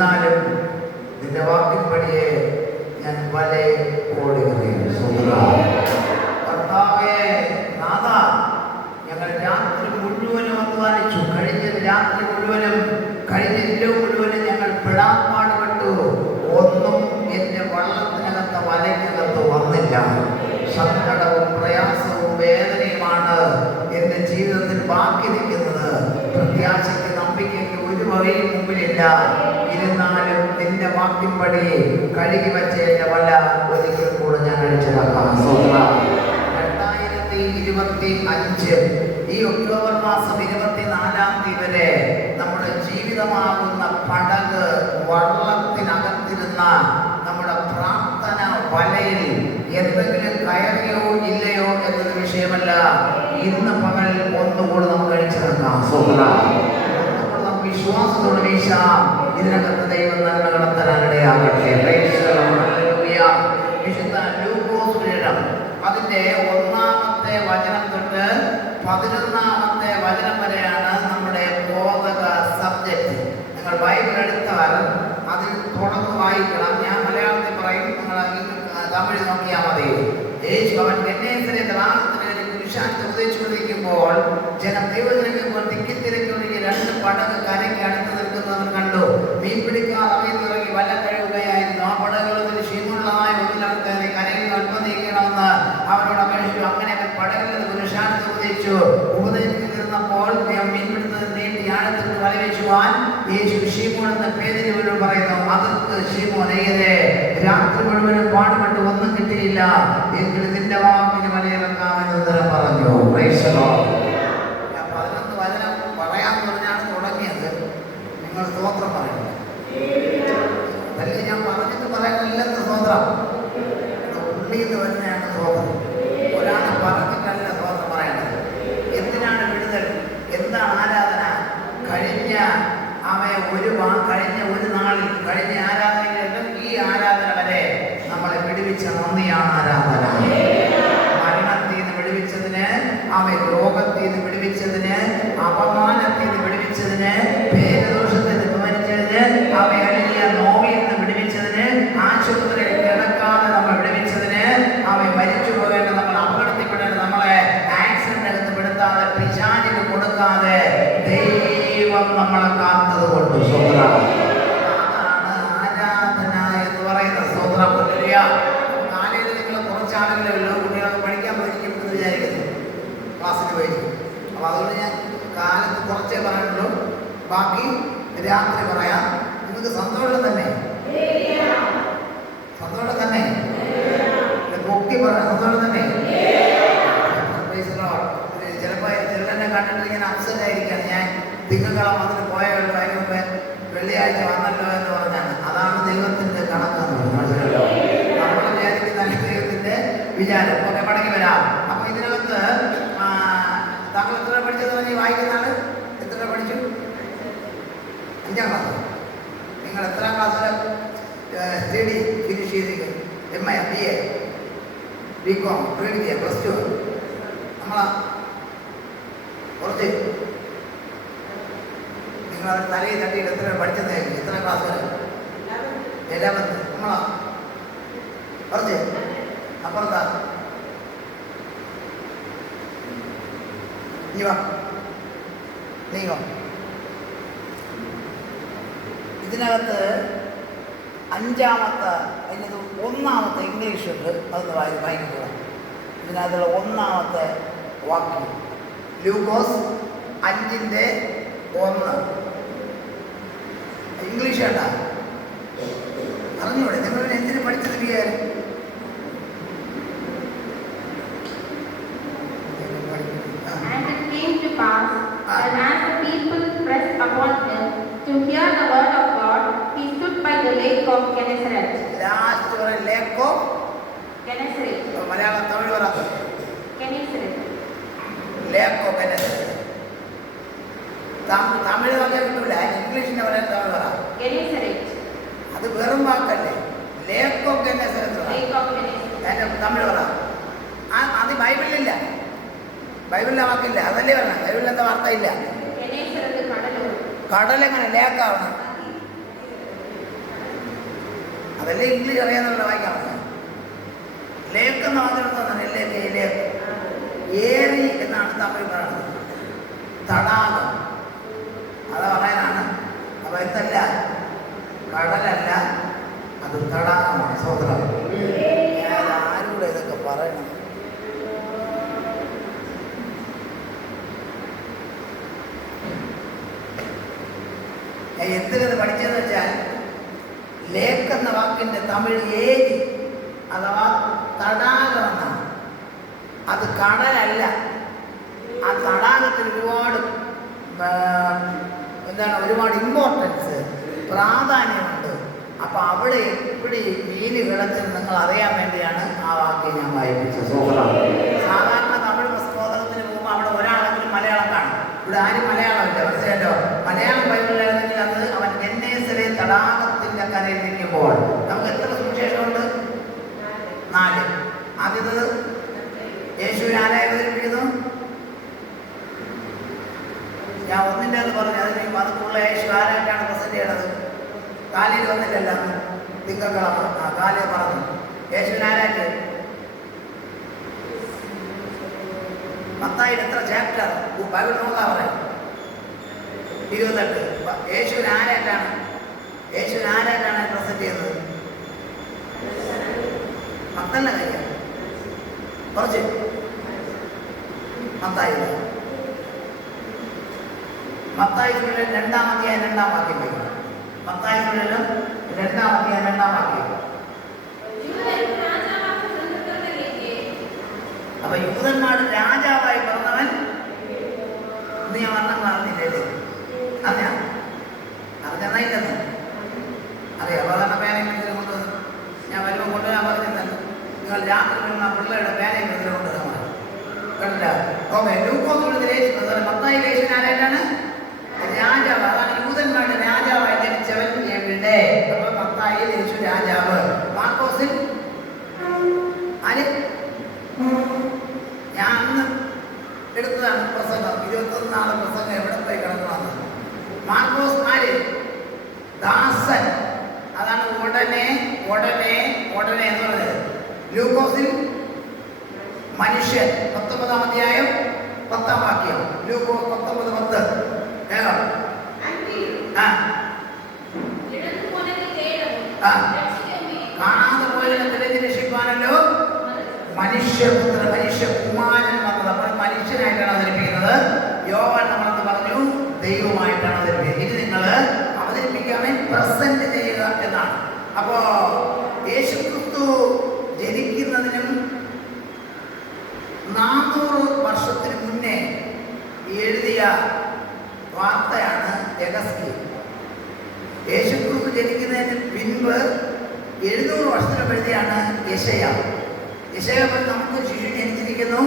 എന്നാലും നിന്റെ വാക്കിൻപടിയെ ഞാൻ വല ഓടുകയും. കർത്താവേ, നാഥ, ഞങ്ങൾ രാത്രി മുഴുവനും അധ്വാനിച്ചു. കഴിഞ്ഞ രാത്രി മുഴുവനും കഴിഞ്ഞ ഇല്ലം മുഴുവനും ഞങ്ങൾ പെടാപ്പാടുപെട്ടു. ഒന്നും എൻ്റെ വള്ളത്തിനകത്ത് വലയ്ക്കകത്ത് വന്നില്ല. സങ്കടവും പ്രയാസവും വേദനയുമാണ് എൻ്റെ ജീവിതത്തിൽ ബാക്കി നിൽക്കുന്നത്. പ്രത്യാശയ്ക്ക് നമ്പിക്കയ്ക്ക് ഒരു വകയും മുമ്പിലില്ല. ഇരുന്നാലും നിന്റെ വാക്കിൻപടി കഴുകി വെച്ച എൻ്റെ വല ഒരിക്കൽ കൂടെ ഞാൻ അഴിച്ചിറക്കാം. 2025 ഈ ഒക്ടോബർ മാസം 24-ാം തീയതി വരെ നമ്മുടെ ജീവിതമാകുന്ന പടക് വള്ളത്തിനകത്തിരുന്ന നമ്മുടെ പ്രാർത്ഥന വലയിൽ എന്തെങ്കിലും കയറിയോ ഇല്ലയോ എന്നൊരു വിഷയമല്ല. ഇന്ന് പകൽ ഒന്നുകൂടെ നമുക്ക് അഴിച്ചിറക്കാം. നമുക്ക് വിശ്വാസത്തോടെ വീശാം. ഇതിനകത്ത് ദൈവം നന്മകൾ തരാനിടയാകട്ടെ. വിശുദ്ധ ലൂക്കോസ് ലേഖനം അതിൻ്റെ 1-ാമത്തെ വചനം തൊട്ട് 11-ാമത്തെ വചനം വരെയാണ് നമ്മുടെ ബോധക സബ്ജക്റ്റ്. നിങ്ങൾ ബൈബിൾ എടുത്താൽ അതിൽ തുടർന്ന് വായിക്കണം. ഞാൻ മലയാളത്തിൽ പറയും, നിങ്ങൾ തമിഴ് നോക്കിയാൽ മതി. അവൻ പുരുഷാർത്ഥം ഉപദേശിച്ചുകൊണ്ടിരിക്കുമ്പോൾ ജനം ദൈവജനങ്ങൾ തിക്കിത്തിരക്കൊഴുകി 2 പടക് കരയ്ക്ക് അടുത്ത് നിൽക്കുന്നവർ കണ്ടു. മീൻ പിടിക്കാർ അവയിൽ ഇറങ്ങി വല കഴിയുകയായിരുന്നു. ആ പടകുകളിൽ ക്ഷീമുള്ളതായ ഒന്നിലവർക്ക് കരയിൽ അല്പം നീക്കണമെന്ന് അവരോട് അപേക്ഷിച്ചു. അങ്ങനെ അവൻ പടകിൽ പുരുഷാർത്ഥം ഉപദേശിച്ചിരുന്നപ്പോൾ മീൻപിടുത്തത്തിൽ നീട്ടി ആഴത്തിൽ വല വെച്ചുവാൻ യേശു ശീമോൻ എന്ന പേരിനോട് പറയുന്നു. അതற்கு ശീമോൻ, ഏറെ രാത്രി മുഴുവനും പാടുപെട്ട് ഒന്നും കിട്ടിയില്ല, എങ്കിലും നിന്റെ വാക്കിന് വലയിറക്കാമെന്ന് ഉത്തരം പറഞ്ഞു. ഞാൻ 11 വചനം പറയാന്ന് പറഞ്ഞാണ് തുടങ്ങിയത്. നിങ്ങൾ സ്തോത്രം പറയണം. അല്ലെങ്കിൽ ഞാൻ പറഞ്ഞിട്ട് പറയാനല്ലെന്ന് സ്തോത്രം, ഉള്ളിന്ന് തന്നെയാണ് സ്തോത്രം. ഒരാൾ പറഞ്ഞിട്ടല്ല സ്തോത്രം പറയേണ്ടത്. എന്തിനാണ് വിടുതൽ? എന്താണ് ആരാധന? കഴിഞ്ഞ ഒരു നാളിൽ കഴിഞ്ഞ ആരാധനകളിലും ഈ ആരാധന വരെ നമ്മളെ വിടുവിച്ച നന്ദിയാണ് ആരാധന. മരണത്തിൽ നിന്ന് വിടുവിച്ചതിന്, രോഗത്തിൽ നിന്ന് വിടുവിച്ചതിന്, അപമാനത്തിൽ നിന്ന് വിടുവിച്ചതിന്, പേരുദോഷത്തിൽ നിന്ന് വിടുവിച്ചതിന്, അഴിയ നോവിൽ നിന്ന് വിടുവിച്ചതിന്, ആശുപത്രിയിൽ കിടക്കാതെ നമ്മൾ വിടുവിച്ചതിന്, മരിച്ചു പോകേണ്ട, നമ്മൾ അപകടത്തിൽപ്പെടേണ്ട, നമ്മളെ ആക്സിഡന്റ് പെടുത്താതെ പിശാചിന് കൊടുക്കാതെ ദൈവം നമ്മളെ കാത്തത് കൊണ്ട് അതാണ് ആരാധന എന്ന് പറയുന്നത്. സ്തോത്രം. കാലയിൽ നിങ്ങൾ കുറച്ചാളുകളേ ഉള്ളൂ. കുട്ടികളൊക്കെ പഠിക്കാൻ പോയിരിക്കും എന്ന് വിചാരിക്കുന്നു, ക്ലാസ്സിന് പോയിരിക്കും. അപ്പോൾ അതുകൊണ്ട് ഞാൻ കാലത്ത് കുറച്ചേ പറയുള്ളൂ, ബാക്കി രാത്രി പറയാം. നിങ്ങൾക്ക് സന്തോഷം തന്നെ, സന്തോഷം തന്നെ, പൊക്കി പറയാം, സന്തോഷം തന്നെ. ചിലപ്പോൾ ചിലരെന്നെ കണ്ടിട്ട് ഇങ്ങനെ അപ്സെറ്റ് ആയിരിക്കാം. ഞാൻ തിങ്കളാം വന്നിട്ട് പോയ കാര്യം വെള്ളിയാഴ്ച വന്നല്ലോ എന്ന് പറഞ്ഞാണ്. അതാണ് ദൈവത്തിൻ്റെ കണക്കെന്ന് മനസ്സിലല്ലോ. നമ്മൾ വിചാരിക്കുന്ന ദൈവത്തിൻ്റെ വിചാരം. ഒക്കെ മടങ്ങി വരാം. അപ്പോൾ ഇതിനകത്ത് താങ്കൾ എത്ര പഠിച്ചത് പറഞ്ഞ് വായിക്കുന്ന ആള് എത്ര പഠിച്ചു? 5-ാം ക്ലാസ്. നിങ്ങൾ എത്രാം ക്ലാസ്സിൽ സ്റ്റഡി ഫിനിഷ് ചെയ്തിരിക്കും? MA, BA, BCom, degree, +2. നമ്മളാ കുറച്ച് നിങ്ങൾ തലയിൽ തട്ടിയിട്ട് എത്ര പഠിച്ചതായിരിക്കും? എത്ര ക്ലാസ് വരെ? 11th. നമ്മളാ കുറച്ച് അപ്പുറത്താ. നീങ്ങോ. ഇതിനകത്ത് 5-ാമത്തെ, അതിനകത്ത് 1-ാമത്തെ ഇംഗ്ലീഷ് ഉണ്ട്. അതൊന്ന് വായിക്കുക. ഇതിനകത്തുള്ള 1-ാമത്തെ വാക്യം ലൂക്കോസ് 5:1. ഇംഗ്ലീഷ് കേട്ടാ അറിഞ്ഞൂടെ? നിങ്ങൾ എന്തിനു പഠിച്ചത്? And it came to pass that as the people pressed upon him to hear the word of God, he stood by the lake of Gennesaret. Last one, lake of Gennesaret. Malayalam Tamil vara. Gennesaret. Lake of Gennesaret. Tamil പറഞ്ഞാൽ കിട്ടൂല, ഇംഗ്ലീഷിനെ പറയാൻ തമിഴ് പറ. അത് വെറും വാക്കല്ലേ. Lake of ഗെന്നസറത്ത് Tamil പറ. അത് ബൈബിളിലില്ല, ബൈബിളിലെ വാക്കില്ല. അതല്ലേ പറഞ്ഞ ബൈബിളിൽ എന്താ വാർത്ത ഇല്ല. കടലെങ്ങനെ ലേക്കാവണം? അതല്ലേ ഇംഗ്ലീഷ് അറിയാന്നുള്ള വായിക്കാൻ പറ്റും. ലേക്ക് എന്ന് പറഞ്ഞിടത്തോന്നാണ് ലേക്ക് ഏരി എന്നാണ് തമിഴ് പറയുന്നത്. തടാകം അത് പറയാനാണ്. അപ്പൊ എന്തല്ല, കടലല്ല, അത് തടാകമാണ്. സ്വതന്ത്രം. ഞാൻ ആരുടെ ഇതൊക്കെ പറയണം. ഞാൻ എന്തിനത് പഠിച്ചതെന്ന് വെച്ചാൽ, ലേക്ക് എന്ന വാക്കിന്റെ തമിഴ് ഏരി അഥവാ തടാകം എന്നാണ്. അത് കടലല്ല. ആ തടാകത്തിന് ഒരുപാട് ഇമ്പോർട്ടൻസ്, പ്രാധാന്യമുണ്ട്. അപ്പൊ അവിടെ എപ്പിടി മീന് കിടച്ചത് നിങ്ങൾ അറിയാൻ വേണ്ടിയാണ് ആ വാക്ക് ഞാൻ വായിപ്പിച്ചത്. സാധാരണ തമിഴ് പുസ്തകത്തിന് പോകുമ്പോൾ അവിടെ ഒരാളെങ്കിലും മലയാളം കാണും. ഇവിടെ ആരും മലയാളമില്ല. മനസ്സിലായോ? മലയാളം ബൈബിളിലായിരുന്നെങ്കിൽ അത് അവൻ ഗന്നേസരെ തടാകത്തിന്റെ കരയിൽ നിൽക്കുമ്പോൾ നമുക്ക് എത്ര സുവിശേഷമുണ്ട്? 4. ആദ്യത്തത് യേശുവിനെ ആരായി അവതരിപ്പിക്കുന്നു? ഞാൻ ഒന്നിൻ്റെ അത് പറഞ്ഞു. അതിന് അതുക്കുള്ള യേശു ആരായിട്ടാണ് പ്രസന്റ് ചെയ്യണത്? കാലിൽ വന്നില്ലല്ലോ, തിങ്കളക്കളമ. കാലിൽ പറഞ്ഞു യേശുവിനെ ആരായിട്ട്. മത്തായിയുടെ എത്ര ചാപ്റ്റർ ബൈബിൾ നോക്കാൻ പറയാം? 28. യേശുവിനെ ആരായിട്ടാണ് പ്രസന്റ് ചെയ്യുന്നത്? മത്തല്ല കഴിയ കുറച്ച് മത്തായി 2-ാം അധ്യായം 2-ാം വാക്യം. മത്തായി 2-ാം അധ്യായം 2-ാം വാക്യം. അപ്പൊ യൂതന്മാരുടെ രാജാവായി പറഞ്ഞവൻ ഞാൻ വർണ്ണം അറിഞ്ഞില്ലേ? അറിഞ്ഞെന്നായില്ലെന്ന് അറിയാം. സാധാരണ പേനയും കൊണ്ടുവന്നു. ഞാൻ വരുമ്പോൾ കൊണ്ടുവരാൻ പറഞ്ഞിരുന്നല്ലോ. നിങ്ങൾ രാത്രി വരുന്ന പിള്ളേരുടെ പേനയും കൊണ്ടുവരാൻ കേട്ടില്ല. ഓക്കെ. മത്തായി യേശുവിനെ ആരായിട്ടാണ്? രാജാവ്. അതാണ് യൂതന്മാരുടെ രാജാവായി ജനിച്ചവൻ എവിടെ? അപ്പൊ മത്തായി യേശു രാജാവ്. മാർക്കോസിൽ ആര്? ഞാൻ അന്ന് എടുത്തതാണ് പ്രസംഗം. 21 പ്രസംഗം എവിടെ പോയി കിടക്കണമെന്ന്. മാർക്കോസ് ആര്? ദാസൻ. അതാണ് ഉടനെ എന്ന് പറഞ്ഞത്. ലൂക്കോസിൽ മനുഷ്യൻ. 19-ാം അധ്യായം 10-ാം വാക്യം. ലൂക്കോസ് 19:10. കാണാതെ പോയതിനെ തിരഞ്ഞു രക്ഷിക്കാനല്ലോ മനുഷ്യപുത്രൻ, മനുഷ്യകുമാരൻ വന്നത്. അപ്പോൾ മനുഷ്യനായിട്ടാണ് അവതരിപ്പിക്കുന്നത്. യോവാൻ നമ്മളെന്ന് പറഞ്ഞു ദൈവമായിട്ടാണ് അവതരിപ്പിക്കുന്നത്. ഇത് നിങ്ങൾ അവതരിപ്പിക്കാമേ പ്രസന്റ് ചെയ്യുക എന്നാണ്. അപ്പോ യേശുക്രിസ്തു ജനിക്കുന്നതിനും 400 വർഷത്തിന് മുന്നേ എഴുതിയ വാർത്തയാണ് യഗസ്കേൽ. യേശുക്രിസ്തു ജനിക്കുന്നതിന് പിൻപ് 700 വർഷത്തിന് എഴുതിയാണ് യെശയ്യാ. യെശയ്യാവിൽ നമുക്കൊരു ശിശു ജനിച്ചിരിക്കുന്നു,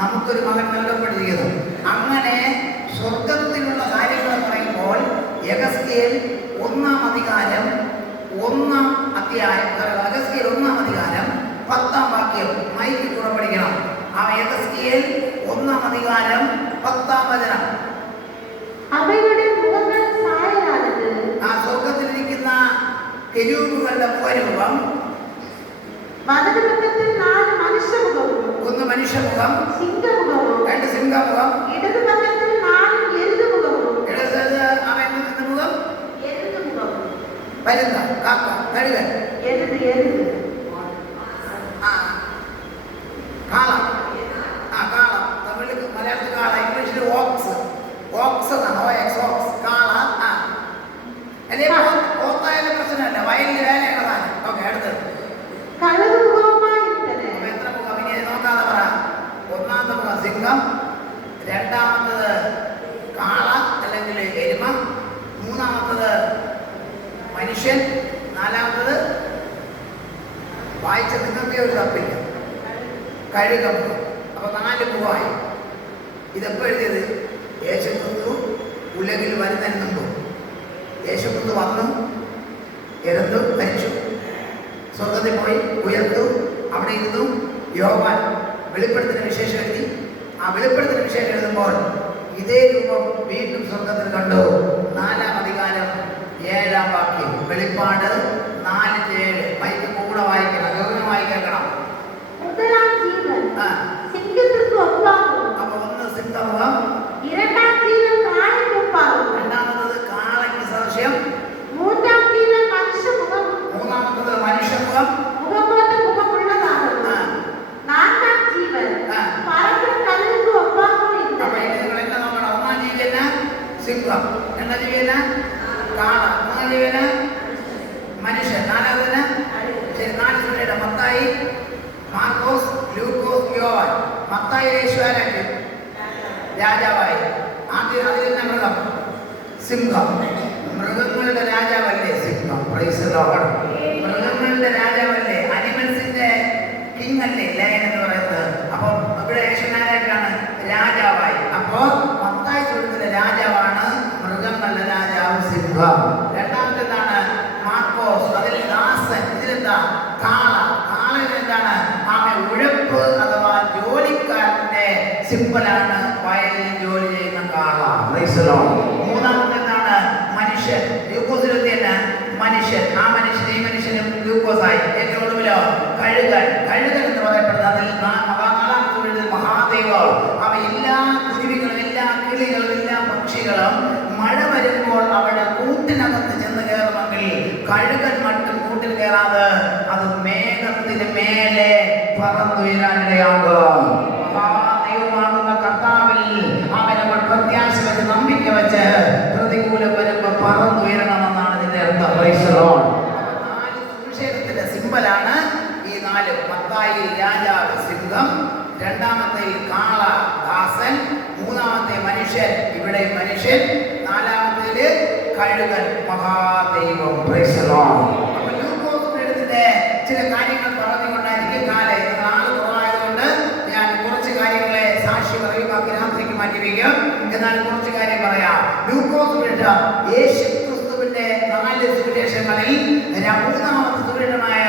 നമുക്കൊരു മകൻ നൽകപ്പെട്ടിരിക്കുന്നു. അങ്ങനെ സ്വർഗത്തിലുള്ള കാര്യങ്ങൾ പറയുമ്പോൾ യഗസ്കേൽ 1-ാം അധ്യായം 10-ാം വാക്യം മൈക്കിൽ കൂടെ പഠിക്കണം. ആ യഗസ്കേൽ 1-ാം അധ്യായം 10-ാം വചനം. അവയുടെ മുഖങ്ങൾ സായലാനത്. ആ സ്വർഗത്തിലിരിക്കുന്ന കെരൂബുകളുടെ മുഖരൂപം. വലതുപക്കത്തിൽ 4 മനുഷ്യമുഖവും. 1 മനുഷ്യമുഖം, സിംഹമുഖവും. 2 സിംഹമുഖം. ഇടതുപക്കത്തിൽ 4 എരുതുമുഖവും. മുഖം എരുതുമുഖവും. വരുന്ന കാക്ക, കഴുകൻ, എരുത്. കാളം. കാളം തമിഴിൽ, മലയാളത്തിൽ കാള, ഇംഗ്ലീഷിൽ ഓക്സ് എന്നാണ്. ഓക്സ് കാള. അല്ലെ ഓത്തായാലും പ്രശ്നമല്ല, വയലിൽ വേലയുള്ളതാണ്. ഓക്കെ. അടുത്തത് എത്ര മുഖം? ഇനി നോക്കാതെ പറ. 1-ാമത്തെ മുഖം സിംഹം, 2-ാമത്തത് കാള അല്ലെങ്കിൽ എരുമ, 3-ാമത്തത് മനുഷ്യൻ, 4-ാമത്തത് വായിച്ച നിങ്ങൾക്ക് ഒരു തപ്പില്ല, കഴുകമുഖം. അപ്പൊ 4 മുഖമായി. ഇതെപ്പോ എഴുതിയത്? യേശുക്രിസ്തു ഉലകിൽ വരുന്നതിന് മുമ്പ്. യേശുക്രിസ്തു വന്നു, ഇറന്നു, മരിച്ചു, സ്വർഗത്തിൽ പോയി, ഉയർത്തു, അവിടെ ഇരുന്നു. യോവാൻ വെളിപ്പെടുത്തുന്ന വിശേഷം എഴുതി. ആ വെളിപ്പെടുത്തുന്ന വിശേഷം എഴുതുമ്പോൾ ഇതേ രൂപം വീണ്ടും സ്വർഗത്തിൽ കണ്ടു. 4-ാം അധികാരം 7-ാം വാക്യം. വെളിപ്പാട് 4:7. മൈക്ക് കൂടെ വായിക്കണം, ഗൗരവമായി കേൾക്കണം. முதலாம் ஜீவன் ആ, சிங்கத்திற்கு ஒப்பாகும். അപ്പൊ ഒന്ന് സിംഹമുഖം, இரண்டாம் ஜீவன் காளைக்கு ஒப்பாகும். രണ്ടാമത്തത് കാളയ്ക്ക് സദൃശ്യം, மூன்றாம் ஜீவன் மனுஷ முகம் മൂന്നാമത്തത് മനുഷ്യമുഖം, முகம் போன்ற முகம் உள்ளதாகும். ആ, நான்காம் ஜீவன் ആ. பறக்கும் கழுகுக்கு ஒப்பாகவும் അപ്പൊ இருந்தது. ഇനി നിങ്ങൾ എന്താ നോക്കണം? ഒന്നാം ജീവിയന സിംഹം, രണ്ടാം ജീവിയന കാള, മൂന്നാം ജീവിയന മനുഷ്യൻ, നാലാമതിന് ശരി 4 സുവിശേഷം മത്തായി, മാർക്കോസ്, ലൂക്കോസ്, യോവാൻ. മത്തായി യേശുവാനാക്കി രാജാവായി. ആദ്യം അതിൽ തന്നെ മൃഗം, സിംഹം. മൃഗങ്ങളുടെ രാജാവല്ലേ സിംഹം? Price the Lord. മൃഗങ്ങളുടെ രാജാവല്ലേ, അനിമൽസിന്റെ കിങ് അല്ലേ ലയൻ എന്ന് പറയുന്നത്. അപ്പൊ ഇവിടെ യേശുനാരായിട്ടാണ് രാജാവായി. അപ്പോ മത്തായി ചുരുക്കത്തിലെ രാജാവാണ് മൃഗങ്ങളുടെ രാജാവ് സിംഹം. രണ്ടാമത്തേതാണ് മാർക്കോസ്, അതിൽ ദാസൻ. ഇതിലെന്താ? കാള. കാളയിൽ എന്താണ്? ആമെ ഉഴപ്പ് അഥവാ ജോലിക്കാരന്റെ സിമ്പലാണ് വയലിൽ ജോലി ചെയ്യുന്ന കാള. Price the Lord. മൂന്നാമത്തേതാണ് മനുഷ്യൻ. ലൂക്കോസിലെത്തിയല്ല മനുഷ്യൻ. ആ മനുഷ്യൻ ഈ മനുഷ്യനും ലൂക്കോസായി. ഏറ്റവും ഒടുവിലോ കഴുകൻ. കഴുകൻ എന്ന് പറയപ്പെടുന്നത് അതിൽ മഹാദൈവം. അവ എല്ലാ കുരുവികളും എല്ലാ കിളികളും എല്ലാ പക്ഷികളും മഴ വരുമ്പോൾ അവിടെ കൂട്ടിനകത്ത് ചെന്ന് കയറുമെങ്കിൽ കഴുകൻ മറ്റും കൂട്ടിൽ കയറാതെ അത് മേഘത്തിന് മേലെ പറന്നുയരാനിടയാകും. മഹാദൈവമാകുന്ന കർത്താവിൽ അവൻ നമ്മൾ പ്രത്യാശ വെച്ച് നമ്പിക്ക വെച്ച് പ്രതികൂലം വരുമ്പോൾ പറന്നുയരണമെന്നാണ് ഇതിന്റെ അർത്ഥം. Price the Lord. 4 സുവിശേഷത്തിന്റെ സിംബലാണ് ഈ 4. മത്തായിയിൽ രാജാവ് സിംഹം, രണ്ടാമത്തെ കാള ദാസൻ, മൂന്നാമത്തെ മനുഷ്യൻ, ഇവിടെ മനുഷ്യൻ, നാലാമത്തേല് കഴുകൻ മഹാദൈവം. Price the Lord. അപ്പോൾ ലൂക്കോസ് എഴുതിന്റെ ചില കാര്യങ്ങൾ പറഞ്ഞുകൊണ്ടായിരിക്കും കാലം. നാള് കുറവായതുകൊണ്ട് ഞാൻ കുറച്ച് കാര്യങ്ങളെ സാക്ഷി പറയും, ബാക്കി രാത്രിക്ക് മാറ്റിവെക്കും. എന്നാൽ കുറച്ച് കാര്യം പറയാം. ലൂക്കോസ് എഴുത യേശു ക്രിസ്തുവിന്റെ 4 സുവിശേഷങ്ങളിൽ മൂന്നാമത്തെ സുവിശേഷമായ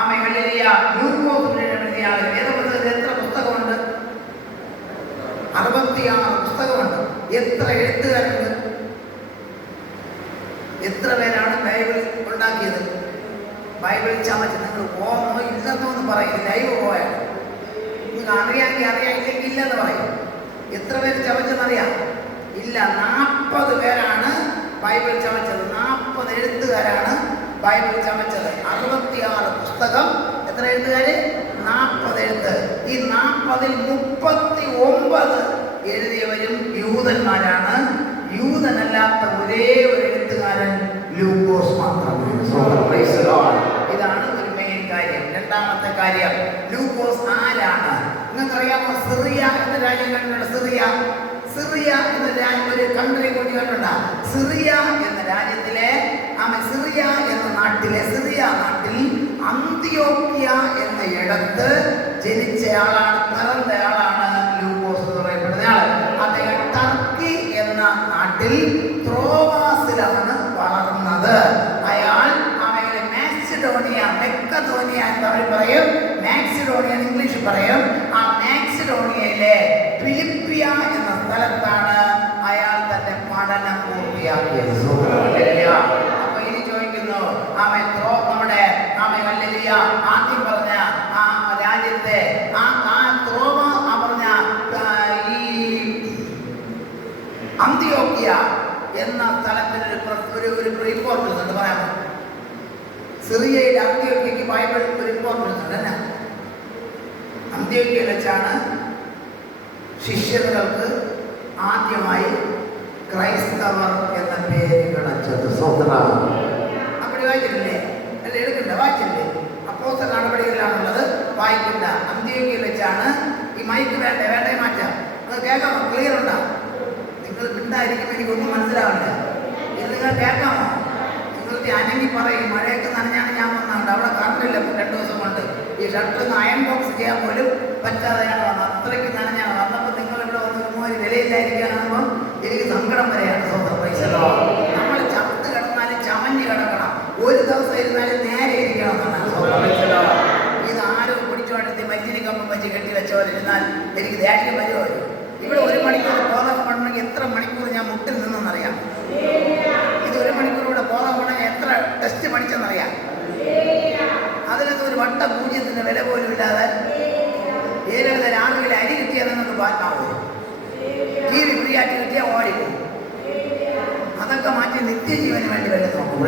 ആമേഹല്ലേലൂയ ലൂക്കോസ് എഴുതിയാണ്. വേദപുസ്തകത്തിൽ എത്ര പുസ്തകമുണ്ട്? 66 പുസ്തകമുണ്ട്. എത്ര എഴുത്തുകാരുണ്ട്? എത്ര പേരാണ് ബൈബിൾ ഉണ്ടാക്കിയത്? ബൈബിൾ ചമച്ച് നിങ്ങൾ ഓന്നോ ഇല്ലെന്നോ എന്ന് പറയും. ലൈവ് പോയാണ് നിങ്ങൾക്ക് അറിയാമെങ്കിൽ അറിയാം, ഇല്ലെങ്കിൽ ഇല്ലെന്ന് പറയും. എത്ര പേര് ചമച്ചെന്നറിയാം? ഇല്ല, 40 പേരാണ് ബൈബിൾ ചമച്ചത്. 40 എഴുത്തുകാരാണ് ബൈബിൾ ചമച്ചത്. 66 പുസ്തകം. എത്ര എഴുത്തുകാര്? 40 എഴുത്ത്. ഈ 40-ൽ 39 എഴുതിയവരും യൂതന്മാരാണ്. യൂതനല്ലാത്ത ഒരേ ഒരു എഴുത്തുകാരൻ ലൂക്കോസ് മാത്രമാണ്. ഇതാണ് ഒരു മെയിൻ കാര്യം. രണ്ടാമത്തെ കാര്യം, ലൂക്കോസ് ആരാണ്? നിങ്ങൾക്കറിയാമോ? സിറിയ എന്ന രാജ്യം കണ്ടിട്ടുണ്ട്. സിറിയ എന്ന ഒരു കൺട്രിയെ കുറിച്ച് കണ്ടിട്ടുണ്ടോ? സിറിയ എന്ന രാജ്യത്തിലെ സിറിയ എന്ന നാട്ടിലെ സിറിയ നാട്ടിൽ അന്ത്യോക്യ എന്ന ഇടത്ത് ജനിച്ചയാളാണ്, പിറന്നയാളാണ് ലൂക്കോസ് എന്ന് പറയപ്പെടുന്ന ആൾ. അദ്ദേഹം ടർക്കി എന്ന നാട്ടിൽ ത്രോവാസിലാണ് വളർന്നത്. അയാൾ അവയുടെ മാക്സിഡോണിയ, മെക്കഡോണിയ എന്ന് അവർ പറയും, മാക്സിഡോണിയ എന്ന് ഇംഗ്ലീഷിൽ പറയും. ആ മാക്സിഡോണിയയിലെ ഫിലിപ്പിയ എന്ന സ്ഥലത്താണ് അയാൾ തന്റെ പഠനം പൂർത്തിയാക്കിയത്. അപ്പൊ ഇനി ചോദിക്കുന്നു, നമ്മുടെ ഹല്ലേലൂയ ആദ്യം പറഞ്ഞ ആ രാജ്യത്തെ ത്രോവ പറഞ്ഞ ഈ അന്ത്യോക്യ എന്ന സ്ഥലത്തിന് ഒരു ഇമ്പോർട്ടൻസ് ഉണ്ട്. പറയാമോ? സിറിയയിലെ അന്ത്യോക്യക്ക് ബൈബിൾ ഒരു ഇമ്പോർട്ടൻസ് ഉണ്ട്. എന്നാ? അന്ത്യോക്യയിൽ വെച്ചാണ് ശിഷ്യർക്ക് ആദ്യമായി ക്രൈസ്തവർ എന്ന പേര് കിടച്ചത്. அப்படி വായിച്ചിട്ടില്ലേ? അല്ല, എടുക്കണ്ട, വായിച്ചില്ലേ? അപ്പോസ്തല നടപടികളിലാണുള്ളത്. വായിക്കണ്ട. അന്ത്യോക്യയിൽ വെച്ചാണ് ഈ മൈക്ക് വേണ്ടേ മാറ്റാം. അത് കേൾക്കാമോ? ക്ലിയർ ഉണ്ടോ? നിങ്ങൾ മിണ്ടായിരിക്കുമ്പോൾ എനിക്കൊന്നും മനസ്സിലാവില്ല. ഇത് നിങ്ങൾ കേൾക്കാമോ? നിങ്ങൾക്ക് അനങ്ങി പറയും. മഴയൊക്കെ നനഞ്ഞാണ് ഞാൻ വന്നുണ്ട്. അവിടെ കറണ്ടില്ല 2 ദിവസം കൊണ്ട്. ഈ ഷർട്ടൊന്ന് അയൺ ബോക്സ് ചെയ്യാൻ പോലും പറ്റാതെയാണ് വന്നത്. അത്രയ്ക്ക് നനഞ്ഞാണ് വന്നപ്പോൾ. നിങ്ങളിവിടെ വന്ന് ഒരു വിലയില്ലായിരിക്കാനാകുമ്പോൾ എനിക്ക് സങ്കടം വരെയാണ്. നമ്മൾ ചത്ത് കിടന്നാലും ചമഞ്ഞ് കിടക്കണം. ഒരു ദിവസം ഇരുന്നാലും നേരെ ഇരിക്കണം എന്നാണ്. ഇത് ആരും പിടിച്ചോണ്ടെത്തി മഞ്ചിനി കമ്പം വെച്ച് കെട്ടി വെച്ചവരിരുന്നാൽ എനിക്ക് ദേഷ്യം വരുമോ? ഇവിടെ 1 മണിക്കൂർ ബോധം പണമെങ്കിൽ എത്ര മണിക്കൂർ ഞാൻ മുട്ടിൽ നിന്നെന്നറിയാം. ഇത് 1 മണിക്കൂർ ഇവിടെ ബോധം പഠിച്ചെന്നറിയാം. അതിനകത്ത് ഒരു വട്ട പൂജ്യത്തിന്റെ വില പോലും ഇല്ലാതെ ഏതൊക്കെ രാവിലെ അരി കിട്ടിയാൽ നിങ്ങൾക്ക് പാറ്റാവൂ, ജീവി ഫ്രീ ആയിട്ട് കിട്ടിയാൽ ഓടിക്കും. അതൊക്കെ മാറ്റി നിത്യജീവന് വേണ്ടി വല്ല നോക്കും.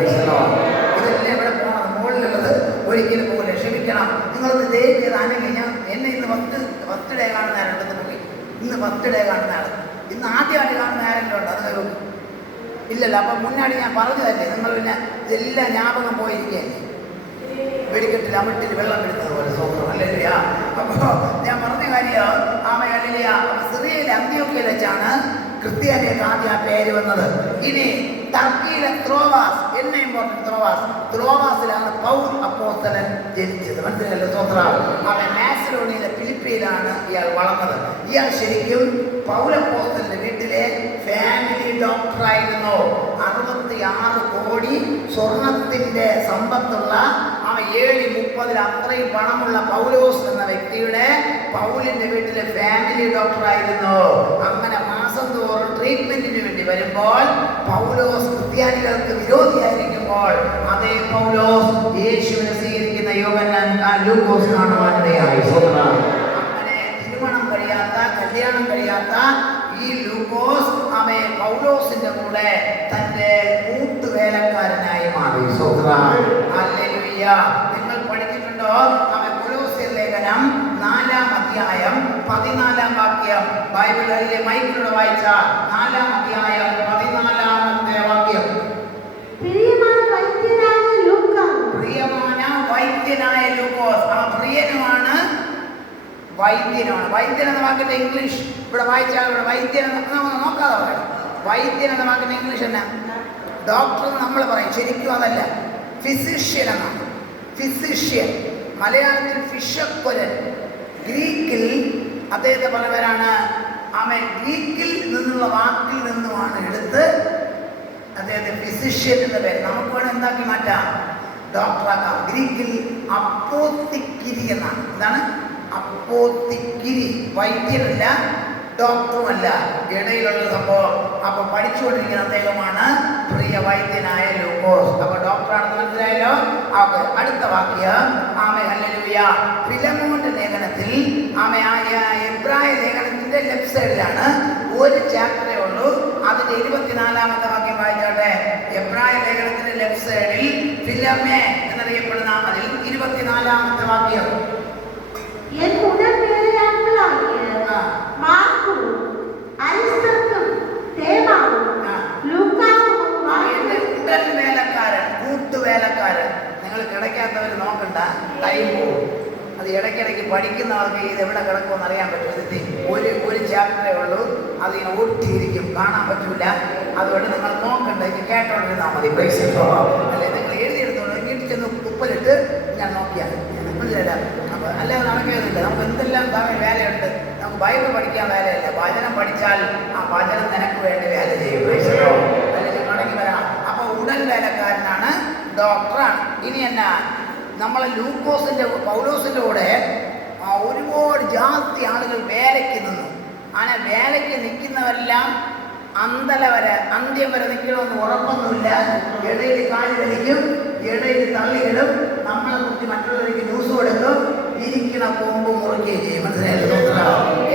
ഇതെല്ലാം ഇവിടെ പോകണം. മുകളിലുള്ളത് ഒരിക്കലും പോകില്ല. ക്ഷമിക്കണം. നിങ്ങളൊന്ന് ദയവ് ചെയ്താണെങ്കിൽ ഞാൻ എന്നെ ഇന്ന് ഫസ്റ്റ് ഡേ കാണുന്ന ആരുണ്ടെന്ന് പോയി. ഇന്ന് ഫസ്റ്റ് ഡേ കാണുന്ന ആൾ, ഇന്ന് ആദ്യമായിട്ട് കാണുന്ന ആരെങ്കിലും ഉണ്ട്? അത് ഇല്ലല്ലോ. അപ്പം മുന്നാടി ഞാൻ പറഞ്ഞതല്ലേ, നിങ്ങൾ പിന്നെ ഇതെല്ലാം ജ്ഞാപകം പോയിരിക്കുകയല്ലേ. വെടിക്കെട്ടിൽ അമിട്ടിൽ വെള്ളം എടുത്തത് പോലെ സ്വന്തം അല്ലേലിയ. അപ്പോൾ ഞാൻ പറഞ്ഞ കാര്യം അല്ലേലിയ. സിറിയയിലെ അന്ത്യോക്യയിൽ വെച്ചാണ് ക്രിസ്ത്യാനിയൊക്കെ ആദ്യം ആ പേര് വന്നത്. ഇനി ടർക്കിയിലെ ത്രോവാസ്, എന്നെ ഇമ്പോർട്ടൻറ്റ് ത്രോവാസിലാണ് പൗൽ അപ്പോസ്തലൻ ജനിച്ചത്. മനസ്സിലല്ലോ സ്വത്രം. അവൻ മാസിഡോണിയയിലെ ഫിലിപ്പിയിലാണ് ഇയാൾ വളർന്നത്. ഇയാൾ ശരിക്കും പൗൽ അപ്പോസ്തലന്റെ വീട്ടിലെ ഫാമിലി ഡോക്ടറായിരുന്നു. 66 കോടി സ്വർണത്തിന്റെ സമ്പത്തുള്ള അവൻ 7:30 അത്രയും പണമുള്ള പൗലോസ് എന്ന വ്യക്തിയുടെ പൗലിന്റെ വീട്ടിലെ ഫാമിലി ഡോക്ടറായിരുന്നു. അങ്ങനെ മാസം തോറും ട്രീറ്റ്മെന്റിന് വേണ്ടി വരുമ്പോൾ പൗലോസ് ക്രിസ്ത്യാനികൾക്ക് വിരോധിയായിരിക്കുമ്പോൾ അതേ പൗലോസ് യേശുവിനെ സ്വീകരിക്കുന്ന യോഹന്നാൻ ലൂക്കോസ് കാണുവാനിടയായി. അങ്ങനെ കല്യാണം കഴിയാത്ത ഈ ലൂക്കോസ് പൗലോസിന്റെ കൂടെ തന്റെ കൂട്ടുവേലക്കാരനായി മാറി. ഹല്ലേലൂയ. നിങ്ങൾ പഠിച്ചിട്ടുണ്ടോ? കൊലോസ്യർ ലേഖനം 4-ാം അധ്യായം 14-ാം വാക്യം ബൈബിളിലെ മൈക്കിലൂടെ വായിച്ച 4-ാം അധ്യായം 14-ാമത്തെ വാക്യം. പ്രിയമായ വൈദ്യനായ ലൂക്കോസ്. ആ പ്രിയനുമാണ്, വൈദ്യനാണ്. വൈദ്യൻ എന്ന വാക്കിന്റെ ഇംഗ്ലീഷ് ഇവിടെ വായിച്ചാൽ ഇവിടെ വൈദ്യൻ നോക്കാതെ പറയണം. വൈദ്യൻ എന്ന വാക്കിന്റെ ഇംഗ്ലീഷ് എന്നാ? ഡോക്ടർ നമ്മൾ പറയും, ശരിക്കും അതല്ല, ഫിസിഷ്യൻ എന്നാണ്. ഫിസിഷ്യൻ. മലയാളത്തിൽ ഫിഷക്കൊരൻ. ഗ്രീക്കിൽ അദ്ദേഹത്തെ പല പേരാണ്. ഗ്രീക്കിൽ നിന്നുള്ള വാക്കിൽ നിന്നുമാണ് എടുത്ത് അദ്ദേഹത്തെ ഫിസിഷ്യൻ എന്ന പേര്. നമുക്ക് വേണം എന്താക്കി മാറ്റാം, ഡോക്ടറാക്കാം. ഗ്രീക്കിൽ അപ്പോത്തിക്കിരി എന്നാണ്. എന്താണ് അപ്പോത്തിക്കിരി? വൈദ്യനല്ല, ഡോക്ടറുമല്ല, ഇടയിലുള്ള സംഭവം. അപ്പൊ പഠിച്ചുകൊണ്ടിരിക്കുന്ന അദ്ദേഹമാണ് പ്രിയ വൈദ്യനായ ലൂക്കോസ്. അപ്പൊ ഡോക്ടറാണെന്ന് മനസ്സിലായല്ലോ. അടുത്ത വാക്യം ഹല്ലേലൂയ. ഫിലമോന്റെ ലേഖനത്തിൽ എബ്രായ ലേഖനത്തിന്റെ ലെഫ്റ്റ് സൈഡിലാണ് ഒരു ചാപ്റ്ററേ ഉള്ളൂ. അതിന്റെ 24-ാമത്തെ വാക്യം വായിച്ചോട്ടെ. എബ്രായ ലേഖനത്തിന്റെ ലെഫ്റ്റ് സൈഡിൽ ഫിലമേ എന്നറിയപ്പെടുന്ന അതിൽ 24-ാമത്തെ വാക്യം. കൂട്ടുവേലക്കാരൻ. നിങ്ങൾ കിടക്കാത്തവർ നോക്കണ്ട, ടൈം പോകും. അത് ഇടയ്ക്കിടയ്ക്ക് പഠിക്കുന്നവർക്ക് ഇത് എവിടെ കിടക്കുമെന്ന് അറിയാൻ പറ്റും. ഒരു ചാപ്റ്ററേ ഉള്ളൂ, അതിങ്ങനെ ഒട്ടിയിരിക്കും, കാണാൻ പറ്റൂല. അതുകൊണ്ട് നിങ്ങൾ നോക്കണ്ട, ഇത് കേട്ടോണ്ടിരുന്നാൽ മതി. അല്ലെ നിങ്ങൾ എഴുതിയെടുത്തോളൂ. വീട്ടിൽ ചെന്ന് ഉപ്പിലിട്ട് ഞാൻ നോക്കിയാൽ അപ്പോൾ അല്ലാതെ നടക്കുകയൊന്നുമില്ല. നമുക്ക് എന്തെല്ലാം വേലയുണ്ട്. നമുക്ക് ബൈബിൾ പഠിക്കാൻ വേലയില്ല. വചനം പഠിച്ചാൽ ആ വചനം നിനക്ക് വേണ്ടി വേല ചെയ്യും. അല്ലെങ്കിൽ മടങ്ങി വരാം. അപ്പോൾ ഉടൽ വേലക്കാരനാണ്, ഡോക്ടറാണ്. ഇനി എന്നാ, നമ്മളെ ലൂക്കോസിന്റെ പൗലോസിന്റെ കൂടെ ഒരുപാട് ജാതി ആളുകൾ വേലയ്ക്ക് നിന്നു. അങ്ങനെ വേലയ്ക്ക് നിൽക്കുന്നവരെല്ലാം അന്ത്യം വരെ നിൽക്കണമെന്ന് ഉറപ്പൊന്നുമില്ല. ഇടയിൽ കാല് വലിക്കും, ഇടയിൽ തള്ളിയിടും, നമ്മളെ കുറിച്ച് മറ്റുള്ളവർക്ക് ന്യൂസ് കൊടുക്കും, ഇരിക്കണ കൊമ്പ് മുറുകയും ചെയ്യും. മനസ്സിലായല്ലോ?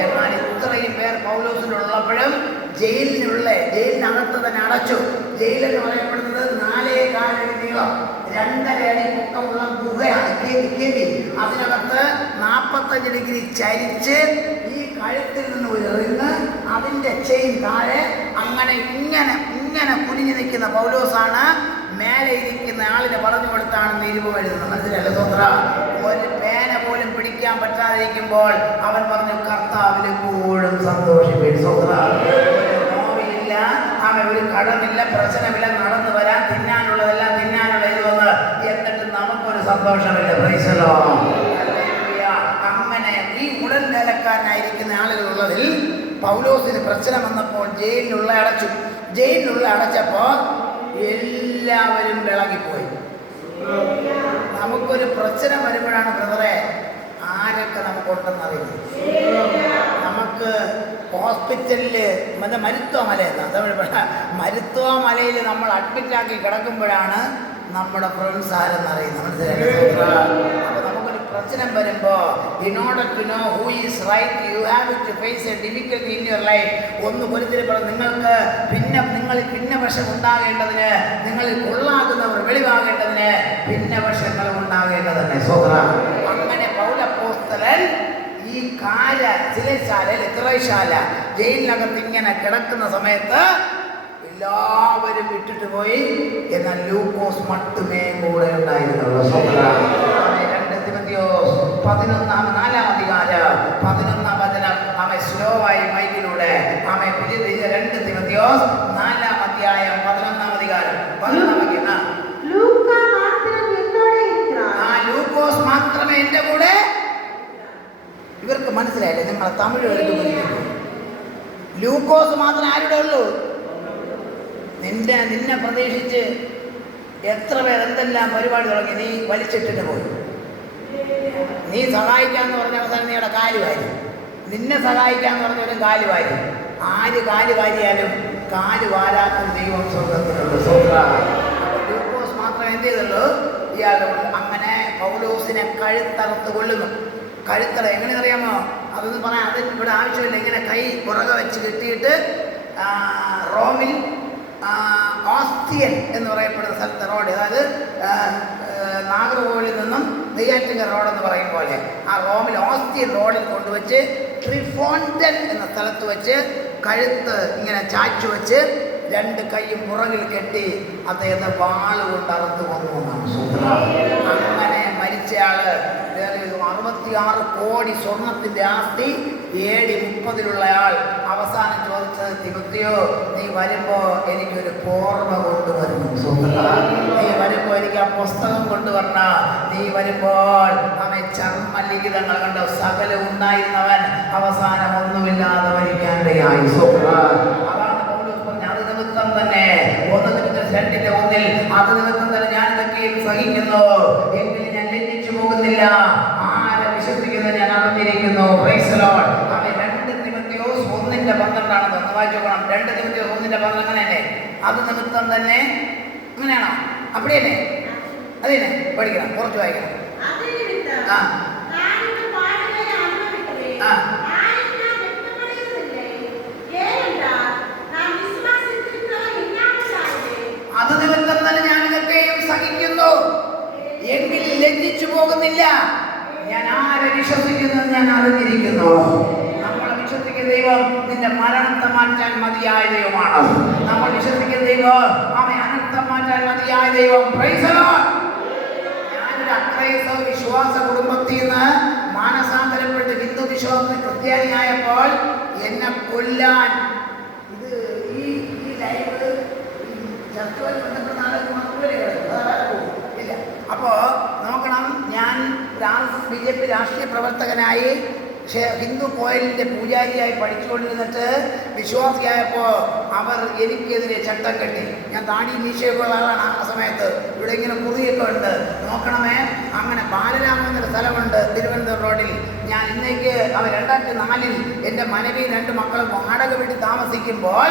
എന്നാൽ ഇത്രയും പേർ പൗലോസിലുള്ളപ്പോഴും ജയിലിനകത്ത് തന്നെ അടച്ചു. ജയിലെന്ന് പറയപ്പെടുന്നത് 4.25 അടി നീളം, 2.5 അടി പൊക്കമുള്ള ഗുഹയാണ്, കേവി. അതിനകത്ത് 45 ഡിഗ്രി ചരിച്ച് ഈ കഴുത്തിൽ നിന്ന് ഉയർന്ന് അതിൻ്റെ ചെയിൻ താഴെ അങ്ങനെ ഇങ്ങനെ കുനിഞ്ഞു നിൽക്കുന്ന പൗലോസാണ് മേലെ ഇരിക്കുന്ന ആളിനെ പറഞ്ഞു കൊടുത്താണ് നിരുപം എഴുതുന്നത്. മനസ്സിലല്ലേ സ്വത്ര? ഒരു പേന പോലും പിടിക്കാൻ പറ്റാതിരിക്കുമ്പോൾ അവൻ പറഞ്ഞു, കർത്താവിൽ എപ്പോഴും സന്തോഷിപ്പിക്കും. സ്വത്ര നോവില്ല, ഒരു കടമില്ല, പ്രശ്നമില്ല, നടന്നു വരാൻ, തിന്നാനുള്ളതെല്ലാം തിന്നാനുള്ള ഇതൊന്ന്, എന്നിട്ട് നമുക്കൊരു സന്തോഷമില്ല. പ്രൈസലോ. അങ്ങനെ ഈ ഉടൻ വേലക്കാരനായിരിക്കുന്ന ആളുകളുള്ളതിൽ പൗലോസിന് പ്രശ്നം വന്നപ്പോൾ ജയിലിലുള്ള അടച്ചപ്പോൾ എല്ലാവരും വിളങ്ങിപ്പോയി. നമുക്കൊരു പ്രശ്നം വരുമ്പോഴാണ് ബ്രദറെ ആരൊക്കെ നമുക്കുണ്ടെന്നറിയുന്നത്. നമുക്ക് ഹോസ്പിറ്റലില് മരുത്വ മല മരുത്വ മലയിൽ നമ്മൾ അഡ്മിറ്റാക്കി കിടക്കുമ്പോഴാണ് നമ്മുടെ ഫ്രണ്ട്സ് ആരെന്നറിയുന്നത്. മനസ്സിലായില്ലേ? അപ്പൊ നമുക്കൊരു പ്രശ്നം വരുമ്പോ in order to know who is right you have to face a difficulty in your life. ഒന്ന് പൊരുത്തപ്പെടും. നിങ്ങൾക്ക് നിങ്ങളിൽ ഭിന്നപക്ഷം ഉണ്ടാകേണ്ടതിന്, നിങ്ങളിൽ കൊള്ളാകുന്നവർ വെളിവാകേണ്ടതിന് ഭിന്നപക്ഷങ്ങൾ ഉണ്ടാകേണ്ടതന്നെ. അങ്ങനെ പൗലപ്പോസ്തലൻ ഈ ഇത്രശാല ജയിലിനകത്ത് ഇങ്ങനെ കിടക്കുന്ന സമയത്ത് എല്ലാവരും വിട്ടിട്ട് പോയി. എന്നാൽ ലൂക്കോസ് മാത്രമേ കൂടെ ഉണ്ടായിരുന്നുള്ളൂ. 2 തിമോഥെയോസ് 4-ാം അധികാരം 11-ാം വചനം അവൻ സ്ലോ ആയി മൈക്കിലൂടെ 2 തിമോഥെയോസ് 4-ാം അധ്യായം 11-ാം അധികാരം 11-ാം വാക്യം. ലൂക്കോസ് മാത്രമേ എന്റെ കൂടെ. ഇവർക്ക് മനസ്സിലായില്ലേ? നമ്മളെ തമിഴ് എടുക്കുമ്പോൾ ലൂക്കോസ് മാത്രം ആരുടെ ഉള്ളൂ? നിന്നെ പ്രതീക്ഷിച്ച് എത്ര പേർ എന്തെല്ലാം പരിപാടി തുടങ്ങി. നീ വലിച്ചിട്ടിട്ട് പോയി. നീ സഹായിക്കാന്ന് പറഞ്ഞ അവസാനം നീയുടെ കാലുവാരി. നിന്നെ സഹായിക്കാന്ന് പറഞ്ഞവരും കാലുവാരി. ആര് കാല് വാരിയാലും കാല് വാരാത്ത ദൈവം സ്വർഗത്തിലുണ്ട്. ലൂക്കോസ് മാത്രം എന്ത് ചെയ്തുള്ളൂ? ഇയാളുണ്ട്. അങ്ങനെ പൗലോസിനെ കഴുത്തറുത്ത് കൊള്ളുന്നു. കഴുത്തറ എങ്ങനെയറിയാമോ? അതൊന്നും പറയാം, അതിന് ഇവിടെ ആവശ്യമില്ല. ഇങ്ങനെ കൈ പുറകെ വെച്ച് കെട്ടിയിട്ട് റോമിൽ ഓസ്റ്റിയൻ എന്ന് പറയപ്പെടുന്ന സ്ഥലത്തെ റോഡ്, അതായത് നാഗർകോവിലിൽ നിന്നും നെയ്യാറ്റിൻകര റോഡെന്ന് പറയും പോലെ ആ റോമിൽ ഓസ്റ്റിയൻ റോഡിൽ കൊണ്ടുവച്ച് ട്രിഫോണ്ടൻ എന്ന സ്ഥലത്ത് വെച്ച് കഴുത്ത് ഇങ്ങനെ ചാച്ചു വെച്ച് 2 കൈയും പുറകിൽ കെട്ടി അദ്ദേഹത്തെ വാളുകൊണ്ട് അറുത്ത് കൊന്നു എന്നാണ്. അങ്ങനെ മരിച്ചയാള് 66 കോടി സ്വർണത്തിന്റെ ആസ്തി AD 30-ലുള്ള അവസാനം ചോദിച്ചത്, തിമോഥെയോ നീ വരുമ്പോ എനിക്കൊരു പോർമ കൊണ്ടുവരണം. നീ വരുമ്പോ എനിക്ക് ആ പുസ്തകം കൊണ്ടുവരണ. നീ വരുമ്പോൾ അവൻ ചർമ്മലിഖിതങ്ങൾ കണ്ട സകലം ഉണ്ടായിരുന്നവൻ അവസാനം ഒന്നുമില്ലാതെ മരിക്കാനിടയായി. അതാണ് പൗലോസ് പറഞ്ഞ അത് നിമിത്തം തന്നെ 1 തിമോഥെയോസ് 2:1 അത് നിമിത്തം തന്നെ ഞാൻ ഇതൊക്കെയും സഹിക്കുന്നു, എങ്കിലും ഞാൻ ലജ്ജിച്ചു പോകുന്നില്ല. ആരെ വിശ്വസിക്കുന്നത് ഞാൻ അറിഞ്ഞിരിക്കുന്നു. Price the Lord. അവൻ 2 തിമോഥെയോസ് 1:12 ഒന്ന് വായിച്ചു നോക്കണം. 2 തിമോഥെയോസ് 1:12 അങ്ങനെയല്ലേ? അത് നിമിത്തം തന്നെ അങ്ങനെയാണോ? അപ്പടിയല്ലേ? അതന്നെ പഠിക്കണം, കുറച്ച് വായിക്കണം. അത് നിമിത്തം തന്നെ ഞാൻ ഇതൊക്കെയും സഹിക്കുന്നു, എങ്കിൽ ലജ്ജിച്ചു പോകുന്നില്ല. ഞാൻ ആരെ വിശ്വസിക്കുന്നത് ഞാൻ അറിഞ്ഞിരിക്കുന്നു. നമ്മൾ വിശ്വസിക്കുന്ന ദൈവം നിന്റെ മരണത്തെ മാറ്റാൻ മതിയായ ദൈവമാണ്. നമ്മൾ വിശ്വസിക്കുന്ന ദൈവം അവൻ അനർത്ഥം മാറ്റാൻ മതിയായ ദൈവം. Price the Lord. ഞാനൊരു അക്രൈസ്തവ വിശ്വാസ കുടുംബത്തിൽ നിന്ന് മാനസാന്തരപ്പെട്ട് ഹിന്ദു വിശ്വാസത്തിൽ ക്രിസ്ത്യാനിയായപ്പോൾ എന്നെ കൊല്ലാൻ ഇത് ഈ ലൈവ് ചർച്ചകൾ ബന്ധപ്പെട്ട നാളുകൾ മാത്രമേ ഇല്ല. അപ്പോൾ നോക്കണം, ഞാൻ RSS BJP രാഷ്ട്രീയ പ്രവർത്തകനായി ഹിന്ദു കോയിലിൻ്റെ പൂജാരിയായി പഠിച്ചുകൊണ്ടിരുന്നിട്ട് വിശ്വാസിയായപ്പോൾ അവർ എനിക്കെതിരെ ചട്ടം കെട്ടി. ഞാൻ താടി മീശയൊക്കെ ഉള്ള ആളാണ് ആ സമയത്ത്. ഇവിടെ ഇങ്ങനെ കുറിയൊക്കെ ഉണ്ട്, നോക്കണമേ. അങ്ങനെ ബാലരാമൻ എന്നൊരു സ്ഥലമുണ്ട് തിരുവനന്തപുരം റോഡിൽ. ഞാൻ ഇന്നേക്ക് അവൻ 2004 എൻ്റെ മനവി 2 മക്കളും വാടക വീട്ടിൽ താമസിക്കുമ്പോൾ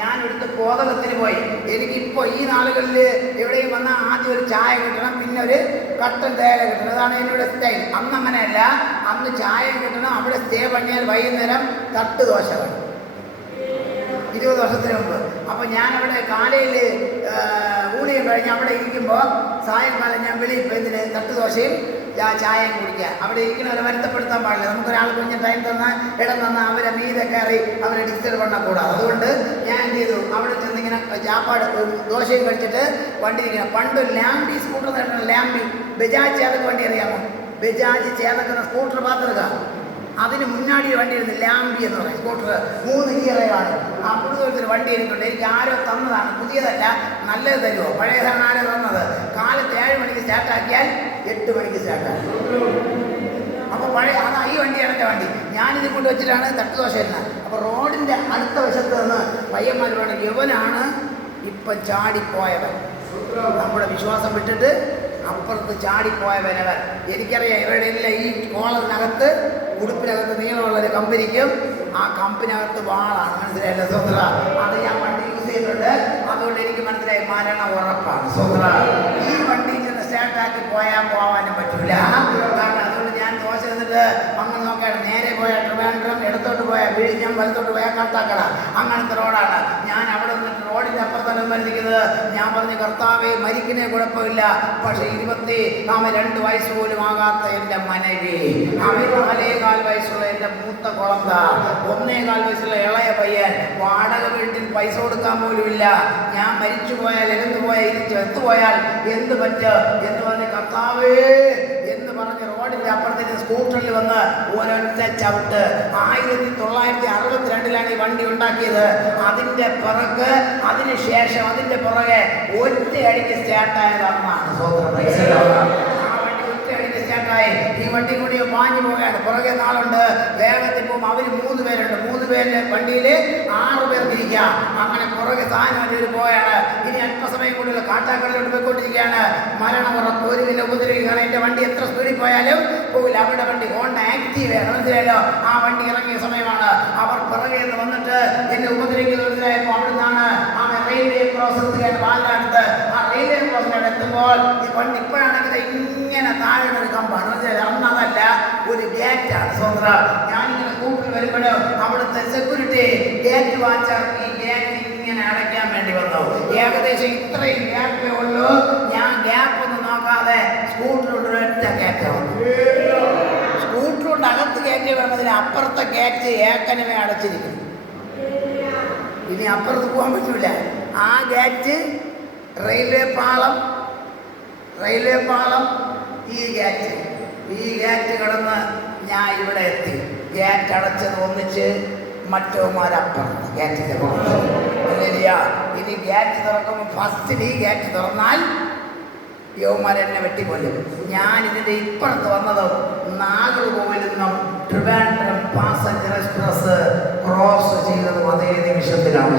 ഞാൻ എടുത്ത് കോതകത്തിന് പോയി. എനിക്കിപ്പോൾ ഈ നാളുകളിൽ എവിടെയും വന്നാൽ ആദ്യം ഒരു ചായ കിട്ടണം, പിന്നെ ഒരു കട്ടൻ തേയില കിട്ടണം. അതാണ് എന്നോട് സ്റ്റൈൽ. അന്ന് അങ്ങനെയല്ല, അന്ന് ചായ കിട്ടണം, അവിടെ സ്റ്റേ പണിയാൽ വൈകുന്നേരം തട്ട് ദോശ വേണം. 20 വർഷത്തിന് മുമ്പ്. അപ്പോൾ ഞാനവിടെ കാലയിൽ ഊണിയും കഴിഞ്ഞ് അവിടെ ഇരിക്കുമ്പോൾ സായങ്കാലം ഞാൻ വെളിയിൽ പോയി എന്തിന് തട്ട് ദോശയും ചായയും കുടിക്കുക. അവിടെ ഇരിക്കുന്നവരെ വരുത്തപ്പെടുത്താൻ പാടില്ല. നമുക്കൊരാൾ കുഞ്ഞ് ടൈം തന്നാൽ ഇടം തന്നാൽ അവരെ മീതെ കയറി അവരെ ഡിസ്റ്റർബ് பண்ணக்கூடாது. അതുകൊണ്ട് ഞാൻ എന്ത് ചെയ്തു, അവിടെ ചെന്നിങ്ങനെ ചാപ്പാട് ദോശയും കഴിച്ചിട്ട് വണ്ടി ഇരിക്കണം. പണ്ട് ലാംബി സ്കൂട്ടർ നേട്ടണം. ലാംബി ബജാജ് ചേതക്ക് വണ്ടി അറിയാമോ? ബജാജ് ചേതക്കുന്ന സ്കൂട്ടർ പാത്രക അതിന് മുന്നാടി വണ്ടി ഇരുന്ന് ലാംബി എന്ന് പറയും. സ്കൂട്ടർ 3 ഗിയറുകളാണ്. ആ പുതുതൊരു വണ്ടി ഇരുന്നുണ്ട്. എനിക്ക് ആരോ തന്നതാണ്, പുതിയതല്ല. നല്ലത് തരുമോ? പഴയതാണ് ആരോ തന്നത്. കാലത്ത് 7 മണിക്ക് സ്റ്റാർട്ടാക്കിയാൽ 8 മണിക്ക് സ്റ്റാർട്ടാക്കി. അപ്പോൾ അതാ ഈ വണ്ടിയാണ് എൻ്റെ വണ്ടി. ഞാനിത് കൊണ്ട് വെച്ചിട്ടാണ് തട്ടുദോശ ഇരുന്നത്. അപ്പോൾ റോഡിൻ്റെ അടുത്ത വശത്ത് നിന്ന് പയ്യന്മാർ വേണം, യവനാണ് ഇപ്പം ചാടിപ്പോയവൻ. നമ്മുടെ വിശ്വാസം വിട്ടിട്ട് അപ്പുറത്ത് ചാടിപ്പോയവനവൻ. എനിക്കറിയാം ഇവരുടെ എല്ലാം ഈ കോളറിനകത്ത് ഉടുപ്പിനകത്ത് നീളമുള്ളൊരു കമ്പനിക്കും ആ കമ്പനിനകത്ത് വാളാണ്. മനസ്സിലായില്ല സ്വന്തം? അത് ഞാൻ വണ്ടി യൂസ് ചെയ്തിട്ടുണ്ട്. അതുകൊണ്ട് അതുകൊണ്ട് എനിക്ക് മനസ്സിലായി മരണം ഉറപ്പാണ്. സ്വന്തം ഈ വണ്ടി ചെന്ന് സ്റ്റാർട്ടാക്കി പോവാനും പറ്റൂല. കാരണം അതുകൊണ്ട് ഞാൻ ദോശ എന്നിട്ട് അങ്ങനെ നോക്കാൻ നേരെ പോയ ട്രിവാൻഡ്രം, ഇടത്തോട്ട് പോയ വിഴിഞ്ഞം, വലത്തോട്ട് പോയ കാട്ടാക്കട, അങ്ങനത്തെ റോഡാണ്. ഞാൻ അവിടെ നിന്നിട്ട് റോഡിൻ്റെ അപ്പുറത്താണ് മരിക്കുന്നത്. ഞാൻ പറഞ്ഞു, കർത്താവേ മരിക്കുന്നേ കുഴപ്പമില്ല, പക്ഷെ 22 വയസ്സ് പോലും ആകാത്ത എൻ്റെ മനവി, അവൻ 4.25 വയസ്സുള്ള എൻ്റെ മൂത്ത കുളന്ത, 1.25 വയസ്സുള്ള ഇളയ പയ്യൻ, വാടക വീട്ടിൽ പൈസ കൊടുക്കാൻ പോലും ഇല്ല. ഞാൻ മരിച്ചു പോയാൽ, എഴുന്നു പോയാൽ, ഇനി ചെത്തുപോയാൽ എന്ത് പറ്റും എന്ന് പറഞ്ഞ് കർത്താവേ എന്ന് പറഞ്ഞ് റോഡിൻ്റെ അപ്പുറത്തേക്ക് സ്കൂട്ടറിൽ വന്ന് ഒരൊറ്റ ചവിട്ട്. 1962 ഈ വണ്ടി ഉണ്ടാക്കിയത്. അതിൻ്റെ പിറകെ അതിനുശേഷം അതിൻ്റെ പുറകെ ഒറ്റയടിക്ക് സ്റ്റാർട്ടായത് അന്നാണ്. ഈ വണ്ടി കൂടി മാഞ്ഞു പോവുകയാണ്. പുറകെ നാളുണ്ട്, വേഗത്തിൽ പോകും. അവർ 3 പേരുണ്ട്. 3 പേരുടെ വണ്ടിയിൽ 6 പേർക്ക് ഇരിക്കാം. അങ്ങനെ പുറകെ സാധനം പോയാണ്. ഇനി അല്പസമയം കൂടുതൽ കാട്ടാക്കടലോട്ട് പോയിക്കൊണ്ടിരിക്കുകയാണ്. മരണം ഉറപ്പ്. ഒരു കിലോ ഉപദ്രവിക്കുകയാണ്. എൻ്റെ വണ്ടി എത്ര സ്പീഡിൽ പോയാലും പോകില്ല. അവരുടെ വണ്ടി ഹോണ്ട ആക്റ്റീവ്, മനസ്സിലായല്ലോ. ആ വണ്ടി ഇറങ്ങിയ സമയമാണ്. അവർ പുറകെ നിന്ന് വന്നിട്ട് എന്നെ ഉപദ്രവിക്കുന്നത് മനസ്സിലായപ്പോൾ അവിടെ നിന്നാണ് റെയിൽവേ ക്രോസ് എത്തുകയാണ്. പാലാടുത്ത് ആ റെയിൽവേ ക്രോസിനോട് എത്തുമ്പോൾ ഈ വണ്ടി ഇപ്പോഴാണെങ്കിൽ ഇങ്ങനെ താഴെ ഒരു കമ്പാണ്. അന്നതല്ല, ഒരു ഗേറ്റാണ്. സ്വന്തം ഞാനിങ്ങനെ കൂട്ടിൽ വരുമ്പോഴോ അവിടുത്തെ സെക്യൂരിറ്റി ഗേറ്റ് വാച്ചർ ഈ ഗേറ്റ് ഇങ്ങനെ അടയ്ക്കാൻ വേണ്ടി വന്നു. ഏകദേശം ഇത്രയും ഗ്യാപ്പേ ഉള്ളൂ. ഞാൻ ഗ്യാപ്പ് ഒന്നും നോക്കാതെ സ്കൂട്ടറിലോട്ട് ഒറ്റ ഗേറ്റ് വന്നു. സ്കൂട്ടറിലോട്ട് അകത്ത് കയറ്റി വേണ്ടതിന് അപ്പുറത്തെ ഗേറ്റ് ഏക്കനവേ അടച്ചിരിക്കുന്നു. ഇനി അപ്പുറത്ത് പോകാൻ പറ്റൂല. ആ ഗേറ്റ് റെയിൽവേ പാളം, ഈ ഗേറ്റ് കടന്ന് ഞാൻ ഇവിടെ എത്തി. ഗേറ്റ് അടച്ചത് ഒന്നിച്ച് മറ്റവന്മാരപ്പുറത്ത് ഗേറ്റിൻ്റെ പുറത്ത്. ഇനി ഗേറ്റ് തുറക്കുമ്പോൾ ഫസ്റ്റിൽ ഈ ഗേറ്റ് തുറന്നാൽ യവന്മാരെന്നെ വെട്ടിക്കൊല്ലും. ഞാൻ ഇതിൻ്റെ ഇപ്പുറത്ത് വന്നതും നാഗർകോവിൽ നിന്നും ട്രിവാൻഡ്രം പാസഞ്ചർ എക്സ്പ്രസ് ക്രോസ് ചെയ്തതും അതേ നിമിഷത്തിലാണ്.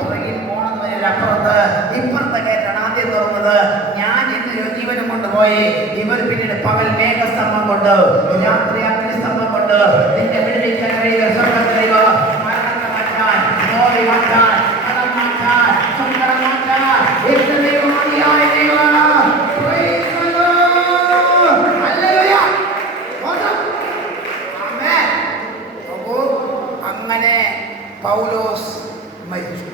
ട്രെയിൻ പോണെന്ന് വരെ അപ്പുറത്ത് ഇപ്പുറത്തെ ഗേറ്റാണ് ആദ്യം തുറന്നത്. ഞാൻ എന്റെ ജീവനം കൊണ്ടുപോയി. ഇവർ പിന്നീട് പകൽ മേഘസ്തംഭം കൊണ്ട്, രാത്രി അഗ്നിസ്തംഭം കൊണ്ട് നിന്റെ വിടുവിക്കാൻ കഴിയുക. സ്വർഗ്ഗത്തിലേവ മരണത്തെ മാറ്റാൻ, നോവി മാറ്റാൻ, കടം മാറ്റാൻ, സങ്കടം മാറ്റാൻ എന്റെ ദൈവമാണിയായ ദൈവം. അങ്ങനെ പൗലോസ് മരിച്ചു.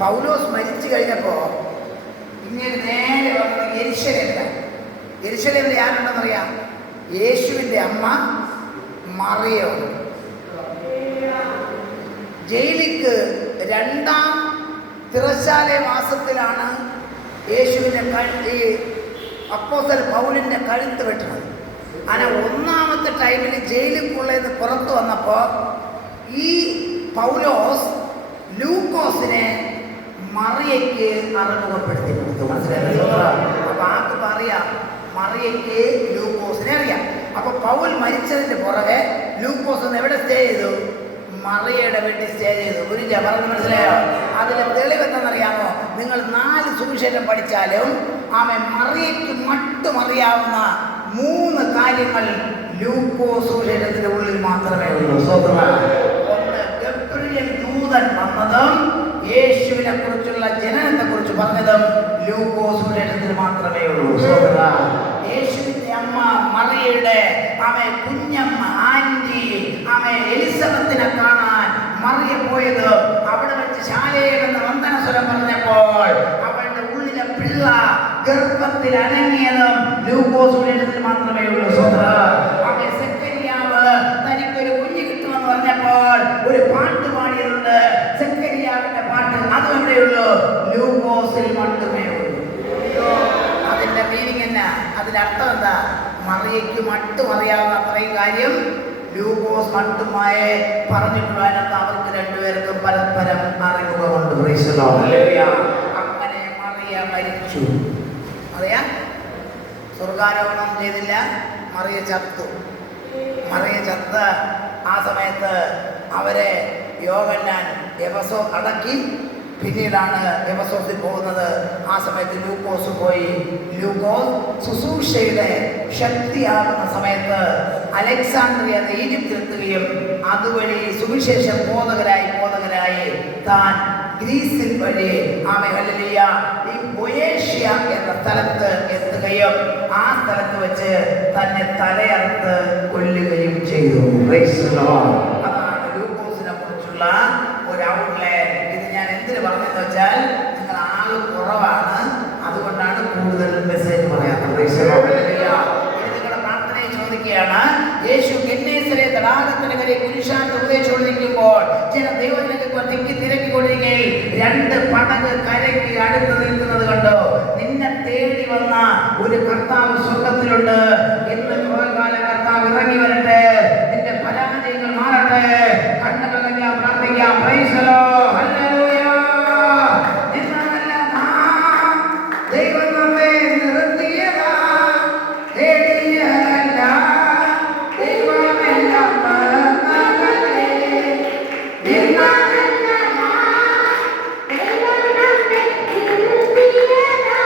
പൗലോസ് മരിച്ചു കഴിഞ്ഞപ്പോൾ ഇങ്ങനെ നേരെ വന്നത് യെരുശലേമിലാണ്. യെരുശലേമിൽ ആരുണ്ടെന്നറിയാം? യേശുവിൻ്റെ അമ്മ മറിയം. ജയിലിക്ക് 2ാം തിറശാല മാസത്തിലാണ് യേശുവിൻ്റെ ഈ അപ്പോസ്തലൻ പൗലിൻ്റെ കഴുത്ത് വെട്ടുന്നത്. അങ്ങനെ 1ാമത്തെ ടൈമിൽ ജയിലിക്കുള്ളതെന്ന് പുറത്തു വന്നപ്പോൾ ഈ പൗലോസ് ലൂക്കോസിനെ മറിയയ്ക്ക് അറിമുഖപ്പെടുത്തി കൊടുത്തു. മനസ്സിലായോ? അപ്പൊ ആർക്ക് പറയാം? മറിയയ്ക്ക് ലൂക്കോസിനെ അറിയാം. അപ്പൊ പൗൽ മരിച്ചതിന്റെ പുറകെ ലൂക്കോസ് എവിടെ സ്റ്റേ ചെയ്തു? മറിയയുടെ വീട്ടിൽ സ്റ്റേ ചെയ്തു. ഗുരുജ പറഞ്ഞു, മനസ്സിലായോ? അതിലെ തെളിവെന്തെന്നറിയാമോ? നിങ്ങൾ 4 സുവിശേഷം പഠിച്ചാലും മറിയയ്ക്ക് മട്ടുമറിയാവുന്ന 3 കാര്യങ്ങൾ ലൂക്കോസ് സുവിശേഷത്തിന്റെ ഉള്ളിൽ മാത്രമേ ഉള്ളൂ. ഒന്ന്, ഗബ്രിയേൽ ദൂതൻ വന്നതും യേശുവിനെ കുറിച്ചുള്ള ജനനത്തെ കുറിച്ച് പറഞ്ഞതും ലൂക്കോസ് സുവിശേഷത്തിൽ മാത്രമേ ഉള്ളൂ. യേശുവിന്റെ അമ്മ മറിയയുടെ കുഞ്ഞമ്മ ആന്റി എലിസബത്തിനെ കാണാൻ മറിയ പോയത് അവിടെ വെച്ച് ശാലേമെന്ന വന്ദനസ്വരം പറഞ്ഞപ്പോൾ അവളുടെ ഉള്ളിലെ പിള്ള ഗർഭത്തിൽ അനങ്ങിയതും ലൂക്കോസ് സുവിശേഷത്തിൽ മാത്രമേ ഉള്ളൂ. സെക്കരിയാവ് തനിക്കൊരു കുഞ്ഞ് കിട്ടുമെന്ന് പറഞ്ഞപ്പോൾ ഒരു പാട്ട് പാടിയതുണ്ട്. സെക്കരിയാവിന്റെ പാട്ട് അതും എവിടെയുള്ളൂ? ലൂക്കോസിൽ മാത്രമേ ഉള്ളൂ. അതിന്റെ മീനിങ് എന്നാ? അതിന്റെ അർത്ഥം എന്താ? മറിയയ്ക്ക് മട്ടുമറിയാവുന്ന അത്രയും കാര്യം ലൂക്കോസ് മട്ടുമായി പറഞ്ഞിട്ടുള്ളതിനകത്ത് അവർക്ക് 2 പേർക്കും പരസ്പരം അറിമുഖമുണ്ട്. അങ്ങനെ മറിയ മരിച്ചു. അറിയാ, സ്വർഗാരോഹണം ചെയ്തില്ല, മറിയ ചത്തു. മറിയ ചത്ത് ആ സമയത്ത് അവരെ യോഹന്നാൻ എഫെസോ അടക്കി. പിന്നീടാണ് എഫെസോസിൽ പോകുന്നത്. ആ സമയത്ത് ലൂക്കോസ് പോയി. ലൂക്കോസ് ശുശ്രൂഷയുടെ ശക്തിയാകുന്ന സമയത്ത് അലക്സാണ്ട്രിയ ഈജിപ്തിലെത്തുകയും അതുവഴി സുവിശേഷ ബോധകരായി താൻ ഗ്രീസിൽ വഴി ഹല്ലേലൂയ ഈ ബൊയേഷ്യ എന്ന സ്ഥലത്ത് എത്തുകയും ആ സ്ഥലത്ത് വെച്ച് തന്നെ തലയറുത്ത് കൊല്ലുകയും ചെയ്തു. Praise the Lord. അതാണ് ലൂക്കോസിനെ കുറിച്ചുള്ള ഒരു ഔട്ട്ലൈൻ. ഇത് ഞാൻ എന്തിനു പറഞ്ഞെന്ന് വെച്ചാൽ നിങ്ങൾ ആള് കുറവാണ്, അതുകൊണ്ടാണ് കൂടുതൽ മെസ്സേജ് പറയാത്തത്. Praise the Lord. നിങ്ങളുടെ പ്രാർത്ഥനയെ ചോദിക്കുകയാണ്. യേശു ഗെന്നേസരെ തടാകത്തിനകരെ കുരിശാന്റെ ഉപദേശിക്കുമ്പോൾ ചില ദൈവജനങ്ങൾ തിക്കി തിരക്കിക്കൊണ്ടിരിക്കുകയിൽ 2 പടക് കരയ്ക്ക് അടുത്ത് നിൽക്കുന്നത് കണ്ടു. നിന്നെ തേടി വന്ന ഒരു കർത്താവ് സ്വർഗത്തിലുണ്ട്. ഇന്ന് കുറേക്കാലം കർത്താവ് ഇറങ്ങി വരട്ടെ, നിന്റെ പരാജയങ്ങൾ മാറട്ടെ. കണ്ണുകളെല്ലാം പ്രാർത്ഥിക്കാം. Praise the Lord. ഹല്ലേലൂയ. നിന്നല്ല നാം ദൈവം നമ്മെ നിർത്തിയതാ, തേടിയതല്ല ദൈവമെല്ലാം തന്നതല്ലേ. നിന്നല്ല ദൈവം നമ്മെ നിർത്തിയതാ,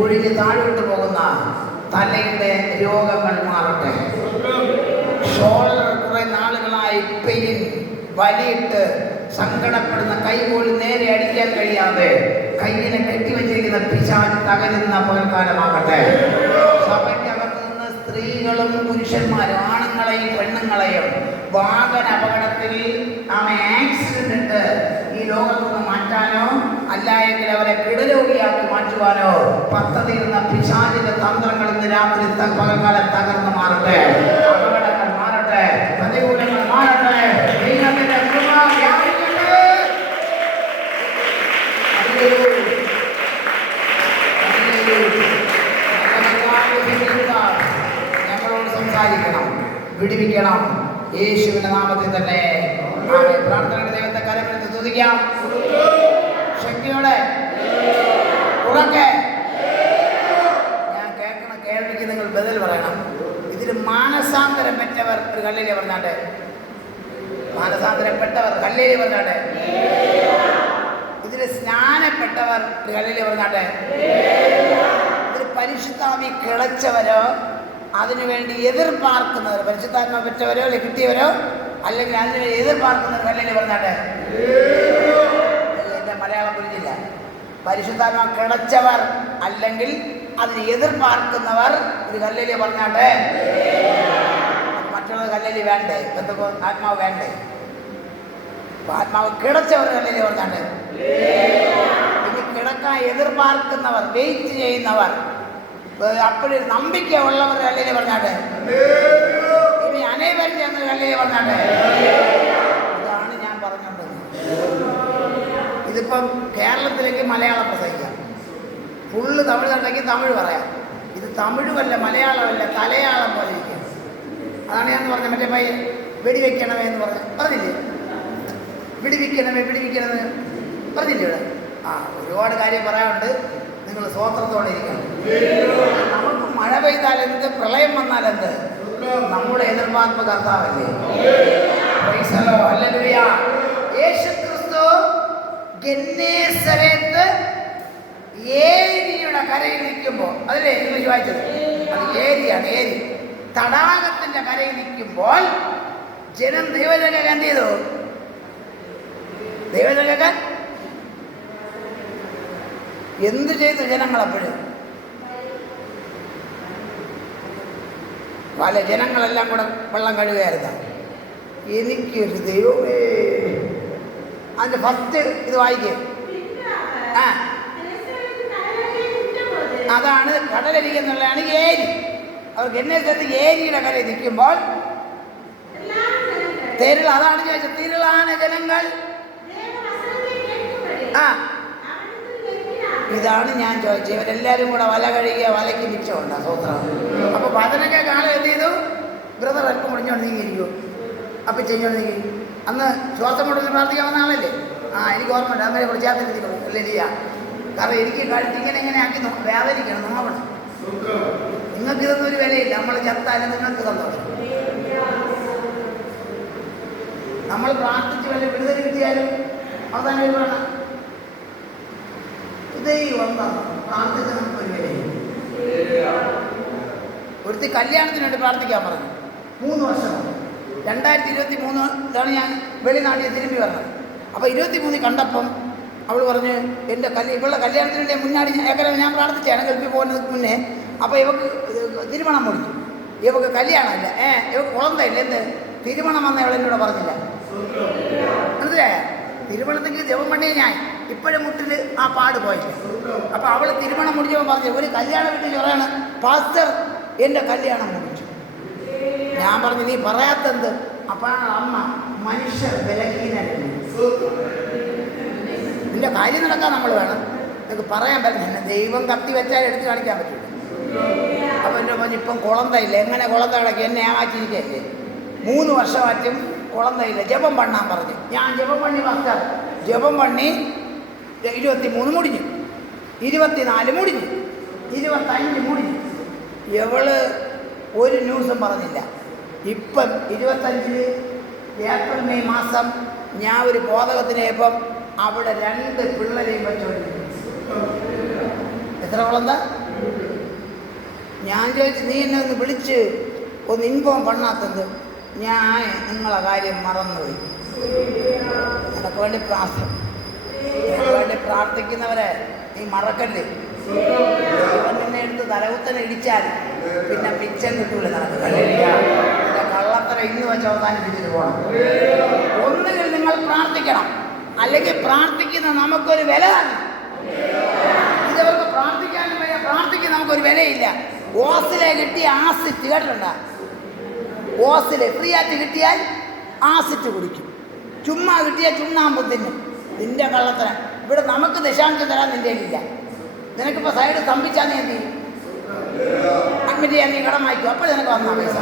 ഒഴുകി താഴോട്ട് പോകുന്ന തലയുടെ രോഗങ്ങൾ മാറട്ടെ. ഷോൾഡർ കുറെ നാളുകളായി പെയിൻ, വലിയിട്ട് സങ്കടപ്പെടുന്ന, കൈ പോലും നേരെ അടിക്കാൻ കഴിയാതെ കയ്യിനെ കെട്ടിവെച്ചിരിക്കുന്ന പിശാച് തകരുന്ന പകൽക്കാലമാകട്ടെ. സഭയ്ക്കകത്ത് നിന്ന് സ്ത്രീകളും പുരുഷന്മാരും, ആണുങ്ങളെയും പെണ്ണുങ്ങളെയും വാഹന അപകടത്തിൽ ആക്സിഡന്റ് ഇട്ട് ഈ ലോകത്ത് നിന്ന് മാറ്റാനോ അല്ല എങ്കിൽ അവരെ കിടരോഗിയാക്കി മാറ്റുവാനോ പദ്ധതിയിരുന്ന പിശാചിന്റെ തന്ത്രങ്ങൾ ഇന്ന് രാത്രി പകൽക്കാലം തകർന്ന് മാറട്ടെ. അപകടങ്ങൾ മാറട്ടെ, പ്രതികൂലങ്ങൾ മാറട്ടെ. ദൈവത്തിന്റെ കൃപ വ്യാപിക്കട്ടെ. ഞങ്ങളോട് സംസാരിക്കണം, വിടുവിക്കണം. യേശുവിന്റെ നാമത്തിൽ തന്നെ പ്രാർത്ഥനയുടെ ദൈവത്തെ കരമെടുത്ത് സ്തുതിക്കാം. ശക്തിയോടെ ഉറക്കെ ഞാൻ കേൾക്കണ കേൾവിക്ക് നിങ്ങൾ ബദൽ പറയണം. ഇതിൽ മാനസാന്തരം പെറ്റവർ ഒരു കല്ലേലി പറഞ്ഞാട്ടെ. മാനസാന്തരപ്പെട്ടവർ കല്ലേലി പറഞ്ഞാട്ടെ. ഇതിൽ സ്നാനപ്പെട്ടവർ ഒരു കല്ലേലി പറഞ്ഞാട്ടെ. ഇതിൽ പരിശുദ്ധാത്മാവിൽ കിളച്ചവരോ അതിനുവേണ്ടി എതിർപ്പാർക്കുന്നവർ, പരിശുദ്ധാത്മാ പെറ്റവരോ അല്ലെങ്കിൽ കിട്ടിയവരോ അല്ലെങ്കിൽ അതിനുവേണ്ടി എതിർപ്പാർക്കുന്നവർ കല്ലേലി പറഞ്ഞാട്ടെ. എൻ്റെ മലയാളം പുരിഞ്ഞില്ല. പരിശുദ്ധാത്മാ കിളച്ചവർ അല്ലെങ്കിൽ അതിന് എതിർപ്പാർക്കുന്നവർ ഒരു കല്ലേലി പറഞ്ഞാട്ടെ. മറ്റുള്ള കല്ലേലി വേണ്ടേ? ആത്മാവ് വേണ്ടേ? ആത്മാവ് കിടച്ചവർ കല്ലേലി പറഞ്ഞാട്ടെ. ഇനി കിടക്കാൻ എതിർപ്പാർക്കുന്നവർ, വെയിറ്റ് ചെയ്യുന്നവർ, അപ്പോഴും നമ്പിക്ക ഉള്ളവർ കല്ലേലി പറഞ്ഞാട്ടെ. ഇനി അനേവരും ചെന്ന് കല്ലേലി പറഞ്ഞാട്ടെ. ഇതാണ് ഞാൻ പറഞ്ഞത്. ഇതിപ്പം കേരളത്തിലേക്ക് മലയാളം പ്രസംഗിക്കാം, ഫുള്ള് തമിഴ് ഉണ്ടെങ്കിൽ തമിഴ് പറയാം. ഇത് തമിഴുമല്ല മലയാളമല്ല, തലയാളം പോലെ ഇരിക്കും. അതാണ് ഞാൻ പറഞ്ഞത്. മറ്റേ പയ്യൻ വെടിവെക്കണമേ എന്ന് പറഞ്ഞില്ലേ? വെടിവെക്കണമേ പറഞ്ഞില്ലേ ഇവിടെ? ഒരുപാട് കാര്യം പറയാനുണ്ട്. നിങ്ങൾ സ്വതന്ത്രത്തോടെ ഇരിക്കണം. നമുക്ക് മഴ പെയ്താൽ എന്ത്, പ്രളയം വന്നാൽ എന്ത്, നമ്മുടെ എതിർപ്പാത്മ കർത്താവല്ലേ. ഹല്ലേലൂയ. യേശുക്രിസ്തു ഗന്നേസരത്ത് ഏരിയുടെ കരയിൽ നിൽക്കുമ്പോൾ, അതല്ലേ ഇംഗ്ലീഷ് വായിച്ചത്? അത് ഏരിയാണ്, ഏരി. തടാകത്തിന്റെ കരയിൽ നിൽക്കുമ്പോൾ ജനം ദൈവജനം എന്ത് ചെയ്തു? ദൈവജനക്കാൻ എന്ത് ചെയ്തു ജനങ്ങളപ്പോഴും? പല ജനങ്ങളെല്ലാം കൂടെ വെള്ളം കഴുകുകയായിരുന്നു. എനിക്കൊരു ദൈവമേ, അതിന്റെ ഫസ്റ്റ് ഇത് വായിക്കേ. അതാണ് കടലരിക്കുന്നുള്ളതാണ് ഏരി. അവർക്ക് എന്നെ സ്ഥലത്ത് ഏരിയുടെ കരയിൽ നിൽക്കുമ്പോൾ തിരുൾ, അതാണ് ചോദിച്ചത്. തിരുളാണ് ജനങ്ങൾ. ഇതാണ് ഞാൻ ചോദിച്ചത്. ഇവരെല്ലാവരും കൂടെ വല കഴുകിയ വലയ്ക്ക് മിച്ചമുണ്ട്. സൂത്രം. അപ്പോൾ പതിനൊക്കെ കാലം എന്ത് ചെയ്തു? ബ്രദർ അല്പം മുടിഞ്ഞോണ്ട് നീങ്ങിയിരിക്കും. അപ്പം ചെയ്ഞ്ഞോണ്ട് നീങ്ങി. അന്ന് ശ്വാസം മുടങ്ങി പ്രാർത്ഥിക്കാൻ വന്ന ആളല്ലേ? എനിക്ക് ഓർമ്മയുണ്ട്. അങ്ങനെ പ്രചാരത്തിലെത്തിക്കണം അല്ലേ ചെയ്യാം. കാരണം എനിക്ക് ഇങ്ങനെ ആക്കി വേദനിക്കണം, നോക്കണം. നിങ്ങൾക്കിതൊന്നും ഒരു വിലയില്ല. നമ്മൾ ചത്താലും നിങ്ങൾക്ക് സന്തോഷം. നമ്മൾ പ്രാർത്ഥിച്ച് വല്ല വിടുതൽ കിട്ടിയാലും അവസാനം ഒരു വേണം ദൈവം പ്രാർത്ഥിച്ച് നമുക്കൊരു വിലയില്ല. ഒരുത്തി കല്യാണത്തിന് വേണ്ടി പ്രാർത്ഥിക്കാൻ പറഞ്ഞു. 3 വർഷം 2023 ഞാൻ വെളിനാട്ടിൽ തിരുമ്പി വന്നത്. അപ്പോൾ 23 കണ്ടപ്പം അവൾ പറഞ്ഞ് എൻ്റെ ഇവളുടെ കല്യാണത്തിന് വേണ്ടി മുന്നാടി ഞാൻ പ്രാർത്ഥിച്ചാണ് ഗൾഫിൽ പോകുന്നതിന് മുന്നേ. അപ്പോൾ ഇവക്ക് തിരുമണം മുടിച്ചു. ഇവക്ക് കല്യാണമില്ല, ഇവക്ക് കുളന്തയില്ല. എന്ത് തിരുമണം വന്ന ഇവളെന്നോട് പറഞ്ഞില്ല. മനസ്സിലായ? തിരുമണത്തിന് ജപം പണി ഞാൻ ഇപ്പോഴും മുട്ടിൽ ആ പാട് പോയില്ല. അപ്പോൾ അവൾ തിരുമണം മുടിച്ചപ്പോൾ പറഞ്ഞു, ഒരു കല്യാണം വീട്ടിൽ പറയാണ്, പാസ്റ്റർ എൻ്റെ കല്യാണം മുടിച്ചു. ഞാൻ പറഞ്ഞു, നീ പറയാത്തെന്ത്? അപ്പോഴാണ് അമ്മ, മനുഷ്യർ ബലഹീനരല്ലേ, നിന്റെ കാര്യം നടക്കാൻ നമ്മൾ വേണം, നിങ്ങൾക്ക് പറയാൻ പറ്റില്ല. ദൈവം കത്തി വെച്ചാൽ എടുത്ത് കാണിക്കാൻ പറ്റില്ല. അപ്പം എൻ്റെ പറഞ്ഞു, ഇപ്പം കുളന്തയില്ല. എങ്ങനെ കുളന്ത കിടക്കി? എന്നെ ആവാച്ചിരിക്കല്ലേ. 3 വർഷമാറ്റും കുളന്തയില്ല. ജപം പണ്ണാൻ പറഞ്ഞു. ഞാൻ ജപം പണി പാസ്റ്റർ. ജപം പണി 23 മുടിഞ്ഞു, 24 മുടിഞ്ഞു, 25 മുടിഞ്ഞു. എവള് ഒരു ന്യൂസും പറഞ്ഞില്ല. ഇപ്പം 25 ഏപ്രിൽ മെയ് മാസം ഞാൻ ഒരു ബോധകത്തിനായപ്പം അവിടെ 2 പിള്ളേരെയും വെച്ചോണ്ട്. എത്ര കുളന്ത? ഞാൻ ചോദിച്ചു, നീ എന്നെ ഒന്ന് വിളിച്ച് ഒന്ന് ഇൻഫോം പണ്ണാത്തത്? ഞാൻ നിങ്ങളെ കാര്യം മറന്നുപോയി. നിനക്ക് വേണ്ടി നിനക്ക് വേണ്ടി പ്രാർത്ഥിക്കുന്നവരെ നീ മറക്കല്ലേ. ഇവൻ നിന്നെ എടുത്ത് തലകുത്തനെ ഇടിച്ചാൽ പിന്നെ മിച്ചം കിട്ടൂല നിനക്ക്. കള്ളത്തര ഇന്ന് വെച്ച് അവസാനിപ്പിച്ചിട്ട് പോകണം. ഒന്നുകിൽ നിങ്ങൾ പ്രാർത്ഥിക്കണം, അല്ലെങ്കിൽ പ്രാർത്ഥിക്കുന്ന നമുക്കൊരു വില തന്നെ. ഇതവർക്ക് പ്രാർത്ഥിക്കാനും വയ്യ, പ്രാർത്ഥിക്കുന്ന നമുക്കൊരു വിലയില്ല. ഓസിലെ കിട്ടിയ ആസിറ്റ് കേട്ടിട്ടുണ്ടോ? ഓസിലെ ഫ്രീ ആയിട്ട് കിട്ടിയാൽ ആസിറ്റ് കുടിക്കും, ചുമ്മാ കിട്ടിയാൽ ചുണ്ണാമ്പ് തിന്നും. നിന്റെ കള്ളത്തര ഇവിടെ നമുക്ക് ദശാംശം തരാൻ നിൻ്റെ ഇല്ല. നിനക്കിപ്പോൾ സൈഡ് സ്തംഭിച്ചാൽ നീ എന്ത് ചെയ്യും? അഡ്മിറ്റ് ചെയ്യാൻ നീ കടം വായിക്കും. അപ്പോൾ നിനക്ക് വന്നാൽ പൈസ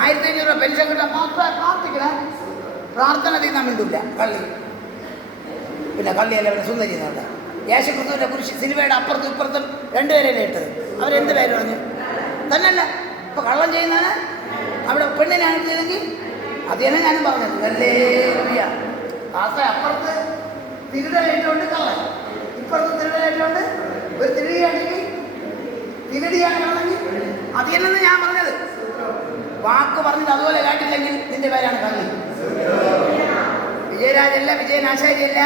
1500 രൂപ പെൻഷൻ കിട്ടാൻ മാത്രമേ പ്രാർത്ഥിക്കണം. പ്രാർത്ഥന തീർന്നാൻ വേണ്ടില്ല കള്ളി. പിന്നെ കള്ളിയല്ല, പിന്നെ സുന്ദരി എന്നുണ്ട്. യേശുക്രിസ്തുവിൻ്റെ കുരിശ് സിനിമയുടെ അപ്പുറത്തും ഇപ്പുറത്തും രണ്ടുപേരല്ലേ ഇട്ടത്. അവരെന്ത് പേര് പറഞ്ഞു തന്നെയല്ല. ഇപ്പോൾ കള്ളം ചെയ്യുന്നതിന് അവിടെ പെണ്ണിനാണ് ചെയ്തെങ്കിൽ അത് തന്നെ ഞാനും പറഞ്ഞത്. അല്ലേ അപ്പുറത്ത് തിരുടലായിട്ടുകൊണ്ട് കള്ളൻ, ഇപ്പുറത്ത് തിരുടലായിട്ടുകൊണ്ട് ഒരു തിരുടിയാണെങ്കിൽ തിരുടിയാണെങ്കിൽ അത് തന്നെന്ന് ഞാൻ പറഞ്ഞത്. വാക്ക് പറഞ്ഞിട്ട് അതുപോലെ കാട്ടില്ലെങ്കിൽ നിന്റെ പേരാണ് കള്ളി. വിജയരാജല്ല, വിജയനാശാരിയല്ല.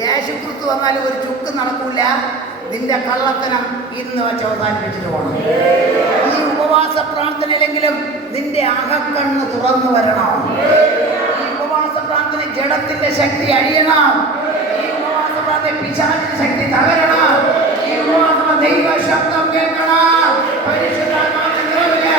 യേശുക്രിസ്തു വന്നാലും ഒരു ചുക്ക് നടക്കൂല. നിന്റെ കള്ളത്തനം ഇന്ന് വെച്ച് അവസാനിപ്പിച്ചിട്ട് പോകണം. ഈ ഉപവാസ പ്രാർത്ഥനയിലെങ്കിലും നിന്റെ അകക്കണ്ണ് തുറന്നു വരണം. ഈ ഉപവാസ പ്രാർത്ഥന ജഡത്തിന്റെ ശക്തി അഴിയണം. ഈ ഉപവാസ പ്രാർത്ഥന പിശാചിന്റെ ശക്തി തകരണം. ഈ ഉപവാസ ദൈവ ശബ്ദം കേൾക്കണം. പരിശുദ്ധാത്മാവിന്റെ നിറവില്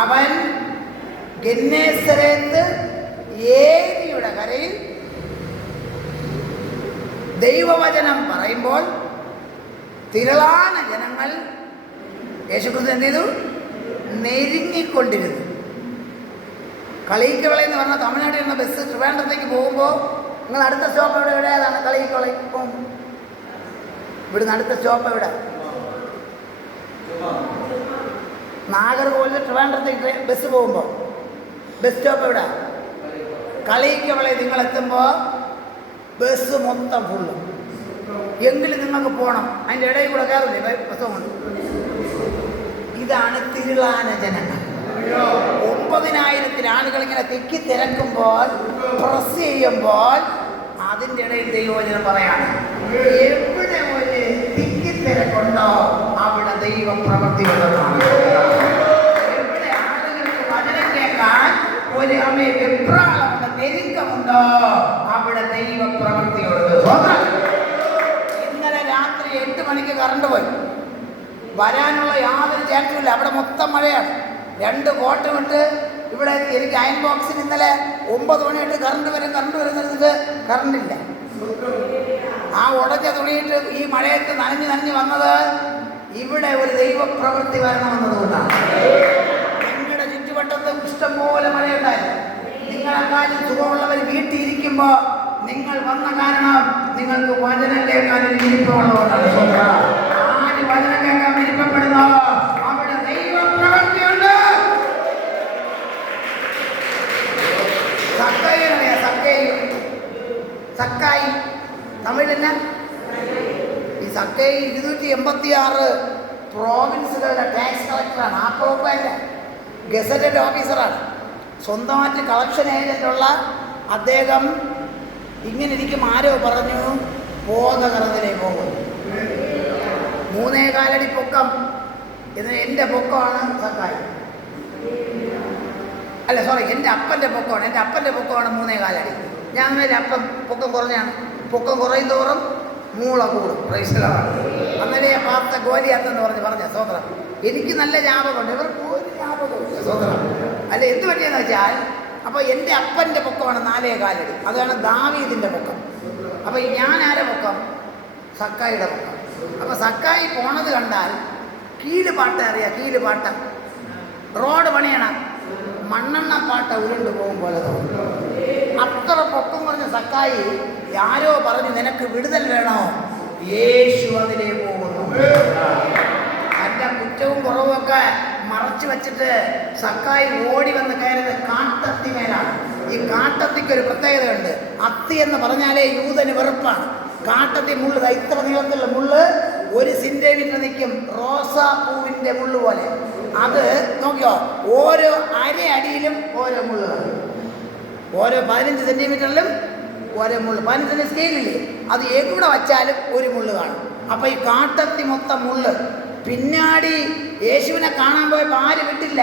അവൻ ഗന്നേസരത്ത് ഏരിയുടെ കരയിൽ ദൈവവചനം പറയുമ്പോൾ തിരളാന ജനങ്ങൾ യേശുക്രിസ്തു എന്ത് ചെയ്തു? നെരുങ്ങിക്കൊണ്ടിരുന്നു. കളിയിക്കവള എന്ന് പറഞ്ഞാൽ തമിഴ്നാട്ടിൽ നിന്ന് ബസ് ട്രിവാൻഡ്രത്തേക്ക് പോകുമ്പോൾ നിങ്ങൾ അടുത്ത സ്റ്റോപ്പ് എവിടെ? ഏതാണ് കളിയിക്കവള? ഇപ്പം ഇവിടുന്ന് അടുത്ത സ്റ്റോപ്പ് എവിടെ? നാഗർകോവിലിൽ ട്രിവാൻഡ്രത്തേക്ക് ബസ് പോകുമ്പോൾ ബസ് സ്റ്റോപ്പ് എവിടെ? കളിയിക്കവളെ നിങ്ങളെത്തുമ്പോൾ ബസ് മൊത്തം ഫുള്ള്. എങ്കിലും നിങ്ങൾക്ക് പോകണം, അതിൻ്റെ ഇടയിൽ കൂടെ കയറില്ലേ ബസ് കൊണ്ട്. ഇതാണ് തിരുളാന ജനങ്ങൾ. 9000 ആളുകൾ ഇങ്ങനെ തിക്കി തിരക്കുമ്പോൾ പ്രസ് ചെയ്യുമ്പോൾ അതിൻ്റെ ഇടയിൽ ദൈവവചനം പറയാണ്, എവിടെ ഒരു തിക്കി തിരക്കുണ്ടോ അവിടെ ദൈവം പ്രവൃത്തിയുള്ളതാണ്. എവിടെ ആളുകൾക്ക് വചനം കേൾക്കാൻ ഒരു അമ്മയെ വെപ്രാളമുണ്ട്, നെരുക്കമുണ്ടോ അവിടെ ദൈവ പ്രവൃത്തിയുള്ളത്. ഇന്നലെ രാത്രി 8 മണിക്ക് കറണ്ട് പോയി. വരാനുള്ള യാതൊരു ചാൻസും ഇല്ല. അവിടെ മൊത്തം മഴയാണ്. 2 കോട്ട് വിട്ട് ഇവിടെ എനിക്ക് അയൺ ബോക്സിൽ ഇന്നലെ 9 മണിയായിട്ട് കറണ്ട് വരുന്നിട്ട് കറണ്ടില്ല. ആ ഉടച്ച തുണിയിട്ട് ഈ മഴയത്ത് നനഞ്ഞ് വന്നത് ഇവിടെ ഒരു ദൈവപ്രവൃത്തി വരണമെന്നതുകൊണ്ടാണ്. നിങ്ങളുടെ ചുറ്റുവട്ടത്തും ഇഷ്ടംപോലെ മഴയുണ്ടായിരുന്നു. നിങ്ങളെക്കാളും സുഖമുള്ളവർ വീട്ടിലിരിക്കുമ്പോൾ നിങ്ങൾ വന്ന കാരണം നിങ്ങൾക്ക് വചനം കേൾക്കാൻ ഒരു വിരിപ്പമുള്ളതുകൊണ്ടാണ്. ആര് വചനം കേൾക്കാൻ വിരിപ്പപ്പെടുന്നോ അവിടെ ദൈവപ്രവൃത്തിയുണ്ട്. സക്കായി തമിഴില്ല. ഈ സക്കായി 286 പ്രോവിൻസുകളുടെ ടാക്സ് കളക്ടറാണ്. ആ പ്രോഗ്രാമിൻ്റെ ഗസറ്റഡ് ഓഫീസറാണ്. സ്വന്തമായിട്ട് കളക്ഷൻ ഏജൻ്റുള്ള അദ്ദേഹം ഇങ്ങനെ ഇരിക്കും. ആരോ പറഞ്ഞു ബോധകരത്തിലേ പോകും. 3.4 അടി പൊക്കം. ഇത് എൻ്റെ പൊക്കമാണ് സക്കായി. അല്ല സോറി, എൻ്റെ അപ്പൻ്റെ പൊക്കമാണ്. എൻ്റെ അപ്പൻ്റെ പൊക്കമാണ് 3.4 അടി. ഞാൻ എൻ്റെ അപ്പം പൊക്കം കുറഞ്ഞാണ്. പൊക്കം കുറയും തോറും മൂള കൂടും. പ്രൈസലാണ്. അന്നേരം ഞാൻ പാർത്ത ഗോലിയാത്തെന്ന് പറഞ്ഞ സ്വതന്ത്രം. എനിക്ക് നല്ല ജ്ഞാപകമുണ്ട്, ഇവർക്ക് ഒരു ജ്ഞാപകമില്ല. സ്വതന്ത്രം അല്ല എന്ത് പറ്റിയെന്ന് വെച്ചാൽ, അപ്പോൾ എൻ്റെ അപ്പൻ്റെ പൊക്കമാണ് 4.4 അടി. അതാണ് ദാവീദിൻ്റെ പൊക്കം. അപ്പോൾ ഞാൻ ആരെ പൊക്കം? സക്കായിയുടെ പൊക്കം. അപ്പോൾ സക്കായി പോണത് കണ്ടാൽ കീഴുപാട്ട അറിയാം. കീഴുപാട്ട റോഡ് പണിയണം, മണ്ണെണ്ണ പാട്ട ഉരുണ്ട് പോകും പോലെ തോന്നും. അത്ര പൊക്കം പറഞ്ഞ സക്കായി ആരോ പറഞ്ഞു, നിനക്ക് വിടുതൽ വേണോ? യേശു അതിലേ പോകുന്നു. എൻ്റെ കുറ്റവും കുറവും ഒക്കെ മറച്ചു വെച്ചിട്ട് സക്കായി ഓടി വന്ന് കയറുന്നത് കാട്ടത്തി മേലാണ്. ഈ കാട്ടത്തിക്ക് ഒരു പ്രത്യേകതയുണ്ട്. അത്തി എന്ന് പറഞ്ഞാലേ യൂതന് വെറുപ്പാണ്. കാട്ടത്തി മുള്ള്, ഇത്ര നീളത്തിലുള്ള മുള്ള് 1 സെന്റിമീറ്റർ നിൽക്കും, റോസാ പൂവിൻ്റെ മുള്ള് പോലെ. അത് നോക്കിയോ, ഓരോ അരയടിയിലും ഓരോ മുള്ളുകൾ, ഓരോ 15 സെന്റിമീറ്ററിലും ഓരോ മുള്ള്. 15 സ്കെയിലില്ലേ, അത് എവിടെ വച്ചാലും ഒരു മുള്ള് കാണും. അപ്പം ഈ കാട്ടത്തി മൊത്തം മുള്ള്. പിന്നാടി യേശുവിനെ കാണാൻ പോയപ്പോൾ ആര് വിട്ടില്ല?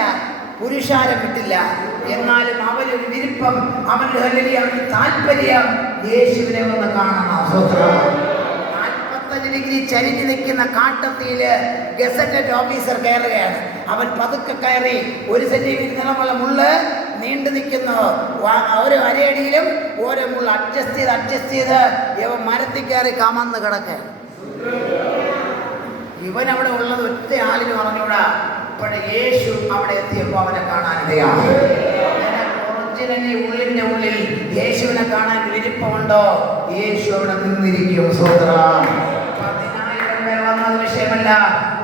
പുരുഷാരം വിട്ടില്ല. എന്നാലും അവനൊരു വിരുപ്പം, അവൻ്റെ അവന് താല്പര്യം യേശുവിനെ ഒന്ന് കാണണം. 45 ഡിഗ്രി ചരിഞ്ഞ് നിൽക്കുന്ന കാട്ടത്തിയിൽ ഗസറ്റഡ് ഓഫീസർ കയറുകയാണ്. അവൻ പതുക്കെ കയറി 1 സെന്റിമീറ്റർ നീളമുള്ള മുള്ള് നീണ്ടു നിൽക്കുന്നു. ഓരോ അരയടിയിലും ഓരോ മുള്ള് അഡ്ജസ്റ്റ് ചെയ്ത് ഇവൻ മരത്തിൽ കയറി കമന്ന് കിടക്കുക. ഇവൻ അവിടെ ഉള്ളത് ഒറ്റ ആളിന് പറഞ്ഞൂടാ. ഇപ്പോൾ യേശു അവിടെ എത്തിയപ്പോൾ അവനെ കാണാനിടയാണ്. ഒറിജിനലി ഉള്ളിൻ്റെ ഉള്ളിൽ യേശുവിനെ കാണാൻ വിരുപ്പമുണ്ടോ? യേശു അവിടെ നിന്നിരിക്കും. സ്വതന്ത്രം 10,000 പേർ വന്നത് വിഷയമല്ല.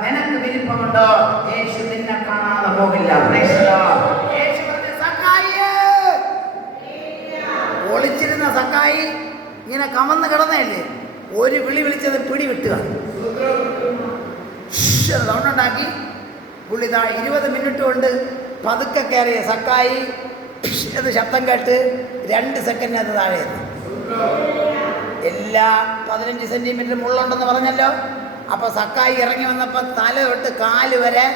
നിനക്ക് വിരുപ്പമുണ്ടോ? യേശു നിന്നെ കാണാതെ പോകില്ല. യേശു പറഞ്ഞു, സക്കായി. ഒളിച്ചിരുന്ന സക്കായി ഇങ്ങനെ കമന്ന് കിടന്നല്ലേ, ഒരു വിളി വിളിച്ചത് പിടിവിട്ടുക. സൗണ്ട് ഉണ്ടാക്കി പുള്ളി 20 മിനിറ്റ് കൊണ്ട് പതുക്കെ കയറിയ സക്കായി എന്ന് ശബ്ദം കേട്ട് 2 സെക്കൻഡിനകത്ത് താഴെ എത്തി. എല്ലാ 15 സെന്റിമീറ്റർ മുള്ളുണ്ടെന്ന് പറഞ്ഞല്ലോ. അപ്പോൾ സക്കായി ഇറങ്ങി വന്നപ്പോൾ തല തൊട്ട് കാല് വരെ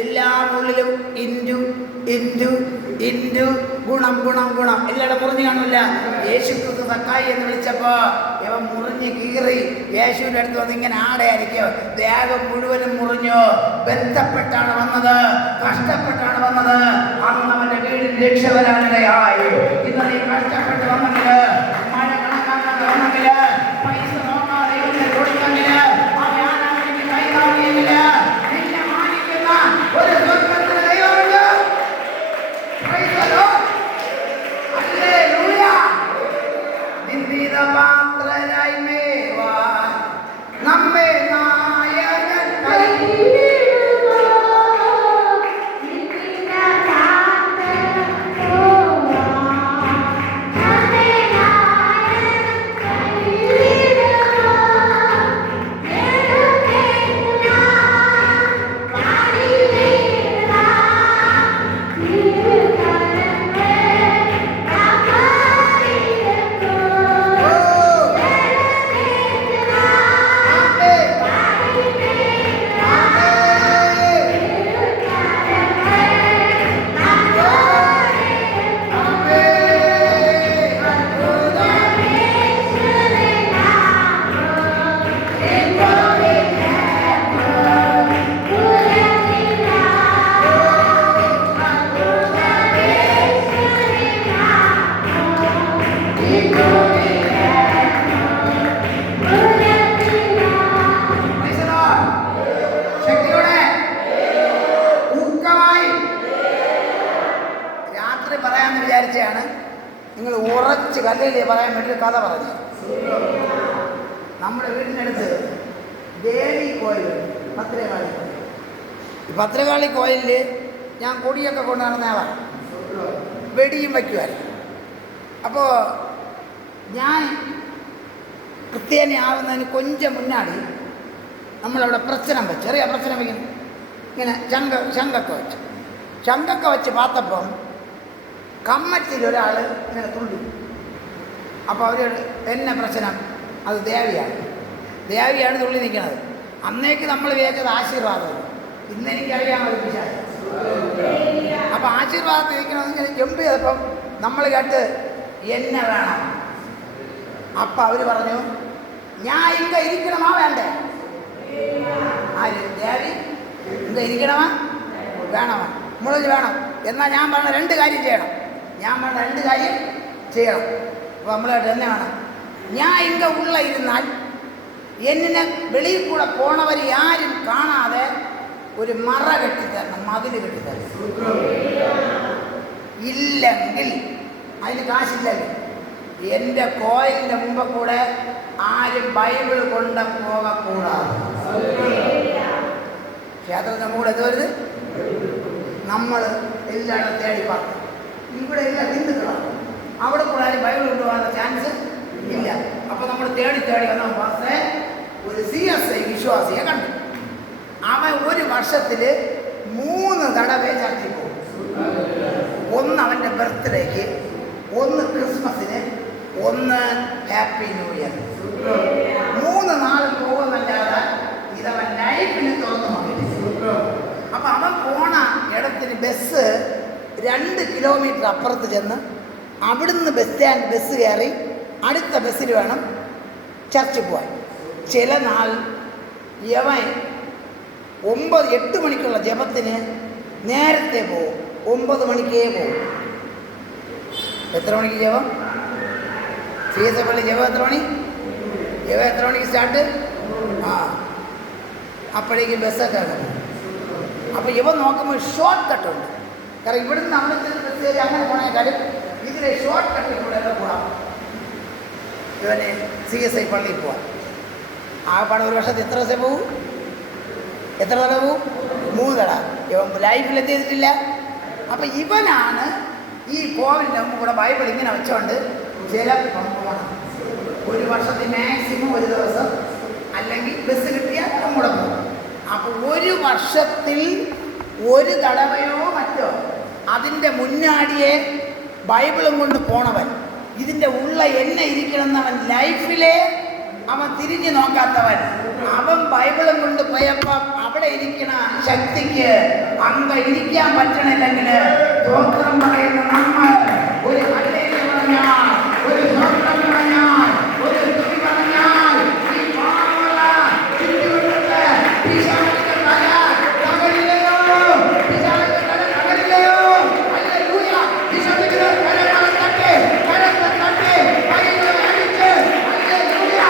എല്ലാ മുള്ളിലും ഇൻറ്റു ഗുണം എല്ലാവരും മുറിഞ്ഞു കാണില്ല. യേശു ക്രിസ്തു സക്കായി എന്ന് വിളിച്ചപ്പോൾ ഇവൻ മുറിഞ്ഞ് കീറി യേശുവിൻ്റെ അടുത്ത് വന്ന് ഇങ്ങനെ ആടയായിരിക്കും. ദേഹം മുഴുവനും മുറിഞ്ഞു. ബന്ധപ്പെട്ടാണ് വന്നത്, കഷ്ടപ്പെട്ടാണ് വന്നത്. അന്ന് അവൻ്റെ വീടിൽ രക്ഷ വരാനിടയായി. ഇന്ന് നീ കഷ്ടപ്പെട്ട് വന്നെങ്കിൽ, മഴ കണക്കാക്കാതെ വന്നെങ്കിൽ, പൈസ നോക്കാതെ കൊടുത്തെങ്കിൽ, കൈകാണിയെങ്കിൽ നിന്നെ മാനിക്കുന്ന ഒരു സ്വർഗ്ഗത്തിലെ ദൈവമുണ്ട്. പാത്രരായി മേവാൻ നമ്മെ നായകൻ നിങ്ങൾ ഉറച്ച് കല്ലിലേ പറയാൻ വേണ്ടി കഥ പറഞ്ഞു. നമ്മുടെ വീടിനടുത്ത് ദേവി കോയിൽ, ഭദ്രകാളി. ഈ ഭദ്രകാളി കോയിലിൽ ഞാൻ കൊടിയൊക്കെ കൊണ്ടു നടന്നയാളാണ്. വെടിയും വയ്ക്കുമായിരുന്നു. അപ്പോൾ ഞാൻ ക്രിസ്ത്യാനിയാവുന്നതിന് കൊഞ്ചം മുന്നാടി നമ്മളവിടെ പ്രശ്നം വെച്ച്, ചെറിയ പ്രശ്നം വയ്ക്കുന്നു. ഇങ്ങനെ ശങ്കൊക്കെ വെച്ച് பார்த்தപ്പം കമ്മറ്റിൽ ഒരാൾ ഇങ്ങനെ തുള്ളി. അപ്പോൾ അവർ എന്നെ പ്രശ്നം, അത് ദേവിയാണ് തുള്ളി നിൽക്കുന്നത്. അന്നേക്ക് നമ്മൾ വിചാരിച്ചത് ആശീർവാദം. ഇന്നെനിക്കറിയാം അത് പിശാച്. അപ്പോൾ ആശീർവാദത്തിൽ ഇരിക്കണമെന്ന് ഇങ്ങനെ ജമ്പ് ചെയ്തപ്പം നമ്മൾ കേട്ട് എന്നെ വേണം. അപ്പം അവർ പറഞ്ഞു, ഞാൻ ഇങ്ങ ഇരിക്കണമാ വേണ്ടേ? ആര്? ദേവി ഇങ്ങ ഇരിക്കണമാ വേണമാ? മുളക് വേണം. എന്നാൽ ഞാൻ പറഞ്ഞ 2 കാര്യം ചെയ്യണം. അപ്പോൾ നമ്മളായിട്ട് എന്നെ വേണം. ഞാൻ ഇങ്ങ ഉള്ള ഇരുന്നാൽ എന്നെ വെളിയിൽ കൂടെ പോണവർ ആരും കാണാതെ ഒരു മറ കെട്ടിത്തരണം, മതിൽ കെട്ടിത്തരണം. ഇല്ലെങ്കിൽ അതിന് കാശില്ലല്ലോ. എൻ്റെ കോയിലിൻ്റെ മുമ്പ് കൂടെ ആരും ബൈബിൾ കൊണ്ട് പോകക്കൂടാതെ. ക്ഷേത്രത്തിൽ നമ്മുടെ ഇത് വരുത് നമ്മൾ എല്ലായിടത്തും തേടി പറഞ്ഞു. ഇവിടെ എല്ലാം ഹിന്ദുക്കളാണ്. അവിടെ കൂടെ ആരും ബൈബിൾ കൊണ്ടുപോകാനുള്ള ചാൻസ് ഇല്ല. അപ്പോൾ നമ്മൾ തേടി വന്ന പക്ഷേ ഒരു CSI വിശ്വാസിയെ കണ്ടു. അവൻ ഒരു വർഷത്തിൽ 3 തടവേ ചർച്ചയിൽ പോകും. ഒന്ന് അവൻ്റെ ബർത്ത്ഡേക്ക്, ഒന്ന് ക്രിസ്മസിന്, ഒന്ന് ഹാപ്പി ന്യൂ ഇയർ. 3 നാൾ പോകുന്നല്ലാതെ ഇതവൻ ലൈഫിന് തുറന്നു നോക്കിയിട്ടില്ല. അപ്പം അവൻ പോണ ഇടത്തിന് ബസ് 2 കിലോമീറ്റർ അപ്പുറത്ത് ചെന്ന് അവിടുന്ന് ബസ് കയറി അടുത്ത ബസ്സിൽ വേണം ചർച്ചിൽ പോകാൻ. ചില നാൾ യവൻ 8 മണിക്കുള്ള ജപത്തിന് നേരത്തെ പോകും, 9 മണിക്കേ പോകും. എത്ര മണിക്ക് ജപം? CSI പള്ളി ജപം എത്ര മണി? ജപം എത്ര മണിക്ക് സ്റ്റാർട്ട്? അപ്പോഴേക്കും ബസ്സൊക്കെ ഇറങ്ങും. അപ്പോൾ ഇവ നോക്കുമ്പോൾ ഷോർട്ട് കട്ടുണ്ട്. കാരണം ഇവിടുന്ന് അവിടുത്തെ ബസ് കയറി അങ്ങനെ പോണേക്കാളും ഇതിലെ ഷോർട്ട് കട്ടിൽ കൂടെ പോകാം. ഇവന് CSI പള്ളിയിൽ പോവാം. ആ പണം ഒരു വർഷത്തിൽ എത്ര ദിവസം പോകും? എത്ര തട പോവും? 3 തട. ഇവൻ ലൈഫിൽ എത്തിയിട്ടില്ല. അപ്പം ഇവനാണ് ഈ കോവിലിൻ്റെ മുമ്പ് കൂടെ ബൈബിൾ ഇങ്ങനെ വെച്ചോണ്ട് ചിലപ്പം പോകണം. ഒരു വർഷത്തിൽ മാക്സിമം ഒരു ദിവസം, അല്ലെങ്കിൽ ബസ് കിട്ടിയാൽ കൂടെ പോകും. അപ്പോൾ ഒരു വർഷത്തിൽ ഒരു തടവയോ മറ്റോ അതിൻ്റെ മുന്നാടിയെ ബൈബിളും കൊണ്ട് പോണവൻ, ഇതിൻ്റെ ഉള്ള എന്നെ ഇരിക്കണമെന്ന് അവൻ ലൈഫിലെ അവൻ തിരിഞ്ഞു നോക്കാത്തവൻ, അവൻ ബൈബിളും കൊണ്ട് പോയപ്പോൾ അവിടെ ഇരിക്കണ ശക്തിക്ക് ഇരിക്കാൻ പറ്റണില്ലെങ്കിൽ സ്തോത്രം പറയുന്ന നമ്മൾ ഒരു ഹല്ലേലൂയ പറഞ്ഞാൽ, ഒരു സ്തോത്രം പറഞ്ഞാൽ, ഒരു സ്തുതി പറഞ്ഞാൽ ഈ പാവമുള്ള ചുറ്റുവട്ടത്ത് പിശാചിന്റെ തല തകരില്ലയോ, പിശാചിന്റെ തല തകരില്ലയോ. ഹല്ലേലൂയ. പിശാചിന്റെ കരങ്ങളെ തട്ടി, കരത്തെ തട്ടി, കൈകളെ അടിച്ച് ഹല്ലേലൂയ.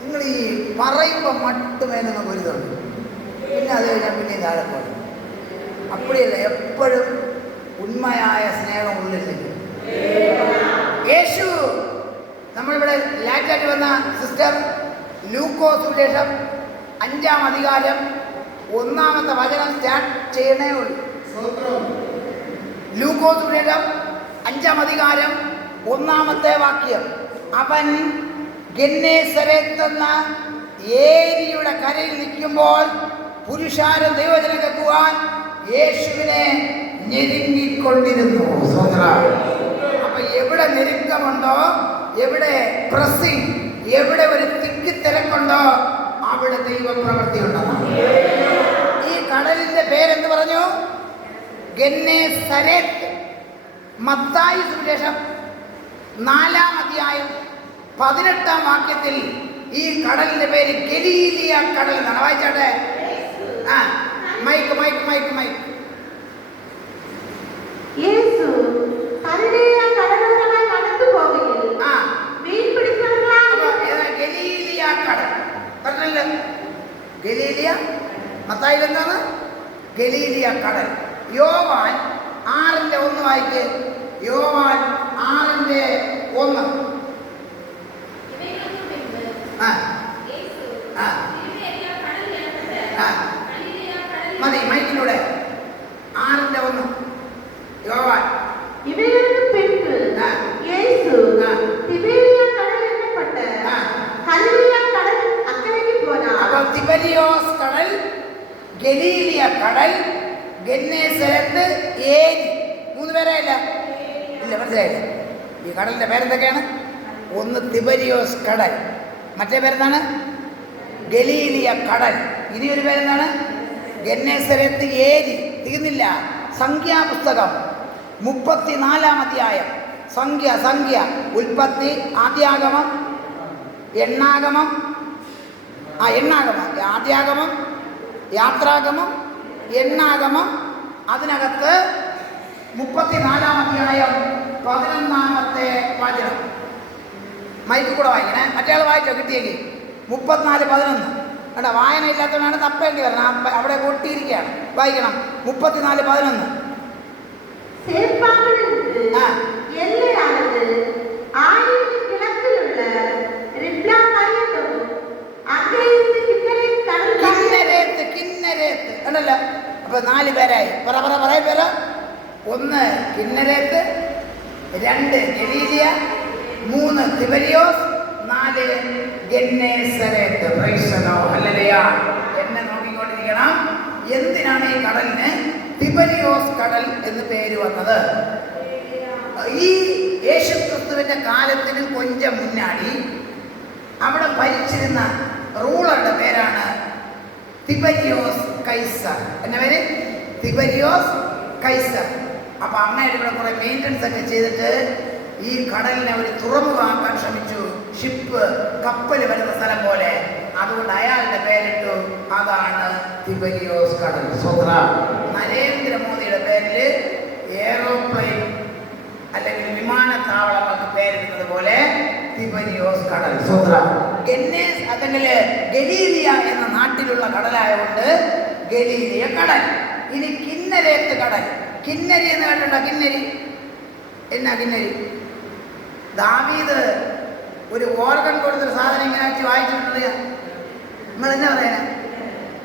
നിങ്ങൾ ഈ പറയുമ്പോൾ മട്ടുമേ നിങ്ങൾക്ക് ഒരു ഇതുണ്ട്, പിന്നെ അത് കഴിഞ്ഞാൽ പിന്നെ താഴെ പോകും. അപ്പടിയല്ല, എപ്പോഴും ഉണ്മയായ സ്നേഹം ഉള്ളിൽ നിൽക്കും. യേശു നമ്മളിവിടെ ലാറ്റായിട്ട് വന്ന സിസ്റ്റർ ലൂക്കോസ് സുവിശേഷം 5-ാം അധികാരം 1-ാമത്തെ വചനം സ്റ്റാർട്ട് ചെയ്യണേ ഉള്ളൂ. ലൂക്കോസ് സുവിശേഷം 5-ാം അധികാരം 1-ാമത്തെ വാക്യം. അവൻ ഗന്നേസരത്ത് എന്ന ഏരിയുടെ കരയിൽ നിൽക്കുമ്പോൾ പുരുഷാരം ദൈവവചനം കേൾക്കുവാൻ യേശുവിനെ ഞെരുങ്ങിക്കൊണ്ടിരുന്നു. അപ്പൊ എവിടെ ഞെരുക്കമുണ്ടോ, എവിടെ പ്രസിംഗ്, എവിടെ ഒരു തിക്കിത്തിരക്കുണ്ടോ അവിടെ ദൈവപ്രവൃത്തി ഉണ്ടെന്നാണ്. ഈ കടലിന്റെ പേരെന്ത് പറഞ്ഞു? ഗന്നേസരത്ത്. മത്തായി സുവിശേഷം 4-ാം അധ്യായം 18-ാം വാക്യത്തിൽ ഈ കടലിന്റെ പേര് ഗലീലിയ കടൽ എന്നാണ്. വായിച്ചാട്ടെ. Mike mike mike mike. യേശു ഗലീലിയ കടലോരമായി നടന്നു പോവുകയിൽ മീൻ പിടിക്കുന്നവരായ ഗലീലിയ കടൽ പറഞ്ഞല്ലോ. ഗലീലിയ മത്തായിയിൽ എന്താണ്? ഗലീലിയ കടൽ. യോവാൻ 6:1 വായിക്ക്. യോവാൻ 6:1. മതി മൈക്കിലൂടെ. 6:1 യോവാൻ. ഇവയുടെ പിൻപ് യേശു തിബേരിയ കടൽ എന്നപ്പെട്ട് ഗലീലിയ കടൽ അക്കരയ്ക്ക് പോനാ. അപ്പോൾ തിബരിയോസ് കടൽ, ഗലീലിയ കടൽ, ഗന്നേസരത്ത്, ഏരി. 3 പേരേ ഇല്ല. മനസ്സിലായില്ല? ഈ കടലിന്റെ പേരെന്തൊക്കെയാണ്? ഒന്ന് തിബരിയോസ് കടൽ, മറ്റേ പേരെന്താണ്? ഗലീലിയ കടൽ. ഇനിയൊരു പേരെന്താണ്? ഗന്നേസരത്ത്, ഏരി. തീർന്നില്ല. സംഖ്യാപുസ്തകം 34-ാം അധ്യായം. സംഖ്യ, ഉൽപ്പത്തി, ആദ്യാഗമം, എണ്ണാഗമം, ആദ്യാഗമം, യാത്രാഗമം, എണ്ണാഗമം അതിനകത്ത് 34-ാം അധ്യായം 11-ാമത്തെ വചനം. മൈക്ക് കൂടെ വായിക്കണേ. മറ്റേ ആൾ വായിച്ചോ കിട്ടിയെങ്കിൽ. 34:11. കേട്ടോ, വായന ഇല്ലാത്തവനാണ് തപ്പേണ്ടി വരണം. അവിടെ ഒട്ടിയിരിക്കുകയാണ്. വായിക്കണം. 34:11. കിന്നരേത്ത് കണ്ടല്ലോ. അപ്പൊ 4 പേരായി. പറയ പേര്. 1 കിന്നരേത്ത്, 2 ഗലീലിയ, 3 തിബരിയോസ്, 4 ഗന്നേസരേത്ത്. Praise the lord. ഹല്ലേലൂയ. എന്നെ നോക്കിക്കൊണ്ടിരിക്കണം. എന്തിനാണ് ഈ കടലിന് തിബരിയോസ് കടൽ എന്ന് പേര് വന്നത്? ഈ യേശുക്രിസ്തുവിന്റെ കാലത്തിന് കൊഞ്ചം മുന്നാടി അവിടെ ഭരിച്ചിരുന്ന റൂളറുടെ പേരാണ് തിബരിയോസ് കൈസർ. എന്ന പേര്? തിബരിയോസ് കൈസർ. അപ്പൊ അമ്മയുടെ ഇവിടെ കുറെ മെയിൻ്റനൻസ് ഒക്കെ ചെയ്തിട്ട് ഈ കടലിനെ ഒരു തുറമുഖമാക്കാൻ ശ്രമിച്ചു. ഷിപ്പ്, കപ്പൽ വരുന്ന സ്ഥലം പോലെ. അതുകൊണ്ട് അയാളുടെ പേരിട്ടു. അതാണ് തിബരിയോസ് കടൽ. നരേന്ദ്രമോദിയുടെ പേരിൽ എയറോപ്ലെയിൻ അല്ലെങ്കിൽ വിമാനത്താവളങ്ങൾക്ക് പേരിടുന്നത് പോലെ തിബരിയോസ് കടൽ. ഗന്നേസ് അല്ലെങ്കിൽ ഗലീലിയ എന്ന നാട്ടിലുള്ള കടലായതുകൊണ്ട് ഗലീലിയ കടൽ. ഇനി കിന്നരേത്ത് കടൽ. കിന്നരി എന്ന് കേട്ടിട്ടുണ്ടോ? കിന്നരി എന്നാ കിന്നരി? ദാവീദ് ഒരു ഓർഗൻ കൊടുത്തൊരു സാധനം ഇങ്ങനെ വെച്ച് വായിച്ചിട്ടില്ല. നിങ്ങൾ എന്നാ പറയാ?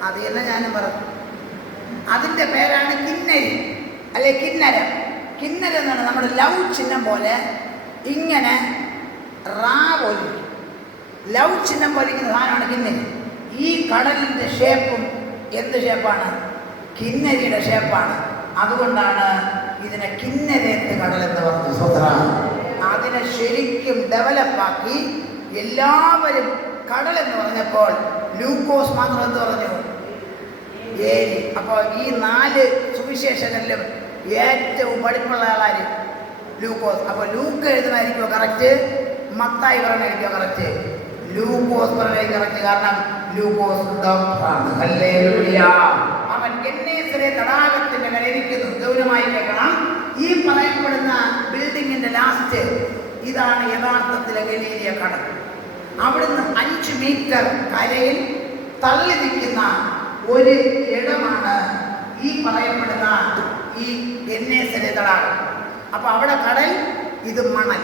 അത് തന്നെ ഞാനും പറഞ്ഞു. അതിൻ്റെ പേരാണ് കിന്നരി അല്ലെ കിന്നരം. കിന്നരം എന്നാണ് നമ്മുടെ ലവ് ചിഹ്നം പോലെ ഇങ്ങനെ ലവ് ചിഹ്നം പോലെ ഇരിക്കുന്ന സാധനമാണ് കിന്നരി. ഈ കടലിൻ്റെ ഷേപ്പും എന്ത് ഷേപ്പാണ്? കിന്നരിയുടെ ഷേപ്പാണ്. അതുകൊണ്ടാണ് ഇതിനെ കിന്നരേത്ത് കടൽ എന്ന് പറഞ്ഞു. അതിനെ ശരിക്കും ഡെവലപ്പാക്കി എല്ലാവരും കടൽ എന്ന് പറഞ്ഞപ്പോൾ ലൂക്കോസ് മാത്രം എന്ത് പറഞ്ഞു? ഏരി. അപ്പോൾ ഈ 4 സുവിശേഷകരിലും ഏറ്റവും പഠിപ്പുള്ള ആളാര്? ലൂക്കോസ്. അപ്പോൾ ലൂക്ക് എഴുതുന്നതായിരിക്കുമോ കറക്റ്റ്? മത്തായി പറഞ്ഞായിരിക്കുമോ കറക്റ്റ്? ലൂക്കോസ് പറഞ്ഞായിരിക്കും കറക്റ്റ്. കാരണം ലൂക്കോസ് ഡോക്ടറാണ്. ഹല്ലേലൂയ. അവൻ ഗന്നേസരെ തടാകത്തിന്റെ മേലെ ഇരിക്കുന്നു. ഗൗരവമായി കേൾക്കണം. ഈ പറയപ്പെടുന്ന ബിൽഡിങ്ങിന്റെ ലാസ്റ്റ് ഇതാണ് യഥാർത്ഥത്തിലെ ഗലീലിയ കടൽ. അവിടുന്ന് 5 മീറ്റർ കരയിൽ തള്ളി നിൽക്കുന്ന ഒരു ഇടമാണ് ഈ പറയപ്പെടുന്ന ഈ ഗന്നേസരെ തടാകം. അപ്പൊ അവിടെ കടൽ, ഇത് മണൽ.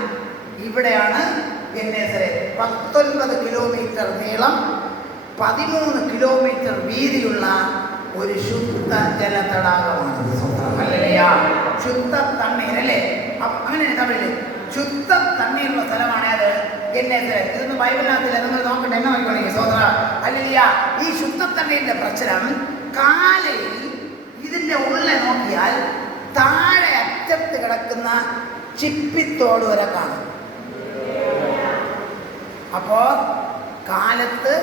ഇവിടെയാണ് ഗന്നേസരെ. 19 കിലോമീറ്റർ നീളം, 13 കിലോമീറ്റർ വീതിയുള്ള ഒരു ശുദ്ധ ജല തടാകമാണ്. ശുദ്ധ തണ്ണീർ അല്ലേ? അങ്ങനെ തമിഴില് ശുദ്ധ തണ്ണീരുള്ള സ്ഥലമാണ് അത് ഗന്നേസരെ. ഇതൊന്നും ബൈബിളിനകത്തില്ല. നമ്മൾ നോക്കണ്ട. എന്നെ നോക്കിക്കോളെ സോദര. ഹല്ലേലൂയ. ഈ ശുദ്ധ തണ്ണീരിന്റെ പ്രശ്നം കാലയിൽ ഇതിന്റെ ഉള്ളിൽ നോക്കിയാൽ താഴെ അറ്റത്ത് കിടക്കുന്ന ചിപ്പിത്തോട് വരെ കാണും. അപ്പോ കാലത്ത്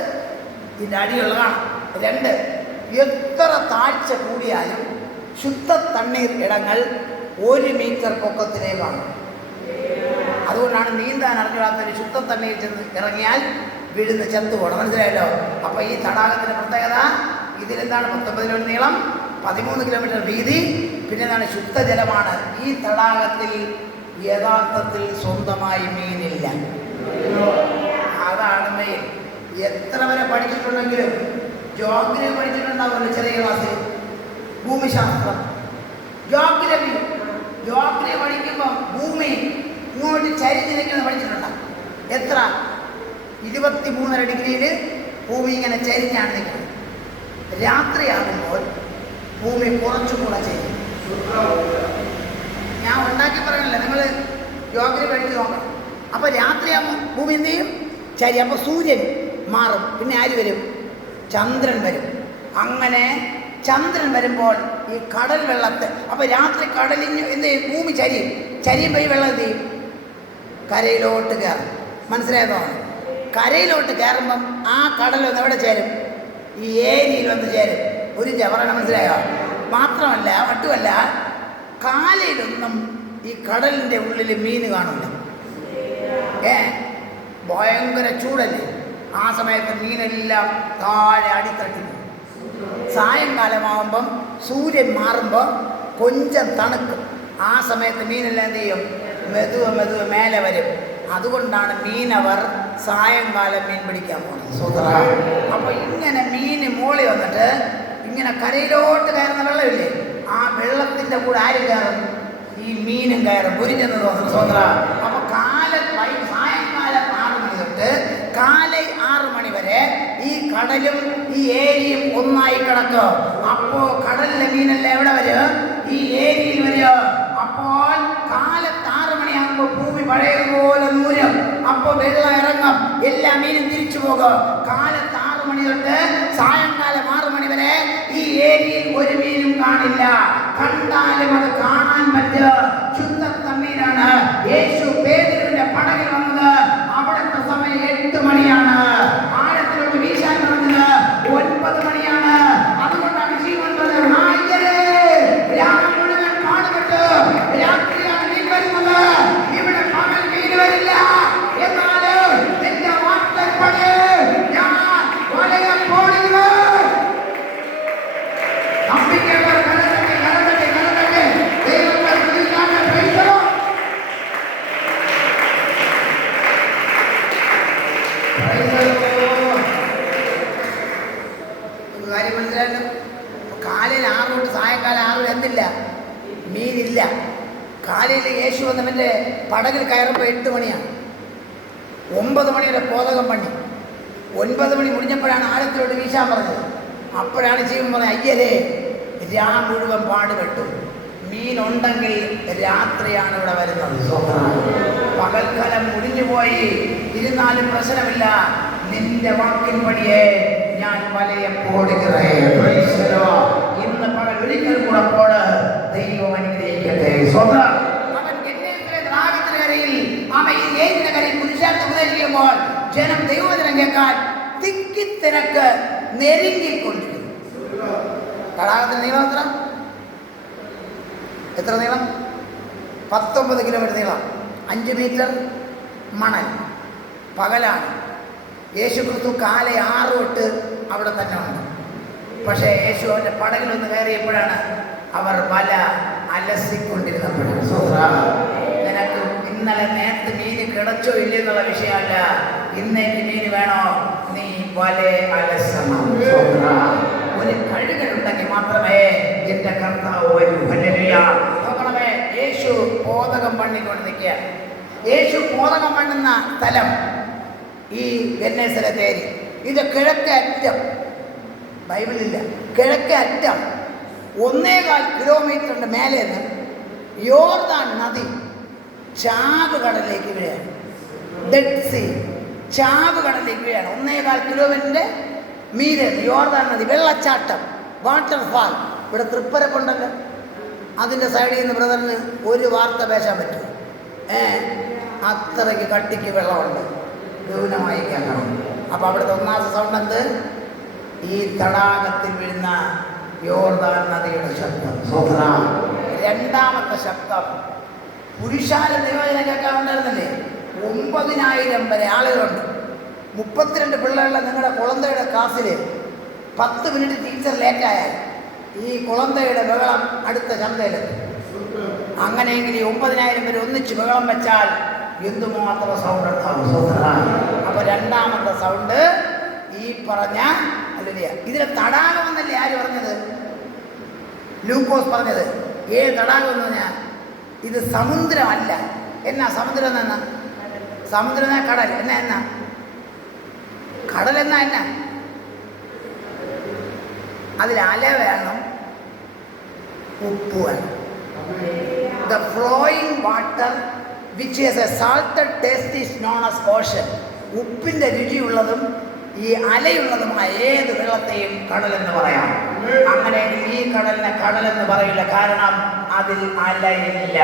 ഇതിൻ്റെ അടിയുള്ള കാണും. 2, എത്ര താഴ്ച കൂടിയാലും ശുദ്ധ തണ്ണീർ ഇടങ്ങൾ 1 മീറ്റർ പൊക്കത്തിലേ കാണും. അതുകൊണ്ടാണ് നീന്താൻ അറിഞ്ഞാത്തൊരു ശുദ്ധ തണ്ണീർ ചെന്ന് ഇറങ്ങിയാൽ വീഴുന്ന ചത്തുപോകണം. മനസ്സിലായല്ലോ? അപ്പോൾ ഈ തടാകത്തിൻ്റെ പ്രത്യേകത ഇതിലെന്താണ്? 19 നീളം, 13 കിലോമീറ്റർ വീതി, പിന്നെ എന്താണ്? ശുദ്ധജലമാണ്. ഈ തടാകത്തിൽ യഥാർത്ഥത്തിൽ സ്വന്തമായി മീനില്ല. അതാണ് മെയിൻ. എത്ര വരെ പഠിച്ചിട്ടുണ്ടെങ്കിലും ജോഗ്രഫി പഠിച്ചിട്ടുണ്ടാവുമല്ലോ ചെറിയ ക്ലാസ്സിൽ. ഭൂമിശാസ്ത്രം, ജോഗ്രഫി പഠിക്കുമ്പോൾ ഭൂമി ഇങ്ങോട്ട് ചരിഞ്ഞിരിക്കുന്നത് പഠിച്ചിട്ടുണ്ടാവും. എത്ര? 23.5 ഡിഗ്രിയിൽ ഭൂമി ഇങ്ങനെ ചരിഞ്ഞാണ് നിൽക്കുന്നത്. രാത്രിയാകുമ്പോൾ ഭൂമി കുറച്ചുകൂടെ ചെയ്യും. ഞാൻ ഉണ്ടാക്കി പറയണല്ലേ, നിങ്ങൾ ജോഗ്രഫി പഠിച്ച് നോക്കണം. അപ്പോൾ രാത്രിയാകുമ്പോൾ ഭൂമി എന്ത് ചെയ്യും? ചരി. അപ്പോൾ സൂര്യൻ മാറും. പിന്നെ ആര് വരും? ചന്ദ്രൻ വരും. അങ്ങനെ ചന്ദ്രൻ വരുമ്പോൾ ഈ കടൽ വെള്ളത്തെ, അപ്പോൾ രാത്രി കടലിന് എന്ത് ചെയ്യും? ഭൂമി ചരിയും. ചരിയുമ്പോൾ ഈ വെള്ളം എന്ത് ചെയ്യും? കരയിലോട്ട് കയറും. മനസ്സിലായതോ? കരയിലോട്ട് കയറുമ്പം ആ കടലൊന്ന് എവിടെ ചേരും? ഈ ഏരിയയിൽ വന്ന് ചേരും. ഒരു ജവറാണ്. മനസ്സിലായോ? മാത്രമല്ല, മറ്റുമല്ല, കാലയിലൊന്നും ഈ കടലിൻ്റെ ഉള്ളിൽ മീൻ കാണില്ല. ഭയങ്കര ചൂടല്ലേ? ആ സമയത്ത് മീനെല്ലാം താഴെ അടിത്തട്ടി. സായങ്കാലമാകുമ്പം സൂര്യൻ മാറുമ്പോൾ കൊഞ്ചം തണുക്കും. ആ സമയത്ത് മീനെല്ലാം എന്ത് ചെയ്യും? മെതുവെ മേലെ വരും. അതുകൊണ്ടാണ് മീനവർ സായങ്കാലം മീൻ പിടിക്കാൻ പോകുന്നത്. അപ്പോൾ ഇങ്ങനെ മീൻ മോളി വന്നിട്ട് ഇങ്ങനെ കരയിലോട്ട് കയറുന്ന വെള്ളമില്ലേ, ആ വെള്ളത്തിൻ്റെ കൂടെ ആരും കയറും? ഈ മീനും കയറും, പുരിഞ്ഞെന്ന് തോന്നുന്നു. സ്വത്ര അപ്പോൾ സായങ്കാലം 6 മണി തൊട്ട് കാലൈ 6 മണി വരെ ഈ കടലും ഈ ഏരിയും ഒന്നായി കിടക്കും. അപ്പോൾ കടലിലെ മീനെല്ലാം എവിടെ വരും? ഈ ഏരിയിൽ വരിക. അപ്പോൾ കാലത്ത് 6 മണിയാകുമ്പോൾ ഭൂമി പഴയതുപോലെ നൂരും. അപ്പോൾ വെള്ളം ഇറങ്ങും, എല്ലാ മീനും തിരിച്ചു പോകും. കാലത്ത് 6 മണി തൊട്ട് സായങ്കാലം 6 മണി വരെ ഈ ഏരിയയിൽ ഒരു മീനും കാണില്ല. കണ്ടാലും അത് കാണാൻ പറ്റുക ശുദ്ധ തണ്ണീരാണ്. യേശു പേതുരുവിന്റെ പടകിൽ വന്നത് അവിടുത്തെ സമയം 8 മണിയാണ്. ആഴത്തിലോട്ട് വീശാൻ പറഞ്ഞത് 9 മണിയാണ്. അതുകൊണ്ടാണ് ജീവൻ പറഞ്ഞത് രാത്രി മുഴുവൻ പാടുപെട്ട് രാത്രിയാണ് മീൻ വരുന്നത്. ഇവിടെ പകൽ മീൻ വരില്ല. എന്നാലും എന്റെ വാർത്തപ്പടി ഞാൻ വലയം പോടുന്നു. നമ്പിക്കേണ്ടവർ കലകട്ടെ ദൈവത്തെ പ്രതിജ്ഞാനെ പ്രൈസലോ. കാര്യം മനസ്സിലായല്ലോ. കാലയിൽ 6 തൊട്ട് സായങ്കാലം 6 വരെ എന്തില്ല? മീനില്ല. കാലയിൽ യേശു വന്നവൻ്റെ പടകിൽ കയറുമ്പോൾ 8 മണിയാണ്. 9 മണി വരെ പോതകം പണി. 9 മണി മുടിഞ്ഞപ്പോഴാണ് ആഴത്തിലോട്ട് വീശാൻ പറഞ്ഞത്. അപ്പോഴാണ് ജീവൻ പറഞ്ഞത്, അയ്യരേ മുഴുവൻ പാടുപെട്ടു. മീനുണ്ടെങ്കിൽ രാത്രിയാണ് ഇവിടെ വരുന്നത്. പകൽക്കാലം മുടിഞ്ഞുപോയി ഇരുന്നാലും പ്രശ്നമില്ല. നിന്റെ വാക്കിൻ പടിയെ ഞാൻ വലയം പോടുകേ. ഇന്ന് പകൽ ഒരിക്കൽ കൂടെ പോട്. ദൈവം അനുഗ്രഹിക്കട്ടെ. അവൻ ദ്രാഗത്തിന് കരയിൽ പുരുഷാർത്ഥം ഉപദേശിക്കുമ്പോൾ ജനം ദൈവവചനം കേൾക്കാൻ തിക്കിത്തിരക്ക് നെരുങ്ങിക്കൊണ്ടിരുന്നു. തടാകത്തിന് നീളം എത്ര നീളം? 19 കിലോമീറ്റർ നീളം, 5 മീറ്റർ മണൽ. പകലാണ്. യേശു ക്രിസ്തു കാലേ 6 തൊട്ട് അവിടെ തന്നെ ഉണ്ട്. പക്ഷേ യേശു അവൻ്റെ പടകിലൊന്ന് കയറിയപ്പോഴാണ് അവർ വല അലസിക്കൊണ്ടിരുന്നപ്പോഴാണ്. നിനക്ക് ഇന്നലെ നേരത്തെ മീന് കിടച്ചോ ഇല്ലെന്നുള്ള വിഷയമല്ല. ഇന്നേക്ക് മീൻ വേണോ? നീ വല അലസണം. ഒരു കഴുകലുണ്ടെങ്കിൽ മാത്രമേ എന്റെ കർത്താവ് വരൂ. നോക്കണമേ, യേശു പോതകം പണിക്കൊണ്ട് നിൽക്കുക. യേശു പോതകം പണ്ണുന്ന സ്ഥലം ഈ ഗന്നേസരത്തേരി. ഇത് കിഴക്കേ അറ്റം. ബൈബിളില്ല. കിഴക്കേ അറ്റം 1.25 കിലോമീറ്ററിൻ്റെ മേലെ നിന്ന് യോർദാൻ നദി ചാവ് കടലിലേക്ക് വീഴാണ്. ഡെഡ് സീ ചാവ് കടലിലേക്ക് വീഴാണ്. 1.25 കിലോമീറ്ററിൻ്റെ മീതെ യോർദാൻ നദി, വെള്ളച്ചാട്ടം, വാട്ടർഫാൾ. ഇവിടെ തൃപ്പരപ്പുണ്ടല്ലോ, അതിൻ്റെ സൈഡിൽ നിന്ന് ബ്രദറിന് ഒരു വാർത്ത പേശാൻ പറ്റും. അത്രയ്ക്ക് കട്ടിക്ക് വെള്ളമുണ്ട്, ഗൗനമായി കേൾക്കണം. അപ്പോൾ അവിടുത്തെ 1ാമത്തെ സൗണ്ട് എന്ത്? ഈ തടാകത്തിൽ വീഴുന്ന യോർദാൻ നദിയുടെ ശബ്ദം. 2ാമത്തെ ശബ്ദം പുരുഷാല ദൈവജനം കേൾക്കാൻ ഉണ്ടായിരുന്നില്ലേ? 9,000 വരെ ആളുകളുണ്ട്. 32 പിള്ളേരുള്ള നിങ്ങളുടെ കുളന്തയുടെ ക്ലാസ്സിൽ 10 മിനിറ്റ് ടീച്ചർ ലേറ്റായാൽ ഈ കുളന്തയുടെ ബഹളം അടുത്ത ചന്തയിലെത്തും. അങ്ങനെയെങ്കിൽ 9,000 പേര് ഒന്നിച്ച് ബഹളം വെച്ചാൽ എന്തുമാത്രം സൗണ്ട് ഉണ്ടാവും. അപ്പോൾ 2ാമത്തെ സൗണ്ട് ഈ പറഞ്ഞ അല്ലെ ഇതിലെ തടാകം എന്നല്ലേ ആര് പറഞ്ഞത്? ലൂക്കോസ് പറഞ്ഞത്. തടാകം എന്ന് പറഞ്ഞാൽ ഇത് സമുദ്രമല്ല. എന്നാ സമുദ്രം? എന്നാ സമുദ്രം? എന്നാ കടൽ? എന്നാ കടൽ? എന്നാ അതിൽ അല വേണം, ഉപ്പ് വേണം. The flowing water which has a salted taste is known as ocean. ഉപ്പിൻ്റെ രുചിയുള്ളതും ഈ അലയുള്ളതുമായ ഏത് വെള്ളത്തെയും കടലെന്ന് പറയാം. അങ്ങനെയെങ്കിൽ ഈ കടലിനെ കടലെന്ന് പറയില്ല, കാരണം അതിൽ അലയില്ല.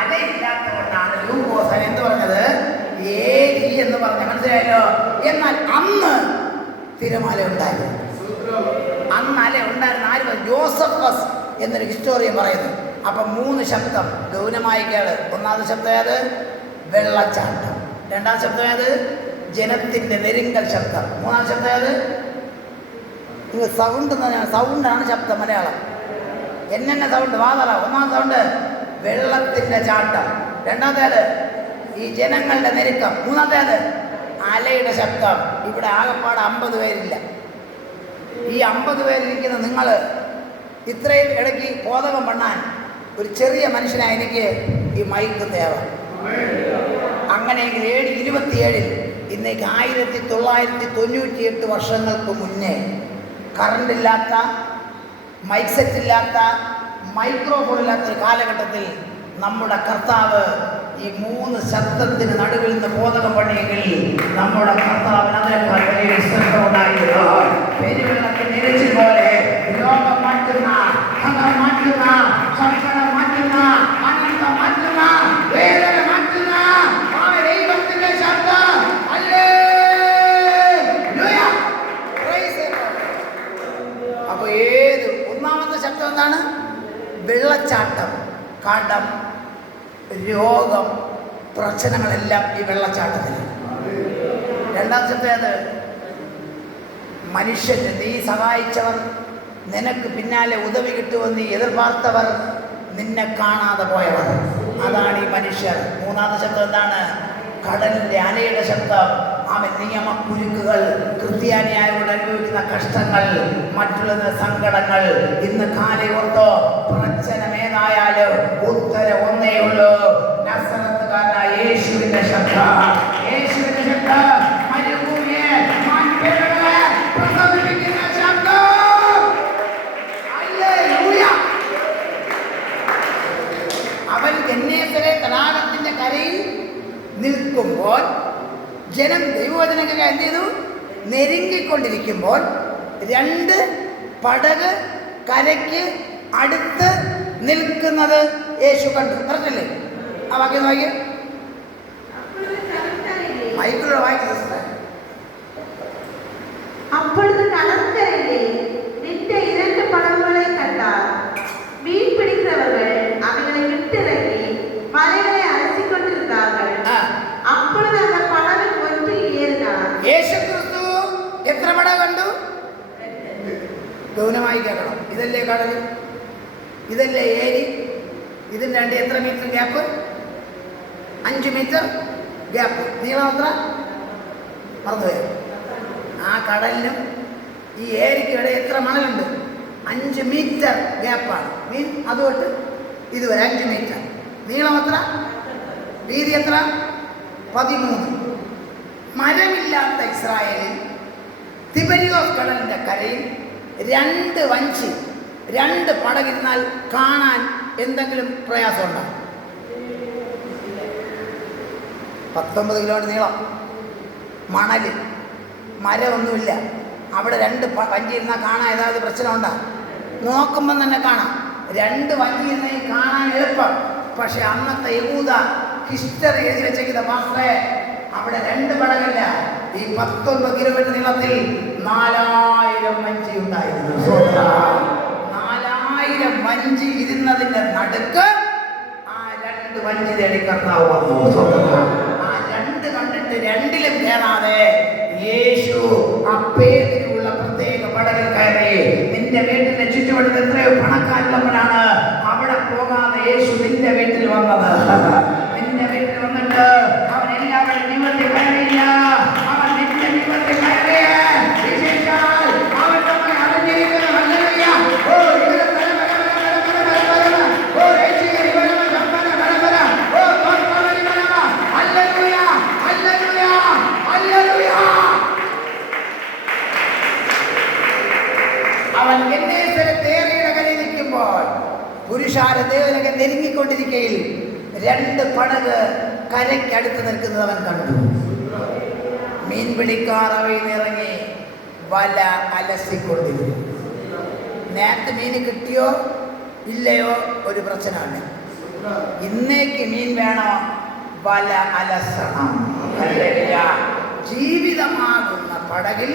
അലയില്ലാത്തതുകൊണ്ടാണ് ലൂക്കോസ് എന്ത് പറഞ്ഞത്? ഏരി എന്ന് പറഞ്ഞ മനസ്സിലായല്ലോ. എന്നാൽ അന്ന് തിരമാല ഉണ്ടായിരുന്നു. അന്ന് അല ഉണ്ടായിരുന്ന ആര്? ജോസഫസ് എന്നൊരു ഹിസ്റ്റോറിയൻ പറയുന്നു. അപ്പം 3 ശബ്ദം ഗൗനമായി കേള്. 1ാമത്തെ ശബ്ദം ഏത്? വെള്ളച്ചാട്ടം. 2ാം ശബ്ദം ഏത്? ജനത്തിൻ്റെ നെരുങ്കൽ ശബ്ദം. 3ാം ശബ്ദം ഏത്? നിങ്ങൾ സൗണ്ട് എന്ന് പറഞ്ഞാൽ സൗണ്ടാണ് ശബ്ദം മലയാളം. എന്നെ സൗണ്ട് വാതറ. ഒന്നാം സൗണ്ട് വെള്ളത്തിൻ്റെ ചാട്ടം. രണ്ടാമത്തേത് ഈ ജനങ്ങളുടെ ഞെരുക്കം. മൂന്നാമത്തേത് അലയുടെ ശബ്ദം. ഇവിടെ ആകെപ്പാട് 50 പേരില്ല. ഈ 50 പേരിരിക്കുന്ന നിങ്ങൾ ഇത്രയും ഇടയ്ക്ക് ബോധകം പണ്ണാൻ ഒരു ചെറിയ മനുഷ്യനായി എനിക്ക് ഈ മൈക്ക് തേവ. അങ്ങനെയെങ്കിൽ 27 ഇന്നേക്ക് 1998 വർഷങ്ങൾക്ക് മുന്നേ കറണ്ടില്ലാത്ത, മൈക്ക് സെറ്റില്ലാത്ത, മൈക്രോഫോൺ ഇല്ലാത്ത ഒരു കാലഘട്ടത്തിൽ നമ്മുടെ കർത്താവ് ഈ 3 ശബ്ദത്തിന് നടുവിൽ നിന്ന് ബോധകം പണിയെങ്കിൽ നമ്മുടെ കർത്താവിന് അതിനേക്കാൾ വലിയ വിശ്രമം ഉണ്ടായിരുന്നു. പെരുവെള്ളത്തിൽ നിരച്ചിൽ പോലെ രോഗം മാറ്റുന്ന, ഭംഗം മാറ്റുന്ന, സങ്കടം മാറ്റുന്ന, അനന്തം മാറ്റുന്ന, വേദന മാറ്റുന്ന ആ ദൈവത്തിന്റെ ശബ്ദം. ഹല്ലേലൂയ. Price the Lord. അപ്പോൾ ഏത് ഒന്നാമത്തെ ശബ്ദം എന്താണ്? വെള്ളച്ചാട്ടം. കടം, രോഗം, പ്രശ്നങ്ങളെല്ലാം ഈ വെള്ളച്ചാട്ടത്തിൽ. രണ്ടാമത്തെ മനുഷ്യന് നീ സഹായിച്ചവർ, നിനക്ക് പിന്നാലെ ഉദവി കിട്ടുമെന്ന് നീ എതിർപാർത്തവർ, നിന്നെ കാണാതെ പോയവർ, അതാണ് ഈ മനുഷ്യർ. മൂന്നാമത്തെ ശബ്ദം എന്താണ്? കടലിൻ്റെ അലയുടെ ശബ്ദം. അവൻ നിയമക്കുരുക്കുകൾ, ക്രിസ്ത്യാനിയായോട് അനുഭവിക്കുന്ന കഷ്ടങ്ങൾ, മറ്റുള്ള സങ്കടങ്ങൾ. ഇന്ന് കാലയോർത്തോ പ്രശ്നമേതായാലും ഉത്തരം ഒന്നേ ഉള്ളൂ. നസറത്തുകാരനായ യേശുവിന്റെ ശബ്ദം. യേശുവിന്റെ ശബ്ദം മരുഭൂമിയെ മാൻപേടകളെ പ്രസവിപ്പിക്കുന്ന ശബ്ദം. ഹല്ലേലൂയ. അവൻ ഗന്നേസരെ തടാകത്തിന്റെ കരയിൽ നിൽക്കുമ്പോൾ ജനം ദൈവവചനങ്ങൾ എന്ത് ചെയ്തു? നെരുങ്ങിക്കൊണ്ടിരിക്കുമ്പോൾ 2 പടക് കരയ്ക്ക് അടുത്ത് നിൽക്കുന്നത് യേശു കണ്ടു. പറഞ്ഞില്ലേ ആ വാക്യം? നോക്കിയ മൈക്കിലൂടെ വായിക്കുന്നത്. அப்பொழுது கடற்கரையிலே நின்ற 2 படகுகளை கண்டார். மீன் பிடிக்கிறவர்கள் அவைகளை விட்டிறங்கி வலைகளை அலசிக் கொண்டிருந்தார்கள். அப்பொழுது அந்த படகு ஒன்றில் ஏறினார். യേശു ക്രിസ്തു എത്ര പടക് കണ്ടു? ഗൗനമായി കേൾക്കണം. ഇതല്ലേ കടൽ, ഇതല്ലേ ഏരി. ഇതിന് 2 എത്ര മീറ്റർ ഗ്യാപ്പ്? 5 metre gap. നീളം എത്ര? മറന്നുപോയോ? ആ കടലിനും ഈ ഏരിക്കിടെ എത്ര മണലുണ്ട്? 5 മീറ്റർ ഗ്യാപ്പാണ്. മീൻ അതുകൊണ്ട് ഇതുവരെ 5 മീറ്റർ. നീളം എത്ര? വീതി എത്ര? 13. മരമില്ലാത്ത ഇസ്രായേലിൽ തിബരിയോസ് കടലിൻ്റെ കരയിൽ 2 വഞ്ചി, 2 പടകിരുന്നാൽ കാണാൻ എന്തെങ്കിലും പ്രയാസമുണ്ടോ? 19 കിലോമീറ്റർ നീളം, മണൽ, മരമൊന്നുമില്ല. അവിടെ 2 വഞ്ചി ഇരുന്നാൽ കാണാൻ ഏതാவது പ്രശ്നമുണ്ടോ? നോക്കുമ്പം തന്നെ കാണാം. 2 വഞ്ചി ഇരുന്നാൽ കാണാൻ എളുപ്പം. പക്ഷെ അന്നത്തെ യഹൂദ ഹിസ്റ്ററി എഴുതി വെച്ചേക്കുന്ന പാസ്റ്ററെ അവിടെ 2 പടകല്ല, ഈ 19 കിലോമീറ്റർ നീളത്തിൽ 4000 വഞ്ചി ഉണ്ടായിരുന്നു. 4000 വഞ്ചി ഇരുന്നതിന്റെ നടുക്ക് ആ 2 വഞ്ചി തേടി കർത്താവ് വന്നു. ആ 2 കണ്ടിട്ട് 2ലും കയറാതെ യേശു ആ പേരിലുള്ള പ്രത്യേക പടകിൽ കയറി. നിന്റെ വീട്ടിന്റെ ചുറ്റുവട്ടത്ത് എത്രയോ പണക്കാരുള്ളവനാണ്, അവിടെ പോകാതെ യേശു നിന്റെ വീട്ടിൽ വന്നത്. നിന്റെ വീട്ടിൽ വന്നിട്ട് അവൻ എല്ലാവരുടെ ജീവിതത്തിൽ കയറിയില്ല, അവൻ നിന്റെ ജീവിതത്തിൽ കയറിയ വിശേഷാൽ അവൻ നമ്മളെ അറിഞ്ഞിരിക്കുന്നു. ഹല്ലേലൂയ. ഓ ഇവിടെ ഓ യേശുവേ ഓ ഹല്ലേലൂയ ഹല്ലേലൂയ ഹല്ലേലൂയ. അവൻ ഗന്നേസരത്തേറിയുടെ കരയിൽ നിൽക്കുമ്പോൾ പുരുഷാര ദേവനൊക്കെ നെരുങ്ങിക്കൊണ്ടിരിക്കയിൽ 2 പടക് കരയ്ക്കടുത്ത് നിൽക്കുന്നത് അവൻ കണ്ടു. മീൻ പിടിക്കാർ അവയിൽ ഇറങ്ങി വല അലസിക്കൊണ്ടിരുന്നു. നേരത്തെ മീൻ കിട്ടിയോ ഇല്ലയോ ഒരു പ്രശ്നമാണ്. ഇന്നേക്ക് മീൻ വേണോ? വല അലസണം. ജീവിതമാകുന്ന പടകിൽ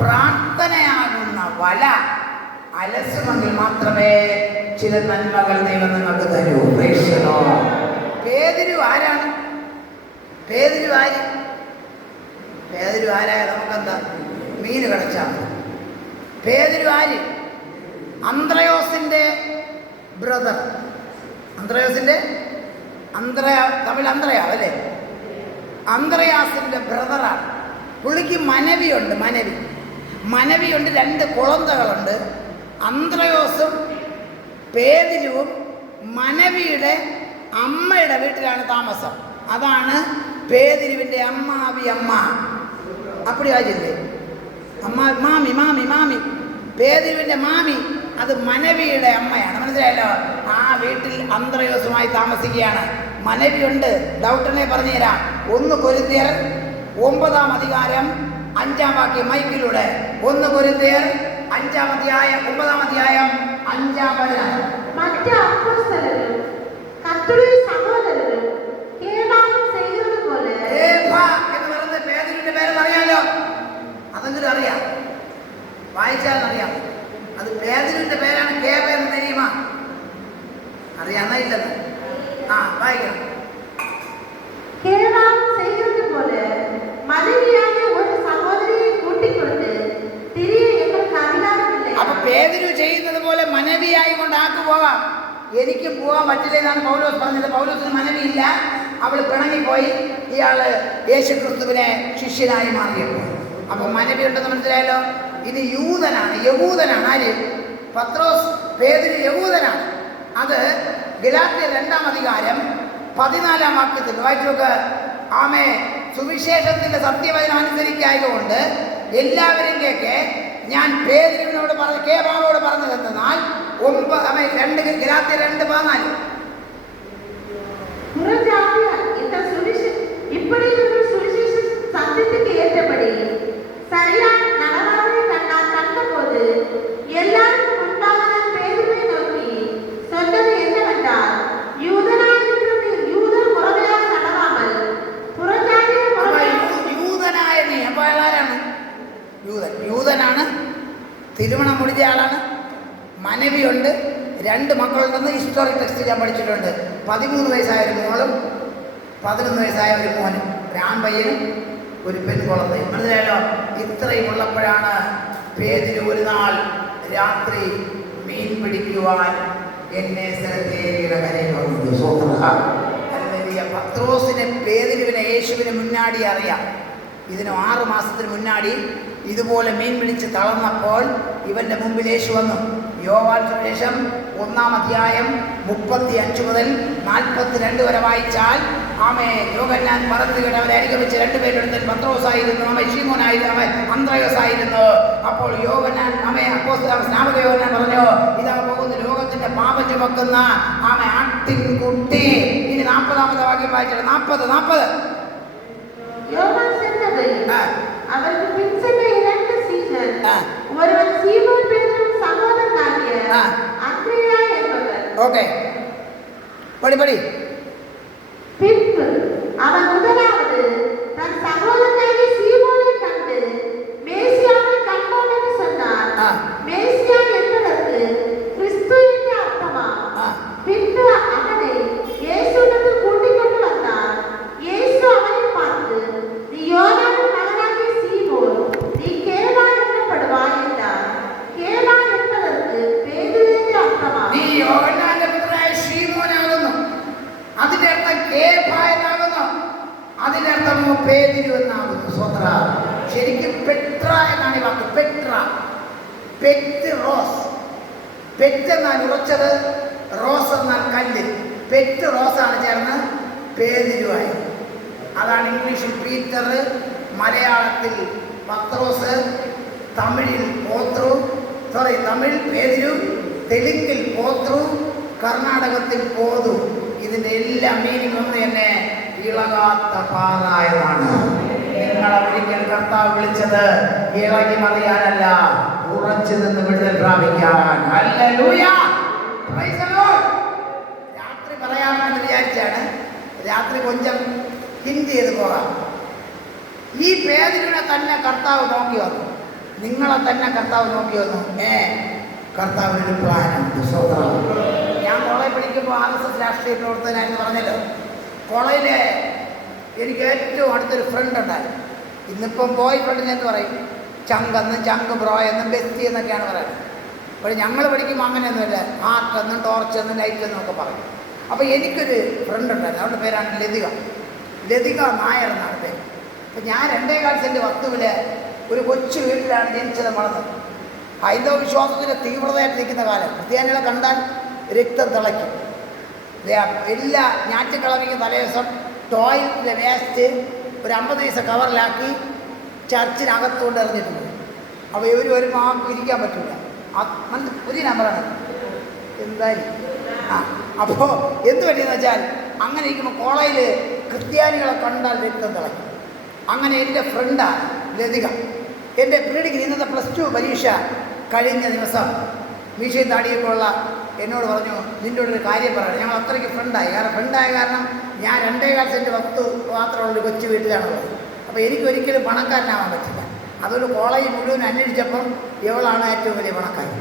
പ്രാർത്ഥനയാകുന്ന വല അലസുമെങ്കിൽ മാത്രമേ ചില നന്മകൾ ദൈവം നിങ്ങൾക്ക് തരൂ. പേതിരു ആരാണ്? പേതിരു ആര്? പേതിരു ആരായ നമുക്കെന്താ? മീൻ കിടച്ചാൽ മതി. പേതുരു ആര്? അന്ത്രയോസിൻ്റെ ബ്രദർ. അന്ത്രയോസിൻ്റെ തമിഴ് അന്ത്രയാവല്ലേ? അന്ത്രയാസിൻ്റെ ബ്രദറാണ്. പുള്ളിക്ക് മനവിയുണ്ട്. മനവിയുണ്ട്, 2 കുളന്തകളുണ്ട്. അന്ത്രയോസും പേതുരുവും മനവിയുടെ അമ്മയുടെ വീട്ടിലാണ് താമസം. അതാണ് പേതുരുവിൻ്റെ അമ്മാവി അമ്മ. അപ്പടി വായിച്ചില്ലേ? മാമി പേതുരുവിൻ്റെ മാമി, അത് മനവിയുടെ അമ്മയാണ്. മനസ്സിലായല്ലോ? ആ വീട്ടിൽ അന്ത്രയോസുമായി താമസിക്കുകയാണ്. മനവിയുണ്ട്. ഡൗട്ടിനെ പറഞ്ഞുതരാം. 1 കൊരിന്ത്യർ 9-ാം അധികാരം 5-ാം വാക്യം മൈക്കിലൂടെ. 1 കൊരിന്ത്യർ 5-ാം അധ്യായം 9-ാം അധ്യായം 5-ാം വചനം. മറ്റ് അപ്പോസ്തലരും കർത്തരുടെ സഹോദരരും കേവലം ചെയ്യുന്നത് പോലെ എന്ന് പറയുന്ന പേതുരുവിന്റെ പേരെന്ന് അറിയാലോ? അതെങ്കിലും അറിയാം, വായിച്ചാൽ അറിയാം. അത് പേതുരുവിന്റെ പേരാണ്. കേവ എന്ന് தெரியுமா? അറിയാന്നാ ഇല്ലെന്ന്? വായിക്കണം. കേവലം ചെയ്യുന്നത് പോലെ മലയാളിയായ ഒരു സഹോദരിയെ കൂട്ടിക്കൊണ്ട് തിരികെ ഞങ്ങൾക്ക് അധികാരമില്ല. അപ്പൊ പേതുരു ചെയ്യുന്നത് പോലെ മനവിയായി കൊണ്ട് ആക്ക് പോകാം. എനിക്കും പോകാൻ പറ്റില്ല എന്നാണ് പൗലോസ് പറഞ്ഞത്. പൗലോസിന് മനവിയില്ല. അവൾ പിണങ്ങിപ്പോയി. ഇയാള് യേശുക്രിസ്തുവിനെ ശിഷ്യനായി മാറിയപ്പോൾ അപ്പൊ മനവി ഉണ്ടെന്ന് മനസ്സിലായല്ലോ. ഇത് യഹൂദനാണ്. ആര്? പത്രോസ്. പേതുരു യഹൂദനാണ്. അത് ഗലാത്യർ 2-ാം അധികാരം 14-ാം വാക്യത്തിൽ വായിച്ചോക്ക്. ആമേ, സുവിശേഷത്തിന്റെ സത്യവചനം അനുസരിക്കായതുകൊണ്ട് എല്ലാവരും കേക്ക് ഞാൻ പേതുരുവിനോട് കേവാളോട് പറഞ്ഞത് എന്തെന്നാൽ 2 ഗലാത്യർ 2:14 இப்படி சுவிசேஷ சத்தியத்துக்கு ஏற்றபடி சரியான நடவாவை கண்டபோது எல்லாருக்கும் முன்பாக பேதுருவை நோக்கி சொன்னது என்னவென்றால், யூதர் முறையாக நடவாமல் புறஜാതിയെ യൂതനായ നീ. അപ്പോൾ ആരാണ്? യൂതനാണ്. തിരുമണം മുടിച്ച ആളാണ്. മനവിയുണ്ട്. 2 മക്കളുണ്ടെന്ന് ഹിസ്റ്റോറിക് ടെക്സ്റ്റ് ഞാൻ പഠിച്ചിട്ടുണ്ട്. 13 വയസ്സായ ഒരു മോളും 11 വയസ്സായ ഒരു മോനും, ഒരു ആൺപയ്യനും ഒരു പെൺകുളന്തയും. മനസ്സിലായല്ലോ? ഇത്രയും ഉള്ളപ്പോഴാണ് പേതുരു ഒരു നാൾ രാത്രി മീൻ പിടിക്കുവാൻ എന്നെ സെലത്തേരിയുടെ കരയിൽ വന്നത്. പത്രോസിനെ പേതുരുവിനെ യേശുവിന് മുന്നാടി അറിയാം. ഇതിന് 6 മാസത്തിന് മുന്നാടി ഇതുപോലെ മീൻ പിടിച്ച് തളർന്നപ്പോൾ ഇവന്റെ മുമ്പിൽ യേശു വന്നു. യോവാൻ സുവിശേഷം 1-ാം അധ്യായം 35 മുതൽ 42 വരെ വായിച്ചാൽ യോഹന്നാൻ പറഞ്ഞു കേട്ട് അവരെ അരികെ വെച്ച് 2 പേരെടുത്ത് പത്രോസായിരുന്നു, ശീമോനായിരുന്നു, അന്ത്രയോസായിരുന്നു. അപ്പോൾ യോഹന്നാൻ സ്നാപക യോഹന്നാൻ പറഞ്ഞു, ഇതാ പോകുന്ന ലോകത്തിന്റെ പാപം ചുമക്കുന്ന ആട്ടിൻകുട്ടി. ഇനി 40-ാമത്തെ വാക്യം വായിച്ചാൽ 40 அவருக்கு பின் சென்ற 2 சீஷர், ஒருவன் சீமோன் பேதுருவின் சகோதரனாகிய அந்திரேயா என்பவர். ஓகே, படி. பின்பு அவன் முதலாவது தன் சகோதரனாகிய சீமோனை கண்டு மேசியாவை கண்டோம் என்று சொன்னார். மேசியா என்பதற்கு கிறிஸ்து என்று அர்த்தமா? பின்பு அவனை இயேசுவிடத்தில் கூட்டிக் கொண்டு வந்தார். இயேசு அவனை பார்த்து, நீ யோனாவின் மகனாகிய சீமோன், நீ கேவா என்னப்படுவாய் என்றார். கேவா என்பதற்கு பேதுரு என்று அர்த்தமா? നീ യോഹന്നാന്റെ പുത്രനായ ശീമോനാകുന്നു. അതിന്റെ അർത്ഥം കേഫായെന്നാകുന്നു. അതിന്റെ അർത്ഥം പേതുരു എന്നാകുന്നു. സ്വത്ര ശരിക്കും പെട്ര എന്നാണ് ഈ വാക്ക്. Pet rose. പെറ്റ് എന്നാൽ ഉറച്ചത്, റോസ് എന്നാൽ കല്ല്. പെറ്റ് റോസാണ് ചേർന്ന് പേതുരുവായി. അതാണ് ഇംഗ്ലീഷിൽ പീറ്റർ, മലയാളത്തിൽ പത്രോസ്, തമിഴിൽ തമിഴ് പേതുരു, തെലുങ്കിൽ പോത്രു, കർണാടകത്തിൽ പോതു. ഇതിൻ്റെ എല്ലാ മീനിങ് ഒന്ന് തന്നെ, ഇളകാത്ത പാറായതാണ്. നിങ്ങളെ ഒരിക്കൽ കർത്താവ് വിളിച്ചത് ഇളകി മറിയാനല്ല, ഉറച്ചു നിന്ന് വിടുതൽ പ്രാപിക്കാൻ. Hallelujah, price the Lord. രാത്രി പറയാമെന്ന് വിചാരിച്ചാണ്. രാത്രി കൊഞ്ചം ഹിന്ദി ചെയ്ത് പോകാം. ഈ പേതുരുവിനെ തന്നെ കർത്താവ് നോക്കി വന്നു. നിങ്ങളെ തന്നെ കർത്താവ് നോക്കി വന്നു. കർത്താവിനൊരു പ്ലാനുണ്ട്. സ്വതന്ത്രം. ഞാൻ കോളേജ് പഠിക്കുമ്പോൾ RSS രാഷ്ട്രീയ പ്രവർത്തകനായിരുന്നു പറഞ്ഞല്ലോ. കോളേജിലെ എനിക്ക് ഏറ്റവും അടുത്തൊരു ഫ്രണ്ട് ഉണ്ടായി. ഇന്നിപ്പം ബോയ് ഫ്രണ്ടിനെന്ന് പറയും. ചങ്കെന്നും ചങ്ക് ബ്രോ എന്നും ബെസ്റ്റി എന്നൊക്കെയാണ് പറയുന്നത്. അപ്പോൾ ഞങ്ങൾ പഠിക്കുമ്പോൾ അങ്ങനെയൊന്നുമില്ല, ഹാർട്ടെന്നും ടോർച്ചെന്നും ലൈറ്റെന്നും ഒക്കെ പറയും. അപ്പോൾ എനിക്കൊരു ഫ്രണ്ട് ഉണ്ടായിരുന്നു, അവരുടെ പേരാണ് ലതിക നായർ എന്നാണ് പേര്. അപ്പോൾ ഞാൻ 2.25 സെൻറ്റ് വസ്തുവിൽ ഒരു കൊച്ചു വീട്ടിലാണ് ജനിച്ചത് വളർന്നത്. ഹൈന്ദവ വിശ്വാസത്തിൻ്റെ തീവ്രതയായിട്ട് നിൽക്കുന്ന കാലം. ക്രിസ്ത്യാനികളെ കണ്ടാൽ രക്തം തിളയ്ക്കും. എല്ലാ ഞാറ്റുകളവിക്ക് തലേദിവസം ടോയ്ലറ്റിലെ വേസ്റ്റ് ഒരു 50 പൈസ കവറിലാക്കി ചർച്ചിനകത്തുകൊണ്ട് എറിഞ്ഞിട്ടുണ്ട്. അപ്പോൾ ഇവർ ഒരു മാർക്ക് ഇരിക്കാൻ പറ്റില്ല. പുതിയ നമ്പറാണ് എന്തായാലും. അപ്പോൾ എന്ത് പറ്റിയെന്ന് വെച്ചാൽ അങ്ങനെ ഇരിക്കുമ്പോൾ കോളേജിൽ ക്രിസ്ത്യാനികളെ കണ്ടാൽ രക്തം തിളയ്ക്കും. അങ്ങനെ എൻ്റെ ഫ്രണ്ടാണ് ലതിക. എൻ്റെ പ്രീ ഡിഗ്രി ഇന്നത്തെ +2 പരീക്ഷ കഴിഞ്ഞ ദിവസം മീശയും താടിയൊക്കെ ഉള്ള എന്നോട് പറഞ്ഞു, നിൻ്റെ ഒരു കാര്യം പറയണം. ഞങ്ങൾ അത്രയ്ക്ക് ഫ്രണ്ടായി. ഫ്രണ്ടായ കാരണം ഞാൻ 2.25 സെൻറ്റ് വസ്തു മാത്രമുള്ള കൊച്ചു വീട്ടിലാണുള്ളത്. അപ്പോൾ എനിക്കൊരിക്കലും പണക്കാരനാവാൻ പറ്റില്ല. അതുകൊണ്ട് കോളേജ് മുഴുവൻ അന്വേഷിച്ചപ്പം ഇവളാണ് ഏറ്റവും വലിയ പണക്കാരി.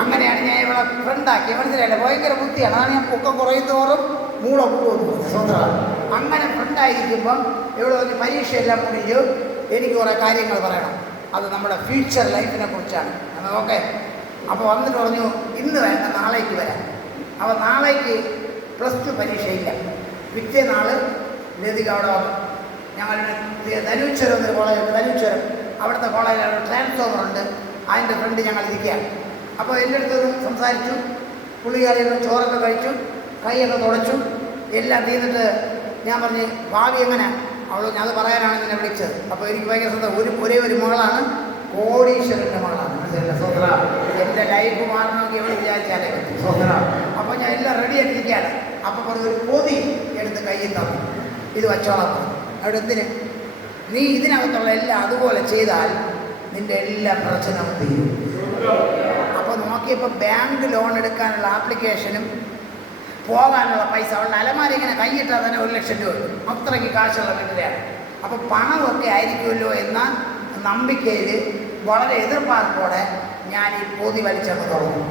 അങ്ങനെയാണ് ഞാൻ ഇവളെ ഫ്രണ്ടാക്കി. മനസ്സിലായില്ല, ഭയങ്കര ബുദ്ധിയാണ്. അതാണ് ഞാൻ പൊക്കം കുറയുന്നതോറും മൂള കൂടുമെന്ന് പറഞ്ഞു സ്വന്തം. അങ്ങനെ ഫ്രണ്ടായിരിക്കുമ്പം ഇവിടെ ഒരു പരീക്ഷയെല്ലാം മുടിഞ്ഞു. എനിക്ക് കുറേ കാര്യങ്ങൾ പറയണം, അത് നമ്മുടെ ഫ്യൂച്ചർ ലൈഫിനെ കുറിച്ചാണ്. ഓക്കെ. അപ്പോൾ വന്നിട്ട് പറഞ്ഞു, ഇന്ന് വേണ്ട, നാളേക്ക് വരാം. അപ്പോൾ നാളേക്ക് +2 പരീക്ഷയില്ല. പിറ്റേ നാൾ ലതിക അവിടെ വന്നു. ഞങ്ങളുടെ ധനുശ്വരം എന്നൊരു കോളേജുണ്ട്, ധനുശ്വരം. അവിടുത്തെ കോളേജിൽ ട്രാൻസ്ഫോമർ ഉണ്ട്, അതിൻ്റെ ഫ്രണ്ട് ഞങ്ങൾ ഇരിക്കുകയാണ്. അപ്പോൾ എൻ്റെ അടുത്ത് സംസാരിച്ചു, പുള്ളിക്കാരികൾ ചോറൊക്കെ കഴിച്ചു, കൈയൊക്കെ തുടച്ചു, എല്ലാം ചെയ്തിട്ട് ഞാൻ പറഞ്ഞു, ഭാവി എങ്ങനെ? അവൾ അത് പറയാനാണ് എന്നെ വിളിച്ചത്. അപ്പോൾ എനിക്ക് ഭയങ്കര സന്തോഷം. ഒരേ ഒരു മകളാണ്, കോടീശ്വരൻ്റെ മകളാണ്. മനസ്സിലല്ല സ്വത്ര, എൻ്റെ ലൈഫ് മാറണമെങ്കിൽ എവിടെ വിചാരിച്ചാലേ പറ്റും സ്വത്ര. അപ്പോൾ ഞാൻ എല്ലാം റെഡിയാക്കിയിരിക്കുകയാണ്. അപ്പോൾ പറഞ്ഞു, ഒരു പൊതി എടുത്ത് കയ്യിൽ തന്നു, ഇത് വച്ചോളാം. അവിടെ എന്തിന്? നീ ഇതിനകത്തുള്ള എല്ലാം അതുപോലെ ചെയ്താൽ നിൻ്റെ എല്ലാ പ്രശ്നവും തീരും. അപ്പോൾ നോക്കിയപ്പോൾ ബാങ്ക് ലോൺ എടുക്കാനുള്ള ആപ്ലിക്കേഷനും പോകാനുള്ള പൈസ, അവളുടെ അലമാര ഇങ്ങനെ കൈയിട്ടാൽ തന്നെ 1 ലക്ഷം രൂപ കിട്ടും. അത്രയ്ക്ക് കാശുള്ള വീട്ടിലാണ്. അപ്പോൾ പണമൊക്കെ ആയിരിക്കുമല്ലോ എന്ന നമ്പിക്കയിൽ വളരെ എതിർപ്പാർപ്പോടെ ഞാൻ ഈ പൊതി വലിച്ചങ്ങ് തുറന്നു.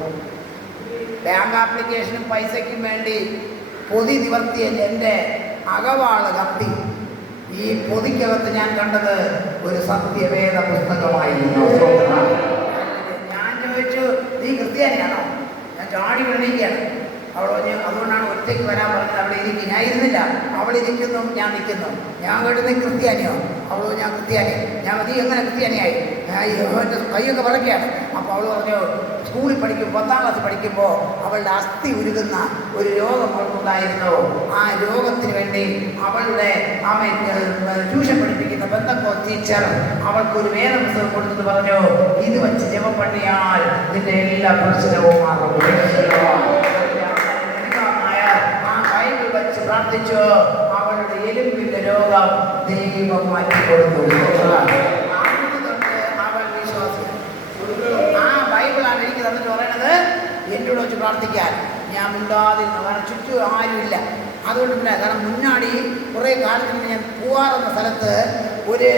ബാങ്ക് ആപ്ലിക്കേഷനും പൈസയ്ക്കും വേണ്ടി പൊതി നിവർത്തിയല്ല എൻ്റെ അകവാള് കത്തി. ഈ പൊതിക്കകത്ത് ഞാൻ കണ്ടത് ഒരു സത്യവേദ പുസ്തകമായിരുന്നു. ഞാൻ ചോദിച്ചു, നീ ക്രിസ്ത്യാനിയാണോ? ഞാൻ ചാടി വിളിക്കുകയാണ്. അവൾ പറഞ്ഞു, അതുകൊണ്ടാണ് ഒറ്റയ്ക്ക് വരാൻ പറഞ്ഞത്, അവിടെ ഇരിക്കും. ഞാൻ ഇരുന്നില്ല, അവളിരിക്കുന്നു, ഞാൻ നിൽക്കുന്നു. ഞാൻ കേട്ടു, നീ ക്രിസ്ത്യാനിയോ? അവൾ, ഞാൻ ക്രിസ്ത്യാനി. ഞാൻ നീ എങ്ങനെ ക്രിസ്ത്യാനിയായി? ഞാൻ എൻ്റെ കൈയൊക്കെ പറക്കുകയാണ്. അപ്പോൾ അവൾ പറഞ്ഞു, സ്കൂളിൽ പഠിക്കുമ്പോൾ 10ാം ക്ലാസ് പഠിക്കുമ്പോൾ അവളുടെ അസ്ഥി ഉരുകുന്ന ഒരു രോഗം അവൾക്കുണ്ടായിരുന്നു. ആ രോഗത്തിന് വേണ്ടി അവളുടെ ട്യൂഷൻ പഠിപ്പിക്കുന്ന ബന്ധക്കോസ് ടീച്ചർ അവൾക്കൊരു വേദപുസ്തകം കൊടുത്തിട്ട് പറഞ്ഞു, ഇത് വെച്ച് ജപം പണിയാൽ നിന്റെ എല്ലാ പ്രശ്നവും മാറും. വെച്ച് പ്രാർത്ഥിച്ചു, അവളുടെ എലുമ്പിന്റെ രോഗം ദൈവം മാറ്റിക്കൊടുത്തു. അവൾ വിശ്വാസി. ആ ബൈബിളാണ് എനിക്ക് തന്നിട്ട് പറയുന്നത്, എന്നോട് വെച്ച് പ്രാർത്ഥിക്കാൻ. ഞാൻ മിണ്ടാതിരുന്നു, കാരണം ചുറ്റും ആരുമില്ല. അതുകൊണ്ട് പിന്നെ, കാരണം മുന്നാടി കുറേ കാലത്തിന് ഞാൻ പോവാറുന്ന സ്ഥലത്ത് ഒരു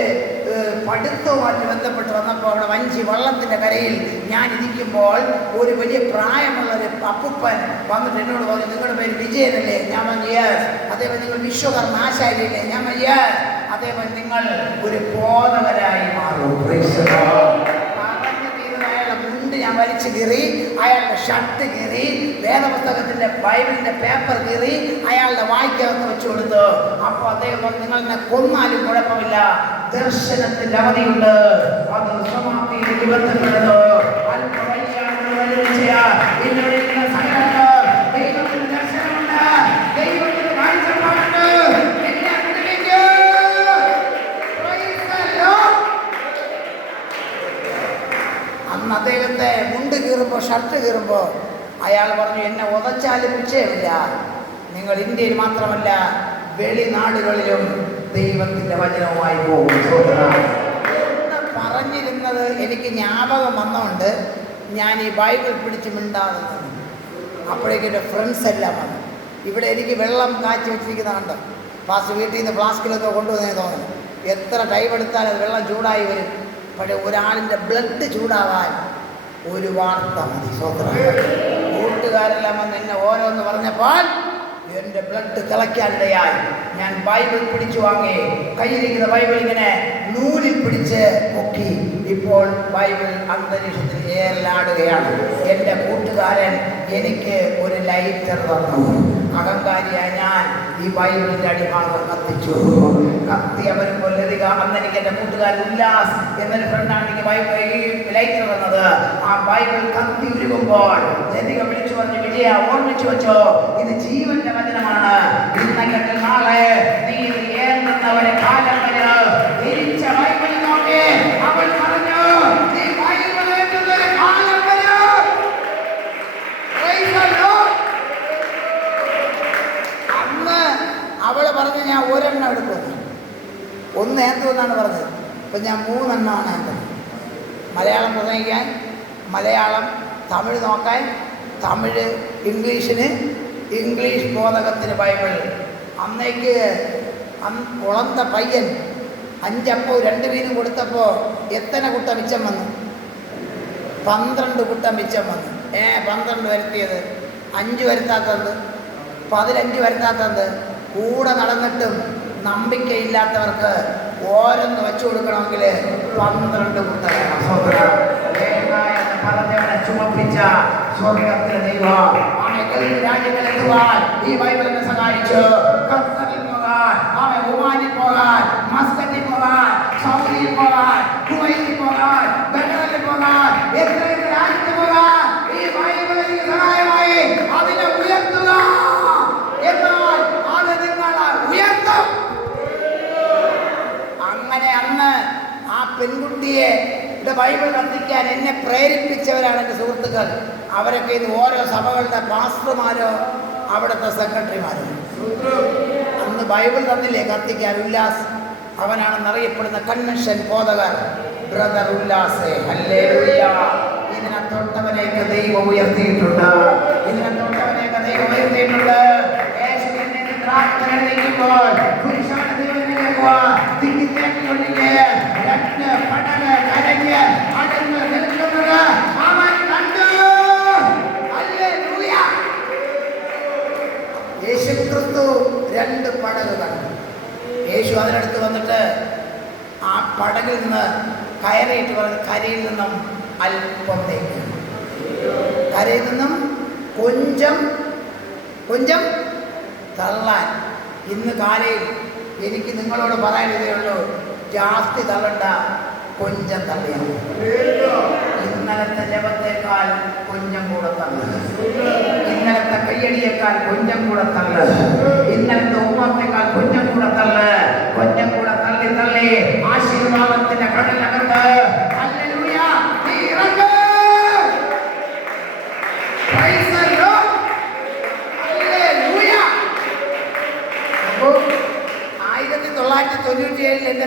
പഠിത്തവുമായിട്ട് ബന്ധപ്പെട്ട് വന്നപ്പോൾ അവിടെ വഞ്ചി വള്ളത്തിൻ്റെ കരയിൽ ഞാൻ ഇരിക്കുമ്പോൾ ഒരു വലിയ പ്രായമുള്ളൊരു അപ്പുപ്പൻ വന്നിട്ട് എന്നോട് പറഞ്ഞു, നിങ്ങളുടെ പേര് വിജയനല്ലേ? ഞാൻ പറഞ്ഞു യെസ്. അതേപോലെ നിങ്ങൾ വിശ്വകർമ്മ ആശാരിയല്ലേ? ഞാൻ പറഞ്ഞു യെസ്. അതേപോലെ നിങ്ങൾ ഒരു ബോധകരായി മാറും. അയാളുടെ മുണ്ട് ഞാൻ വലിച്ചു കീറി, അയാളുടെ ഷർട്ട് കീറി, വേദപുസ്തകത്തിൻ്റെ ബൈബിളിൻ്റെ പേപ്പർ കീറി അയാളുടെ വായിക്കകത്ത് വെച്ചു കൊടുത്തു. അപ്പോൾ അദ്ദേഹം പറഞ്ഞു, നിങ്ങൾ എന്നെ കൊന്നാലും കുഴപ്പമില്ല, ദർശനത്തിന്റെ അവധിയുണ്ട്, അത് സമാപ്തിയിൽ ബന്ധപ്പെടുന്നു. ദൈവത്തിന് ദർശനമുണ്ട്, ദൈവത്തിന് കാഴ്ചപ്പാടുണ്ട്. അന്ന് അദ്ദേഹത്തെ മുണ്ട് കീറുമ്പോൾ, ഷർട്ട് കീറുമ്പോൾ അയാൾ പറഞ്ഞു, എന്നെ ഉതച്ചാലും വിഷയമില്ല, നിങ്ങൾ ഇന്ത്യയിൽ മാത്രമല്ല വെളിനാടുകളിലും ദൈവത്തിൻ്റെ വചനവുമായി പോകും. എന്ന് പറഞ്ഞിരുന്നത് എനിക്ക് ജ്ഞാപകം വന്നുകൊണ്ട് ഞാൻ ഈ ബൈബിൾ പിടിച്ച് മിണ്ടാതെ നിന്നു. അപ്പോഴേക്കും എൻ്റെ ഫ്രണ്ട്സ് എല്ലാം വന്നു. ഇവിടെ എനിക്ക് വെള്ളം കാച്ചി വെച്ചിരിക്കുന്ന കണ്ടോ? വീട്ടിൽ നിന്ന് ഫ്ലാസ്കിലൊക്കെ കൊണ്ടുവന്നേ തോന്നുന്നു. എത്ര ടൈം എടുത്താൽ അത് വെള്ളം ചൂടായി വരും. പക്ഷേ ഒരാളിൻ്റെ ബ്ലഡ് ചൂടാവാൻ ഒരു വാർത്ത മതി. സ്വതന്ത്രം കൂട്ടുകാരെല്ലാം വന്ന് എന്നെ ഓരോന്ന് പറഞ്ഞപ്പോൾ എൻ്റെ ബ്ലഡ് തിളയ്ക്കാനിടയായി. ഞാൻ ബൈബിൾ പിടിച്ചു വാങ്ങി. കയ്യിലിരിക്കുന്ന ബൈബിൾ ഇങ്ങനെ നൂലിൽ പിടിച്ച് പൊക്കി. ഇപ്പോൾ ബൈബിൾ അന്തരീക്ഷത്തിൽ ഏറലാടുകയാണ്. എൻ്റെ കൂട്ടുകാരൻ എനിക്ക് ഒരു ലൈറ്റർ തന്നു. അഹങ്കാരിയായ ഞാൻ ഈ ബൈബിളിൻ്റെ അടിഭാഗം കത്തിച്ചു. കത്തി വരുമ്പോൾ ലതിക, അന്ന് എനിക്ക് എൻ്റെ കൂട്ടുകാരൻ ഉല്ലാസ് എന്നൊരു ഫ്രണ്ടാണ് എനിക്ക് ഈ ലൈറ്റർ തന്നത്. ആ ബൈബിൾ കത്തി ഉരുകുമ്പോൾ ലതിക വിളിച്ചു പറഞ്ഞു, വിജയ ഓർമ്മിച്ചു വെച്ചോ, ഇത് ജീവന്റെ വചനമാണ്. ഇന്നല്ലെങ്കിൽ നാളെ നീ ഇത് ഏറുന്നവരെ കാലം വരെ തിരിച്ച ബൈബിൾ നോക്കി അവൾ പറഞ്ഞു, നീ ബൈബിൾ ഏറ്റുന്നവരെ കാലം വരെ. അന്ന് അവള് പറഞ്ഞു ഞാൻ ഒരെണ്ണം എടുക്കുന്നു, ഒന്ന് ഏന്തോന്നാണ് പറഞ്ഞത്. ഇപ്പം ഞാൻ 3 എണ്ണമാണ് ഏന്തത്. മലയാളം പ്രസംഗിക്കാൻ, മലയാളം തമിഴ് നോക്കാൻ, തമിഴ് ഇംഗ്ലീഷിന്, ഇംഗ്ലീഷ് ബോധകത്തിന് ബൈബിൾ. അന്നേക്ക് കുളന്ത പയ്യൻ 5 അപ്പവും 2 മീനും കൊടുത്തപ്പോൾ എത്ര കുട്ട മിച്ചം വന്നു? 12 കുട്ട മിച്ചം വന്നു. 12 വരുത്തിയത്, 5 വരുത്താത്തത്, 15 വരുത്താത്തത്. കൂടെ നടന്നിട്ടും നമ്പിക്കയില്ലാത്തവർക്ക് ഓരോന്ന് വെച്ചു കൊടുക്കണമെങ്കിൽ 12 കുട്ട വേണം. പറഞ്ഞവനെ ചുമപ്പിച്ച സ്വർഗത്തിലെ ദൈവം രാജ്യത്തിലെത്തുവാൻ ഈ ബൈബിളിനെ സഹായിച്ചു. ഖത്തറിൽ പോകാൻ, ഒമാനിൽ പോകാൻ, മസ്കറ്റിൽ പോകാൻ, സൗദിയിൽ പോകാൻ, കുവൈറ്റിൽ പോകാൻ, ബഹ്റൈനിൽ പോകാൻ, എത്ര രാജ്യത്ത് പോകാൻ ഈ ബൈബിളിന് സഹായമായി. അതിനെ ഉയർത്തുക, എന്നാൽ അത് നിങ്ങളെ ഉയർത്തും. അങ്ങനെ അന്ന് ആ പെൺകുട്ടിയെ ബൈബിൾ കത്തിക്കാൻ എന്നെ പ്രേരിപ്പിച്ചവരാണ് എൻ്റെ സുഹൃത്തുക്കൾ. അവരൊക്കെ ഇത് ഓരോ സഭകളുടെ പാസ്റ്റർമാരോ അവിടുത്തെ സെക്രട്ടറിമാരോ. അന്ന് ബൈബിൾ തന്നില്ലേ കത്തിക്കാൻ? ഉല്ലാസ് അവനാണെന്നറിയപ്പെടുന്ന കൺവെൻഷൻ ബോധകർ ബ്രദർ ഉല്ലാസ്. ഹല്ലേലൂയ. ഇതിനെ തൊട്ടവനെയൊക്കെ ദൈവം ഉയർത്തിയിട്ടുണ്ട്. ഇതിനെ തൊട്ടവനെയൊക്കെ ദൈവം ഉയർത്തിയിട്ടുണ്ട്. യേശുവിനെ പ്രാർത്ഥനയിലേക്കുമ്പോൾ പുരുഷാണ് ദൈവത്തിലേക്ക് തിക്കിത്തേക്കൊണ്ടില്ലേ രണ്ട് പടല് കരഞ്ഞ് അടങ്ങ് നിൽക്കുന്നത് അവൻ കണ്ടു. ഹല്ലേലൂയ. യേശു ക്രിസ്തു 2 പടക് കണ്ടു. യേശു അതിനടുത്ത് വന്നിട്ട് ആ പടകിൽ നിന്ന് കയറിയിട്ട് പറഞ്ഞു, കരയിൽ നിന്നും അല്പം തേക്ക്, കരയിൽ നിന്നും കൊഞ്ചം തള്ളാൻ. ഇന്ന് കാലയിൽ എനിക്ക് നിങ്ങളോട് പറയാനിതേ ഉള്ളൂ, ജാസ്തി തള്ളണ്ട, കൊഞ്ചം തള്ളിയാൽ. ഇന്നലത്തെ ജപത്തേക്കാൾ കൊഞ്ചം കൂടെ തള്ളു, ഇന്നലത്തെ കയ്യടിയേക്കാൾ കൊഞ്ചം കൂടെ തള്ളു, ഇന്നലത്തെ ഉമ്മത്തേക്കാൾ കൊഞ്ചം കൂടെ തള്ളു. കൊഞ്ചം കൂടെ തള്ളി തള്ളി ആശീർവാദത്തിന്റെ കടലകത്ത് ഹല്ലേലൂയ നീ ഇറങ്ങ്. Price the lord. ഹല്ലേലൂയ. 1997 എൻ്റെ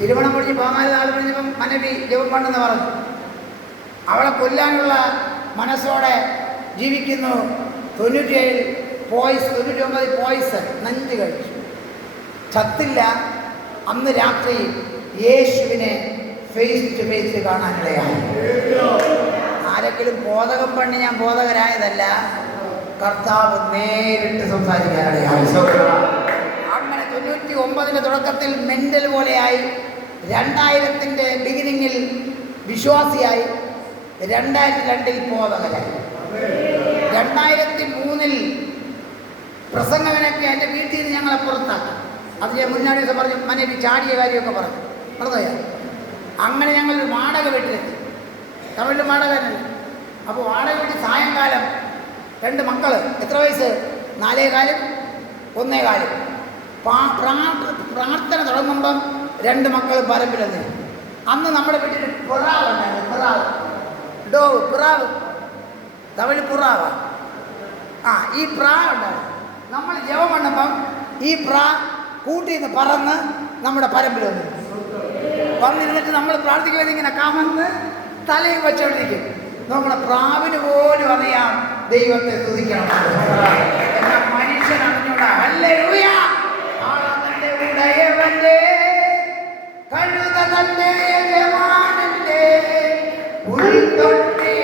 തിരുമണം പൊടിച്ച് 14 നാൾ കഴിഞ്ഞപ്പം മനവി ജപം പണ്ടെന്ന് പറഞ്ഞു. അവളെ കൊല്ലാനുള്ള മനസ്സോടെ ജീവിക്കുന്നു. 97 99 പോയിസൺ നഞ്ച് കഴിച്ചു, ചത്തില്ല. അന്ന് രാത്രി യേശുവിനെ ഫേസ് ടു ഫേസ് കാണാനിടയായി. ആരെങ്കിലും ബോധകം പണ്ട് ഞാൻ ബോധകരായതല്ല, കർത്താവ് നേരിട്ട് സംസാരിക്കാനിടയായി. അങ്ങനെ 99 തുടക്കത്തിൽ മെന്റൽ പോലെയായി, 2000 ബിഗിനിങ്ങിൽ വിശ്വാസിയായി, 2002 ബോധകരായി, 2003 പ്രസംഗകനൊക്കെ എൻ്റെ വീട്ടിൽ നിന്ന് ഞങ്ങളെ പുറത്താക്കി. അത് ഞാൻ മുന്നാടിയൊക്കെ പറഞ്ഞു, മനവി ചാടിയ കാര്യമൊക്കെ പറഞ്ഞു പറഞ്ഞോയാ. അങ്ങനെ ഞങ്ങൾ വാടക വീട്ടിലെത്തി, തമിഴിൽ വാടകനല്ല. അപ്പോൾ വാടക വീട്ടിൽ സായങ്കാലം 2 മക്കൾ, എത്ര വയസ്സ്? 4 1 പ്രാർത്ഥന തുടങ്ങുമ്പം 2 മക്കൾ പരമ്പിലെത്തി. അന്ന് നമ്മുടെ വീട്ടിൽ പിറാവ് ഉണ്ടായിരുന്നു. പിറാവ് തമിഴ് പുറാവ. ഈ പ്രാവ് ഉണ്ടായിരുന്നു. നമ്മൾ ജപം വന്നപ്പം ഈ കൂട്ടിന്ന് പറന്ന് നമ്മുടെ പരമ്പിൽ വന്നിരുന്നിട്ട് നമ്മൾ പ്രാർത്ഥിക്കുന്നത് ഇങ്ങനെ കമന്ന് തലയും വെച്ചോണ്ടിരിക്കും. നമ്മുടെ പ്രാവിന് പോലും അറിയാം ദൈവത്തെ സ്തുതിക്കണം. എന്നാൽ മനുഷ്യൻ അറിഞ്ഞൂടാ. ഹല്ലേലൂയ. ആളവന്റെ ഉടയവന്റെ കഴുത തന്റെ യജമാനന്റെ ഉൾത്തൊട്ടി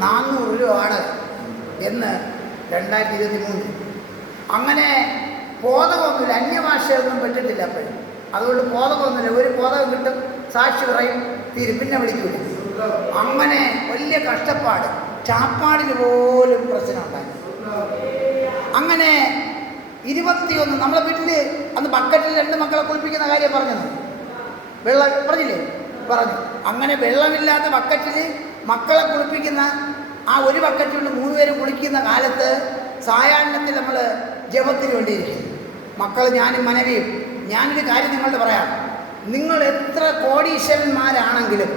400 രൂപ വാടക എന്ന് 2023. അങ്ങനെ ബോധമൊന്നുമില്ല, അന്യഭാഷയൊന്നും പറ്റിട്ടില്ല അപ്പോഴും. അതുകൊണ്ട് ബോധമൊന്നുമില്ല, ഒരു ബോധം കിട്ടും, സാക്ഷി പറയും, തീരും, പിന്നെ വിളിക്കൂല. അങ്ങനെ വലിയ കഷ്ടപ്പാട്, ചാപ്പാടിന് പോലും പ്രശ്നമുണ്ടായി. അങ്ങനെ 21 നമ്മളെ വീട്ടിൽ അന്ന് ബക്കറ്റിൽ 2 മക്കളെ കുളിപ്പിക്കുന്ന കാര്യം പറഞ്ഞത്, വെള്ളം പറഞ്ഞില്ലേ, പറഞ്ഞു. അങ്ങനെ വെള്ളമില്ലാത്ത ബക്കറ്റിൽ മക്കളെ കുളിപ്പിക്കുന്ന ആ ഒരു ബക്കറ്റ് കൊണ്ട് 3 പേരും കുളിക്കുന്ന കാലത്ത് സായാഹ്നത്തിൽ നമ്മൾ ജപത്തിന് വേണ്ടിയിരിക്കും. മക്കൾ, ഞാനും മനവിയും. ഞാനൊരു കാര്യം നിങ്ങളോട് പറയാം, നിങ്ങൾ എത്ര കോടീശ്വരന്മാരാണെങ്കിലും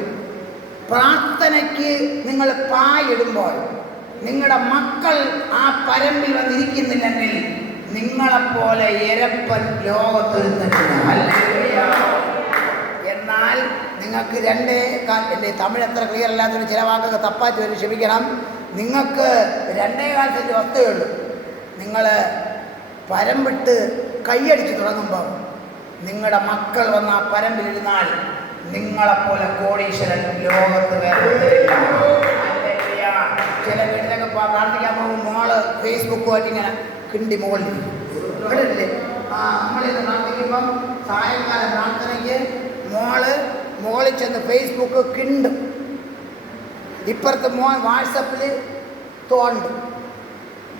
പ്രാർത്ഥനയ്ക്ക് നിങ്ങൾ പായിടുമ്പോൾ നിങ്ങളുടെ മക്കൾ ആ പരമ്പിൽ വന്നിരിക്കുന്നില്ലെങ്കിൽ നിങ്ങളെപ്പോലെ എരപ്പൻ ലോകത്തൊരുത്തല്ല. എന്നാൽ നിങ്ങൾക്ക് എൻ്റെ തമിഴ് എത്ര ക്ലിയർ അല്ലാത്തതുകൊണ്ട് ചില വാക്കൊക്കെ തപ്പാറ്റി വരും, ക്ഷമിക്കണം. നിങ്ങൾക്ക് 2.25 സെൻറ്റ് വസ്തുവേ ഉള്ളൂ. നിങ്ങൾ പരമ്പിട്ട് കൈയടിച്ച് തുടങ്ങുമ്പോൾ നിങ്ങളുടെ മക്കൾ വന്ന് ആ പരമ്പിലിരുന്നാൽ നിങ്ങളെപ്പോലെ കോടീശ്വരൻ ലോകത്ത് വേറെ. ചില വീട്ടിലൊക്കെ പ്രാർത്ഥിക്കാൻ പോകുമ്പോൾ മോള് ഫേസ്ബുക്കുമായിട്ട് ഇങ്ങനെ കിണ്ടി മുകളിൽ ഇല്ലേ, നമ്മളിന്ന് പ്രാർത്ഥിക്കുമ്പം സായങ്കാലം പ്രാർത്ഥനയ്ക്ക് മോളിൽ ചെന്ന് ഫേസ്ബുക്ക് കിണ്ടും, ഇപ്പുറത്ത് മോൻ വാട്സപ്പിൽ തോണ്ടും.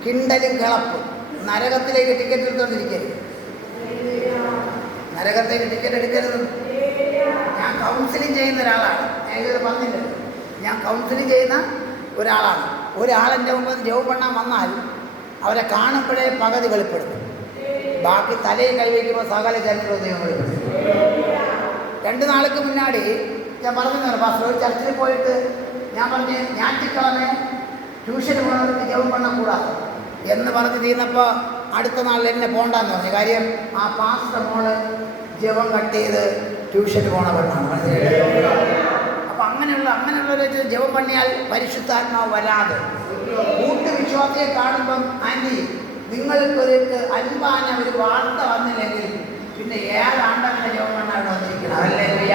കിണ്ടലും കിളപ്പും. നരകത്തിലേക്ക് ടിക്കറ്റ് എടുത്തുകൊണ്ടിരിക്കരുത്, നരകത്തേക്ക് ടിക്കറ്റ് എടുക്കരുത്. ഞാൻ കൗൺസിലിംഗ് ചെയ്യുന്ന ഒരാളാണ്, ഞാൻ ഇതുവരെ പറഞ്ഞില്ലല്ലോ, ഞാൻ കൗൺസിലിംഗ് ചെയ്യുന്ന ഒരാളാണ്. ഒരാളെൻ്റെ മുമ്പ് ജോബ് പണ്ണാൻ വന്നാൽ അവരെ കാണുമ്പോഴേ പകുതി വെളിപ്പെടും, ബാക്കി തലയിൽ കൈവയ്ക്കുമ്പോൾ സകല ചരിത്രവും വെളിപ്പെടും. 2 നാൾക്ക് മുന്നാടി ഞാൻ പറഞ്ഞു, പാസ്റ്റർ ഒരു ചർച്ചിൽ പോയിട്ട് ഞാൻ പറഞ്ഞ് ഞാറ്റിക്കളമേ ട്യൂഷന് പോകുന്നവർക്ക് ജപം പണ്ണാൻ കൂടാതെ എന്ന് പറഞ്ഞ് തീർന്നപ്പോൾ അടുത്ത നാളിൽ എന്നെ പോകണ്ടെന്ന് പറഞ്ഞു. കാര്യം ആ പാസ്റ്റർ മോള് ജപം കട്ട് ചെയ്ത് ട്യൂഷന് പോണ പെണ്ണാണ്, മനസ്സിലായി. അപ്പം അങ്ങനെയുള്ളവരെ ജപം പണിയാൽ പരിശുദ്ധാത്മാവ് വരാതെ കൂട്ടുവിശ്വാസിയെ കാണുമ്പം ആൻറ്റി നിങ്ങൾക്കൊരു അൻപാന ഒരു വാർത്ത വന്നില്ലെങ്കിൽ പിന്നെ ഏതാണ്ടങ്ങനെ ജപം പണ്ണാണ് വന്നിരിക്കണം. അല്ലേലൂയ.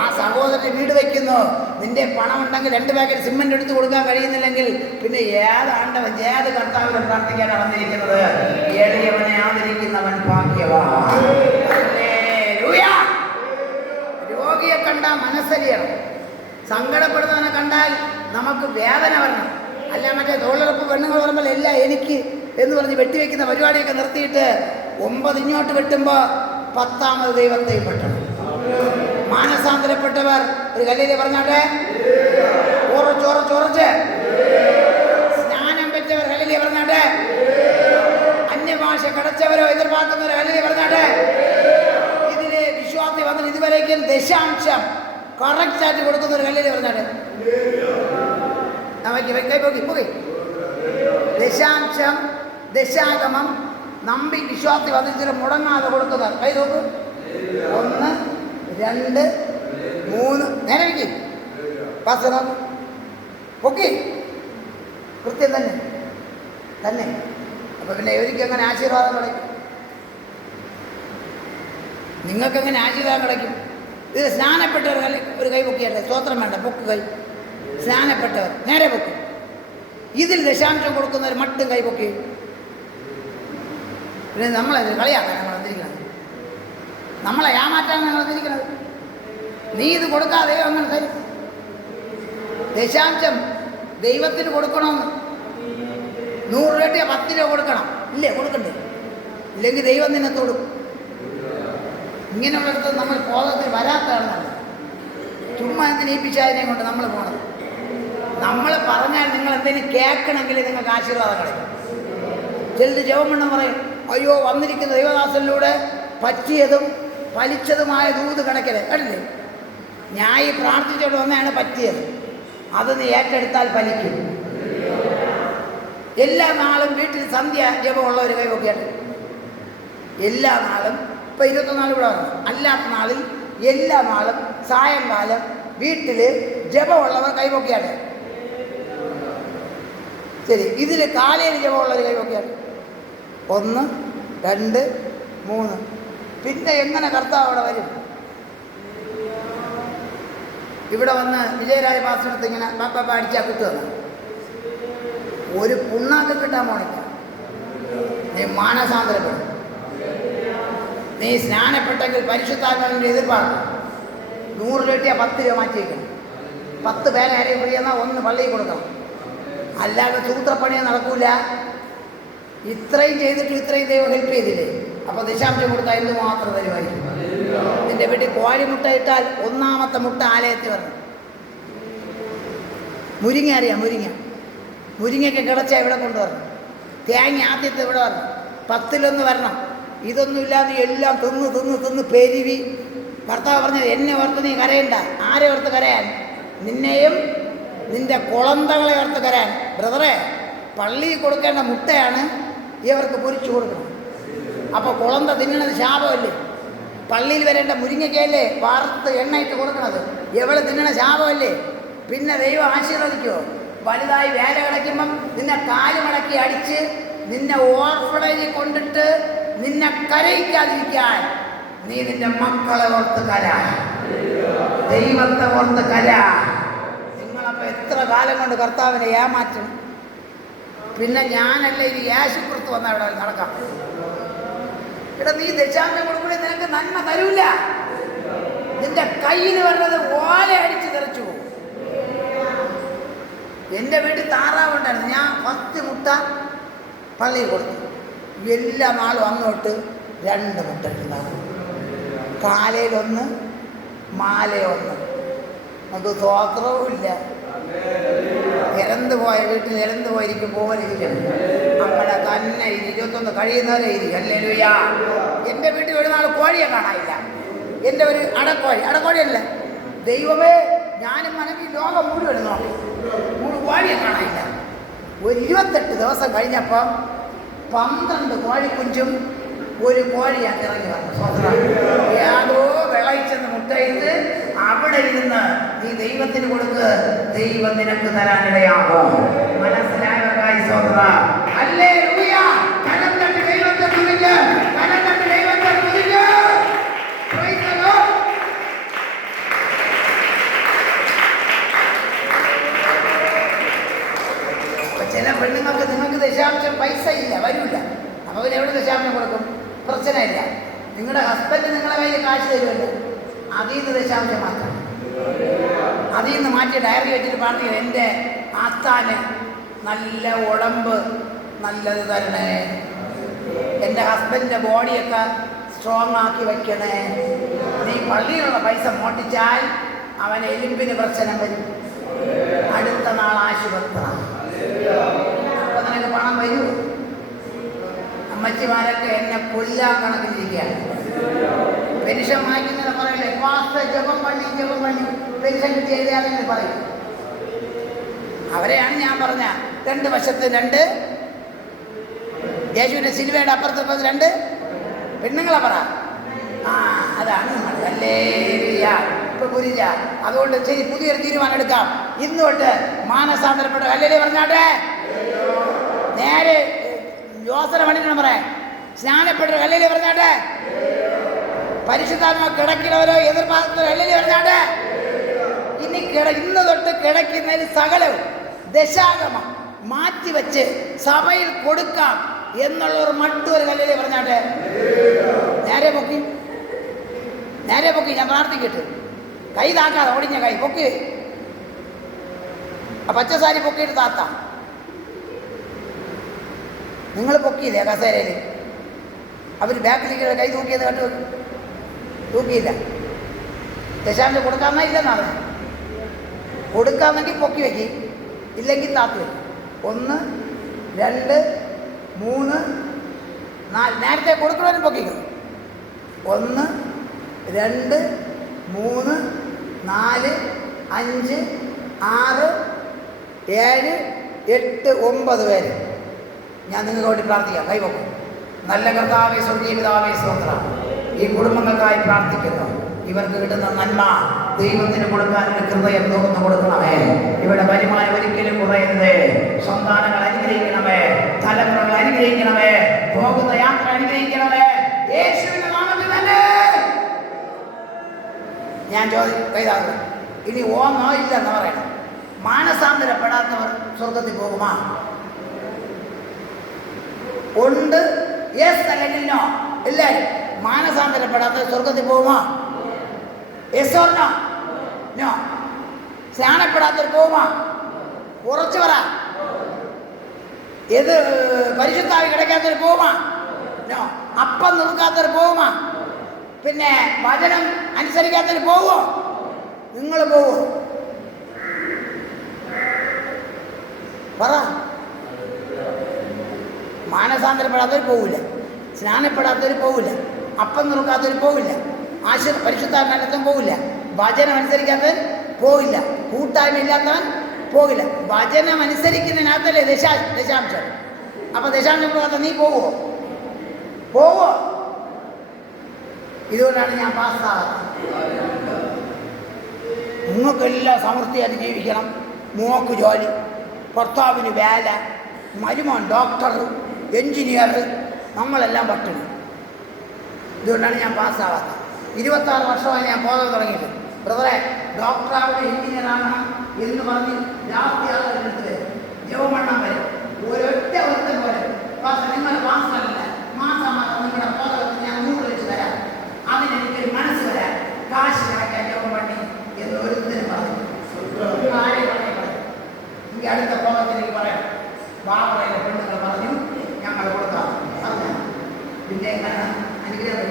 ആ സഹോദരന് വീട് വയ്ക്കുന്നു, നിന്റെ പണം ഉണ്ടെങ്കിൽ 2 പാക്കറ്റ് സിമെന്റ് എടുത്ത് കൊടുക്കാൻ കഴിയുന്നില്ലെങ്കിൽ പിന്നെ ഏതാണ്ടവൻ ഏത് കർത്താവിനെ പ്രാർത്ഥിക്കാനാണ് വന്നിരിക്കുന്നത്. എളിയവനെ ആദരിക്കുന്നവൻ ഭാഗ്യവാൻ. രോഗിയെ കണ്ടാൽ മനസ്സരിയണം, സങ്കടപ്പെടുന്നവനെ കണ്ടാൽ നമുക്ക് വേദന വരണം. അല്ല മറ്റേ തൊഴിലുറപ്പ് പെണ്ണുങ്ങൾ പറയുമ്പോൾ എല്ലാം എനിക്ക് എന്ന് പറഞ്ഞ് വെട്ടിവെക്കുന്ന പരിപാടിയൊക്കെ നിർത്തിയിട്ട് 9 ഇങ്ങോട്ട് വെട്ടുമ്പോൾ 10ാമത് ദൈവത്തെയും വെട്ടണം. മാനസാന്തരപ്പെട്ടവർ ഒരു കല്ലിൽ പറഞ്ഞാട്ടെ, ചോറച്ച് സ്നാനം പറ്റവർ കല്ലിൽ പറഞ്ഞാട്ടെ, അന്യഭാഷ കടച്ചവരോ എതിർപ്പാക്കുന്നവരോ കല്ലിൽ പറഞ്ഞാട്ടെ. ഇതിലെ വിശ്വാസി വന്നിട്ട് ഇതുവരേക്കും ദശാംശം കറക്റ്റായിട്ട് കൊടുക്കുന്നവർ കല്ലിൽ പറഞ്ഞാട്ടെ. ദശാംശം ദശാഗമം നമ്പി വിശ്വാസി വന്നിട്ട് മുടങ്ങാതെ കൊടുക്കുന്നവർ കൈ നോക്കും. 1, 2, 3 നേരെ വയ്ക്ക് പാസ് നോക്ക്, പൊക്കി കൃത്യം തന്നെ. അപ്പം പിന്നെ ഇവർക്ക് എങ്ങനെ ആശീർവാദം கிடைക്കും? നിങ്ങൾക്കെങ്ങനെ ആശീർവാദം கிடைക്കും? ഇത് സ്നാനപ്പെട്ടവർ ഒരു കൈ പൊക്കിയല്ലേ, സ്തോത്രം വേണ്ട, പൊക്ക് കൈ. സ്നാനപ്പെട്ടവർ നേരെ പൊക്കും. ഇതിൽ ദശാംശം കൊടുക്കുന്നവർ മട്ടും കൈ പൊക്കി. പിന്നെ നമ്മളത് കളിയാക്കാൻ നമ്മൾ വന്നിരിക്കുന്നത്, നമ്മളെ ഏമാറ്റാൻ ഞങ്ങൾ വന്നിരിക്കുന്നത്. നീ ഇത് കൊടുക്കാതെ അങ്ങനെ തരും. ദശാംശം ദൈവത്തിന് കൊടുക്കണമെന്ന് 100 രൂപ 10 രൂപ കൊടുക്കണം. ഇല്ലേ, കൊടുക്കണ്ടേ? ഇല്ലെങ്കിൽ ദൈവം നിന്നെ തൊടും. ഇങ്ങനെയുള്ളിടത്ത് നമ്മൾ ബോധത്തിൽ വരാത്തതാണ് നല്ലത്. ചുമ്മാ എന്തിനീ പിശാചിനെ കൊണ്ട് നമ്മൾ പോകണം. നമ്മൾ പറഞ്ഞാൽ നിങ്ങൾ എന്തെങ്കിലും കേൾക്കണമെങ്കിൽ നിങ്ങൾക്ക് ആശീർവാദം கிடைക്കും. ചിലർ ജപമെണ്ണം പറയും, അയ്യോ വന്നിരിക്കുന്ന ദൈവദാസനിലൂടെ പറ്റിയതും ഫലിച്ചതുമായ ദൂത് കിടക്കല് കണ്ടില്ലേ. ഞാൻ ഈ പ്രാർത്ഥിച്ചോട്ട് വന്നതാണ് പറ്റിയത്, അത് നീ ഏറ്റെടുത്താൽ ഫലിക്കും. എല്ലാ നാളും വീട്ടിൽ സന്ധ്യ ജപമുള്ളവർ കൈവൊക്കെയാണ്. എല്ലാ നാളും ഇപ്പം 24 ഇവിടെ വന്നു, അല്ലാത്ത നാളിൽ എല്ലാ നാളും സായങ്കാലം വീട്ടിൽ ജപമുള്ളവർ കൈവൊക്കെയാണ്. ശരി, ഇതിൽ കാലയിൽ ജപമുള്ളവർ കൈവൊക്കെയാണ്. 1, 2, 3. പിന്നെ എങ്ങനെ കർത്താവ് അവിടെ വരും? ഇവിടെ വന്ന് വിജയരാജ പാസ്റ്റടുത്ത് ഇങ്ങനെ പാപ്പ അടിച്ചാൽ കിട്ടുമെന്ന് ഒരു പുണ്ണാക്ക് കിട്ടാൻ പോണില്ല. നീ മാനസാന്തരപ്പെടും. നീ സ്നാനപ്പെട്ടെങ്കിൽ പരിശുദ്ധാത്മാവിൻ്റെ എതിർപ്പാണ്. 100 രൂപ കിട്ടിയാൽ 10 രൂപ മാറ്റി വയ്ക്കണം. 10 പേരെ ആരെയും ഫ്രീ എന്നാൽ 1 പള്ളിയിൽ കൊടുക്കണം. അല്ലാതെ സൂത്രപ്പണിയെ നടക്കൂല. ഇത്രയും ചെയ്തിട്ട് ഇത്രയും ദൈവം ഹെൽപ്പ് ചെയ്തില്ലേ? അപ്പോൾ ദശാംശം കൊടുത്താൽ എന്തുമാത്രം തരുമായിരിക്കും. നിന്റെ വീട്ടിൽ കോഴിമുട്ട ഇട്ടാൽ 1ാമത്തെ മുട്ട ആലയത്തിൽ വരണം. മുരിങ്ങ അറിയാം, മുരിങ്ങയ്ക്ക് കിടച്ച ഇവിടെ കൊണ്ടുവരണം. തേങ്ങ ആദ്യത്തെ ഇവിടെ വരണം. 10-1 വരണം. ഇതൊന്നുമില്ലാതെ എല്ലാം തിന്ന് പെരുവി. ഭർത്താവ് പറഞ്ഞത്, എന്നെ ഓർത്ത് നീ കരയണ്ട. ആരെ ഓർത്ത് കരയാൻ? നിന്നെയും നിന്റെ കുളന്തകളെ ഓർത്ത് കരയാൻ. ബ്രദറെ, പള്ളിയിൽ കൊടുക്കേണ്ട മുട്ടയാണ് ഇവർക്ക് പൊരിച്ചു കൊടുക്കണം. അപ്പോൾ കുളന്ത തിന്നണത് ശാപമല്ലേ? പള്ളിയിൽ വരേണ്ട മുരിങ്ങയ്ക്കല്ലേ വാർത്ത് എണ്ണയിട്ട് കൊടുക്കണത്? എവള് തിന്നണ ശാപമല്ലേ? പിന്നെ ദൈവം ആശീർവദിക്കുമോ? വലുതായി വേല കിടക്കുമ്പം നിന്നെ കാല് മടക്കി അടിച്ച് നിന്നെ ഓർഫണേജിൽ കൊണ്ടിട്ട് നിന്നെ കരയിക്കാതിരിക്കാൻ നീ നിന്റെ മക്കളെ ഓർത്ത് കര, ദൈവത്തെ ഓർത്ത് കര. നിങ്ങളപ്പോൾ എത്ര കാലം കൊണ്ട് കർത്താവിനെ ഏമാറ്റും? പിന്നെ ഞാനല്ല ഇത് യേശുക്രിസ്തു വന്ന ഇവിടെ നടക്കാം. ഇവിടെ നീ ദശാംശം കൊടുക്കുമ്പോൾ നിനക്ക് നന്മ തരൂല. നിന്റെ കയ്യിൽ വരുന്നത് ഓല അടിച്ച് തെറിച്ചു പോകും. എൻ്റെ വീട്ടിൽ താറാവുണ്ടായിരുന്നു. ഞാൻ 10 മുട്ട പള്ളിയിൽ കൊടുത്തു. എല്ലാ നാളും അങ്ങോട്ട് 2 മുട്ട ഉണ്ടാകും. കാലയിലൊന്ന്, മാലയൊന്ന്. നമുക്ക് സ്വാത്രവും ഇല്ല. ഇറந்து പോയ വീട്ടിൽ ഇറந்து പോയിരിക്കും പോലെ ഇരിക്കണം. നമ്മുടെ തന്നെ 21 കഴിയുന്നവരെ ഇരി. ഹല്ലേലൂയ. എൻ്റെ വീട്ടിൽ ഒരു നാൾ കോഴിയെ കാണാനില്ല. എൻ്റെ ഒരു അടക്കോഴിയല്ല. ദൈവമേ, ഞാനും മനക്കി ലോകം മുഴുവൻ നോക്കി, കോഴിയെ കാണാനില്ല. ഒരു 28 ദിവസം കഴിഞ്ഞപ്പം 12 കോഴിക്കുഞ്ചും ഒരു കോഴിയാണ് ഇറങ്ങി വന്നു. ഏതോ വിളയിച്ചെന്ന് മുട്ടയിട്ട് അവിടെ ഇരുന്ന് നീ ദൈവത്തിന് കൊടുക്ക്, ദൈവം നിനക്ക് തരാനിടയാകും. മനസ്സിലായവർക്കായി സ്വത്ര. ഹല്ലേലൂയ. കരം തട്ടി ദൈവത്തെ തുതിക്ക്, കരം തട്ടി ദൈവത്തെ തുതിക്ക്. Price the Lord. ചില പെണ്ണുങ്ങൾക്ക് നിങ്ങൾക്ക് ദശാംശം പൈസ ഇല്ല, വരില്ല. അപ്പോൾ പിന്നെ എവിടെ ദശാംശം കൊടുക്കും? പ്രശ്നമില്ല. നിങ്ങളുടെ ഹസ്ബൻഡ് നിങ്ങളുടെ കയ്യിൽ കാശ് തരുമല്ലോ, അതിൽ നിന്ന് ദശാംശം മാറ്റണം. അതിൽ നിന്ന് മാറ്റി ഡയറി വെച്ചിട്ട് പറഞ്ഞു, എൻ്റെ ആസ്ഥാന് നല്ല ഉടമ്പ് നല്ലത് തരണേ, എൻ്റെ ഹസ്ബൻഡിൻ്റെ ബോഡിയൊക്കെ സ്ട്രോങ് ആക്കി വയ്ക്കണേ. നീ പള്ളിയിലുള്ള പൈസ മോട്ടിച്ചാൽ അവന് എലുമ്പിന് പ്രശ്നം വരും. അടുത്ത നാൾ ആശുപത്രി. അപ്പോൾ നിനക്ക് പണം വരൂ. അമ്മച്ചിമാരൊക്കെ എന്നെ കൊല്ലാൻ കണക്കിലിരിക്കുകയാണ്. പെൻഷൻ വാങ്ങിക്കുന്നത് പറയില്ലേ, മാസം ജപം പണി പെൻഷൻ കിട്ടി എഴുതിയാണെന്ന് പറയും. അവരെയാണ് ഞാൻ പറഞ്ഞ 2 വശത്ത് 2 യേശുവിൻ്റെ സിലുവയുടെ അപ്പുറത്ത് 2 പെണ്ണുങ്ങളെ പറ. അതാണ് നമ്മൾ. ഹല്ലേലൂയ. ഇപ്പം പുരില്ല. അതുകൊണ്ട് ശരി, പുതിയൊരു തീരുമാനം എടുക്കാം. ഇന്ന് തൊട്ട് മാനസാന്തരപ്പെട്ട ഹല്ലേലൂയ പറഞ്ഞാട്ടെ. നേരെ യോസന പണിക്കണം പറയാൻ. സ്നാനപ്പെട്ട ഹല്ലേലൂയ പറഞ്ഞാട്ടെ. പരിശുദ്ധാത്മാ കിടക്കുന്നവരോ എതിർഭാഗത്തോ ഹല്ലേലൂയ പറഞ്ഞാട്ടെ. ഇന്ന് തൊട്ട് കിടക്കുന്നതിൽ സകലവും ദശാഗമം മാറ്റിവെച്ച് സഭയിൽ കൊടുക്കാം എന്നുള്ളവർ മറ്റൊരു ഹല്ലേലൂയ പറഞ്ഞാട്ടെ. നേരെ പൊക്കി ഞാൻ പ്രാർത്ഥിക്കട്ടെ. കൈ താക്കാതെ, ഓടിഞ്ഞ കൈ പൊക്കി. ആ പച്ചസാരി പൊക്കിയിട്ട് താത്താം. നിങ്ങൾ പൊക്കിയില്ലേ കസേരയിൽ? അവർ ബാക്കിലേക്ക് കൈ തൂക്കിയത് കണ്ടു? തൂക്കിയില്ല. ദശാംശം കൊടുക്കാമെന്നാ ഇല്ലെന്നാണ്. കൊടുക്കാമെങ്കിൽ പൊക്കി വയ്ക്കി, ഇല്ലെങ്കിൽ താത്തു വയ്ക്കും. 1 2 3 4 നേരത്തെ കൊടുക്കണവരും പൊക്കിക്കും. 1 2 3 4 5 6 7 8 9 പേര്. ഞാൻ നിങ്ങൾക്ക് വേണ്ടി പ്രാർത്ഥിക്കാം. കൈവക്കും. നല്ല കർത്താവേ, സ്വർഗീയ പിതാവേ, സ്തോത്രം. ഈ കുടുംബങ്ങൾക്കായി പ്രാർത്ഥിക്കുന്നു. ഇവർക്ക് കിട്ടുന്ന നന്മ ദൈവത്തിന് കൊടുക്കാനുള്ള ഹൃദയം തുറന്നു കൊടുക്കണമേ. ഇവിടെ വരുമാനം ഒരിക്കലും കുറയരുതേ. സന്താനങ്ങൾ അനുഗ്രഹിക്കണമേ, തലമുറകൾ അനുഗ്രഹിക്കണമേ, പോകുന്ന യാത്ര അനുഗ്രഹിക്കണമേ. യേശുവിന്റെ നാമത്തിൽ തന്നെ ഞാൻ കൈതാകും. ഇനി ഓന്നോ ഇല്ലെന്ന് പറയണം. മാനസാന്തരപ്പെടാത്തവർ സ്വർഗത്തിൽ പോകുമാ? ഉണ്ട്, യെസ് അല്ലെങ്കിൽ നോ. എല്ലാവരും മാനസാന്തരപ്പെടാത്ത സ്വർഗത്തിൽ പോകുമോ? Yes or no? നോ. സ്നാനപ്പെടാത്തവർ പോകുമോ? ഉറച്ചു പറ. ഏത് പരിശുദ്ധാവി കിടക്കാത്തവർ പോകുമോ? നോ. അപ്പം നിൽക്കാത്തവർ പോകുമോ? പിന്നെ വചനം അനുസരിക്കാത്തവർ പോവുമോ? നിങ്ങൾ പോവോ? പറ. മാനസാന്തരപ്പെടാത്തവർ പോവില്ല, സ്നാനപ്പെടാത്തവർ പോവില്ല, അപ്പം നുറുക്കാത്തവർ പോവില്ല, പരിശുദ്ധാത്മാനത്തും പോവില്ല, വചനം അനുസരിക്കാത്തവൻ പോവില്ല, കൂട്ടായ്മ ഇല്ലാത്തവൻ പോകില്ല. വചനം അനുസരിക്കുന്നതിനകത്തല്ലേ ദശാംശം. അപ്പം ദശാംശം പോകാത്ത നീ പോവോ? പോവോ? ഇതുകൊണ്ടാണ് ഞാൻ പാസ്സാകുന്നത്. നിങ്ങൾക്കെല്ലാം സമൃദ്ധിയായിട്ട് ജീവിക്കണം. മോക്ക് ജോലി, ഭർത്താവിന് വേല, മരുമോൻ ഡോക്ടർ, എൻജിനീയർ, നമ്മളെല്ലാം പട്ടിണി. ഇതുകൊണ്ടാണ് ഞാൻ പാസ്സാകാത്തത്. 26 വർഷമായി ഞാൻ പോകാൻ തുടങ്ങിയിട്ട്. ബ്രദറെ, ഡോക്ടറാവണം, എൻജിനീയറാവണം എന്ന് പറഞ്ഞ് രാത്രി ആളുകളെടുത്ത് ജവമണ്ണം വരും. ഒരൊറ്റ ഒരുത്തൻ പോലെ നിങ്ങൾ മാസമല്ല, മാസം നിങ്ങളുടെ പോകത്ത് ഞാൻ 100 വെച്ച് തരാം, അതിനെനിക്കൊരു മനസ്സ് വരാൻ കാശ് കിടക്കാൻ ജവമണ്ണി എന്ന് ഒരുത്തരും പറഞ്ഞു. ആരെ പറഞ്ഞു? എനിക്ക് അടുത്ത പോകത്തിലേക്ക് പറയാം. ബാബറയിലെ പെണ്ണുങ്ങൾ പറഞ്ഞു ഞങ്ങൾ കൊടുക്കാം. പിന്നെ എങ്ങനെ അനുഗ്രഹം?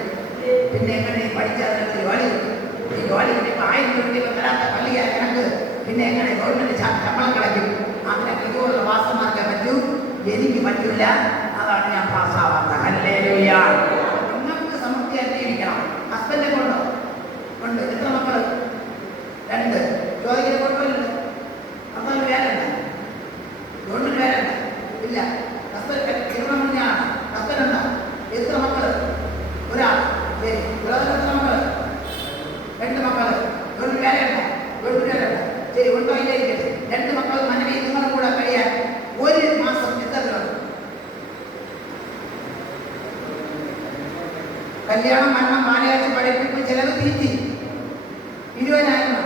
പിന്നെ എങ്ങനെ പഠിച്ചാൽ ജോലി കിട്ടും? ഈ ജോലി കിട്ടിയപ്പോൾ 1000 രൂപ തരാത്ത പള്ളിയാ കണക്ക്. പിന്നെ എങ്ങനെ ഗവൺമെന്റ് ശമ്പളം കിടക്കും? അതിനൊക്കെ ഇതുപോലുള്ള വാസമാക്കാൻ പറ്റൂ? എനിക്ക് പറ്റില്ല. അതാണ് ഞാൻ പാസ്സാവാത്ത. ഹല്ലേലൂയ. നിങ്ങൾക്ക് സമൃദ്ധിയായി ജീവിക്കണം. ഹസ്ബൻഡെ കൊണ്ടോ? ഉണ്ട്. എത്ര മക്കൾ? 2. ജോലിക്ക് കൊണ്ടുപോയില്ല. ഹസ്ബൻഡ് വേറെ ഉണ്ട്, ഗവൺമെന്റ് വേറെ ഉണ്ട്. ഇല്ല. ഹസ്ബൻഡ് തിരുവനന്തപുരമാണ്. ഹസ്ബൻഡ് ഉണ്ടോ? എത്ര മക്കൾ? ഒരാൾ. ശരി. എത്ര മക്കൾ? 2 മക്കൾ. ഗവൺമെന്റ് വേറെ ഉണ്ടോ? ഗവൺമെന്റ് വേറെ ഉണ്ട്. ശരി. ഉണ്ടോ? ഇല്ലായിരിക്കട്ടെ. 2 മക്കൾ മനവി നിങ്ങളുടെ കൂടെ കഴിയാൻ 1 മാസം എത്ര രൂപ? കല്യാണം, മരണം, മാലയാഴ്ച, പഠിപ്പിപ്പ്, ചിലവ് തീറ്റി 20,000.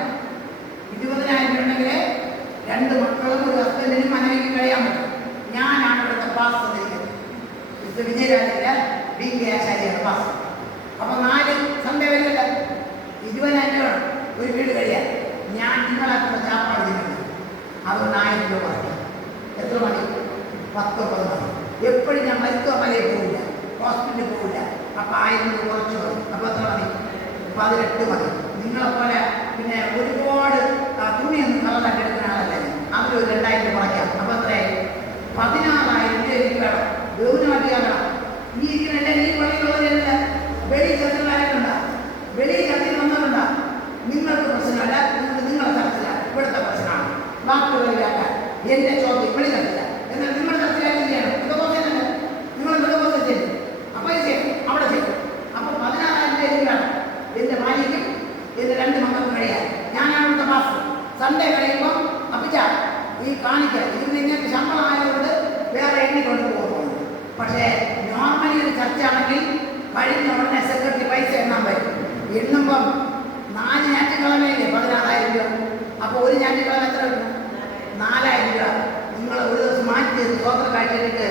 20,000 ഉണ്ടെങ്കിൽ 2 മക്കളും ഒരു ഹസ്ബൻഡിനും മനവിക്ക് കഴിയാൻ പറ്റും. ഞാനാണ് ഇവിടുത്തെ പാസ് തന്നിരിക്കുന്നത്. വിജയരാജില്ല, BK ആശാരിയാണ് പാസ്. അപ്പോൾ 4 സൺഡേ വരില്ല. 20,000 രൂപ ഒരു വീട് കഴിയാൻ. ഞാൻ നിങ്ങളാക്കുന്ന ചാപ്പാട് ചെയ്യുന്നത് അതുകൊണ്ട് 1000 രൂപ പറയാം. എത്ര മണി? 19 മണി. എപ്പോഴും ഞാൻ മരുത്തുവമലയിൽ പോവില്ല, ഹോസ്പിറ്റലിൽ പോവില്ല. അപ്പോൾ 1000 രൂപ കുറച്ച് മതി. അപ്പോൾ എത്ര മതി? 18 മതി. നിങ്ങളെപ്പോലെ പിന്നെ ഒരുപാട് തുണിയൊന്നും കളറാക്കി എടുക്കുന്ന ആളല്ലേ. അതിലൊരു 2000 രൂപ കുറയ്ക്കാം. അപ്പോൾ എത്രയായി? 16,000 രൂപ എനിക്ക് വേണം. ഗൗരവമാക്കിയാകണം. ഈ ഇരിക്കുന്ന ഈ പണിയുള്ളവരല്ല. വെളി ചർച്ചകളായിട്ടുണ്ടോ? വെളി ചർച്ചയിൽ വന്നതുണ്ടോ? നിങ്ങൾക്ക് പ്രശ്നമല്ല, നിങ്ങളുടെ ചർച്ചയില്ല. ഇവിടുത്തെ പ്രശ്നമാണ്. ബാക്കിയുള്ളവരാക്കാൻ എൻ്റെ ചോദ്യം വെളി ചർച്ചയില്ല. എന്നാൽ നിങ്ങളുടെ ചർച്ചയിലായിട്ട് ചെയ്യണം. ഇതൊക്കെ തന്നെ നിങ്ങൾ ഇതൊക്കെ ചെയ്യും. അപ്പോൾ ഇത് ചെയ്യും, അവിടെ ചെയ്യും. അപ്പോൾ 16,000 രൂപ എനിക്ക് വേണം. എൻ്റെ ഭാര്യയ്ക്കും എൻ്റെ 2 മക്കൾക്കും കഴിയാൻ. ഞാനാണ് ഇവിടുത്തെ പാസ്. സൺഡേ കഴിയുമ്പോൾ അപ്പിച്ച ഈ കാണിക്കുക ഇത് നിങ്ങൾക്ക് ശമ്പളം ആയതുകൊണ്ട് വേറെ എണ്ണിക്കൊണ്ട് പോകുന്നു. പക്ഷേ നോർമലി ഒരു ചർച്ചയാണെങ്കിൽ കഴിഞ്ഞ ഉടനെ സെക്രട്ടറി പൈസ എണ്ണാൻ പറ്റും. എണ്ണുമ്പം 4 ഞാറ്റുകളമേലേ 16,000 രൂപ. അപ്പോൾ ഒരു ഞാറ്റുകളമ എത്ര കിട്ടും? 4,000 രൂപ. നിങ്ങൾ ഒരു ദിവസം മാറ്റി സ്വതന്ത്ര കാഴ്ചയിലേക്ക്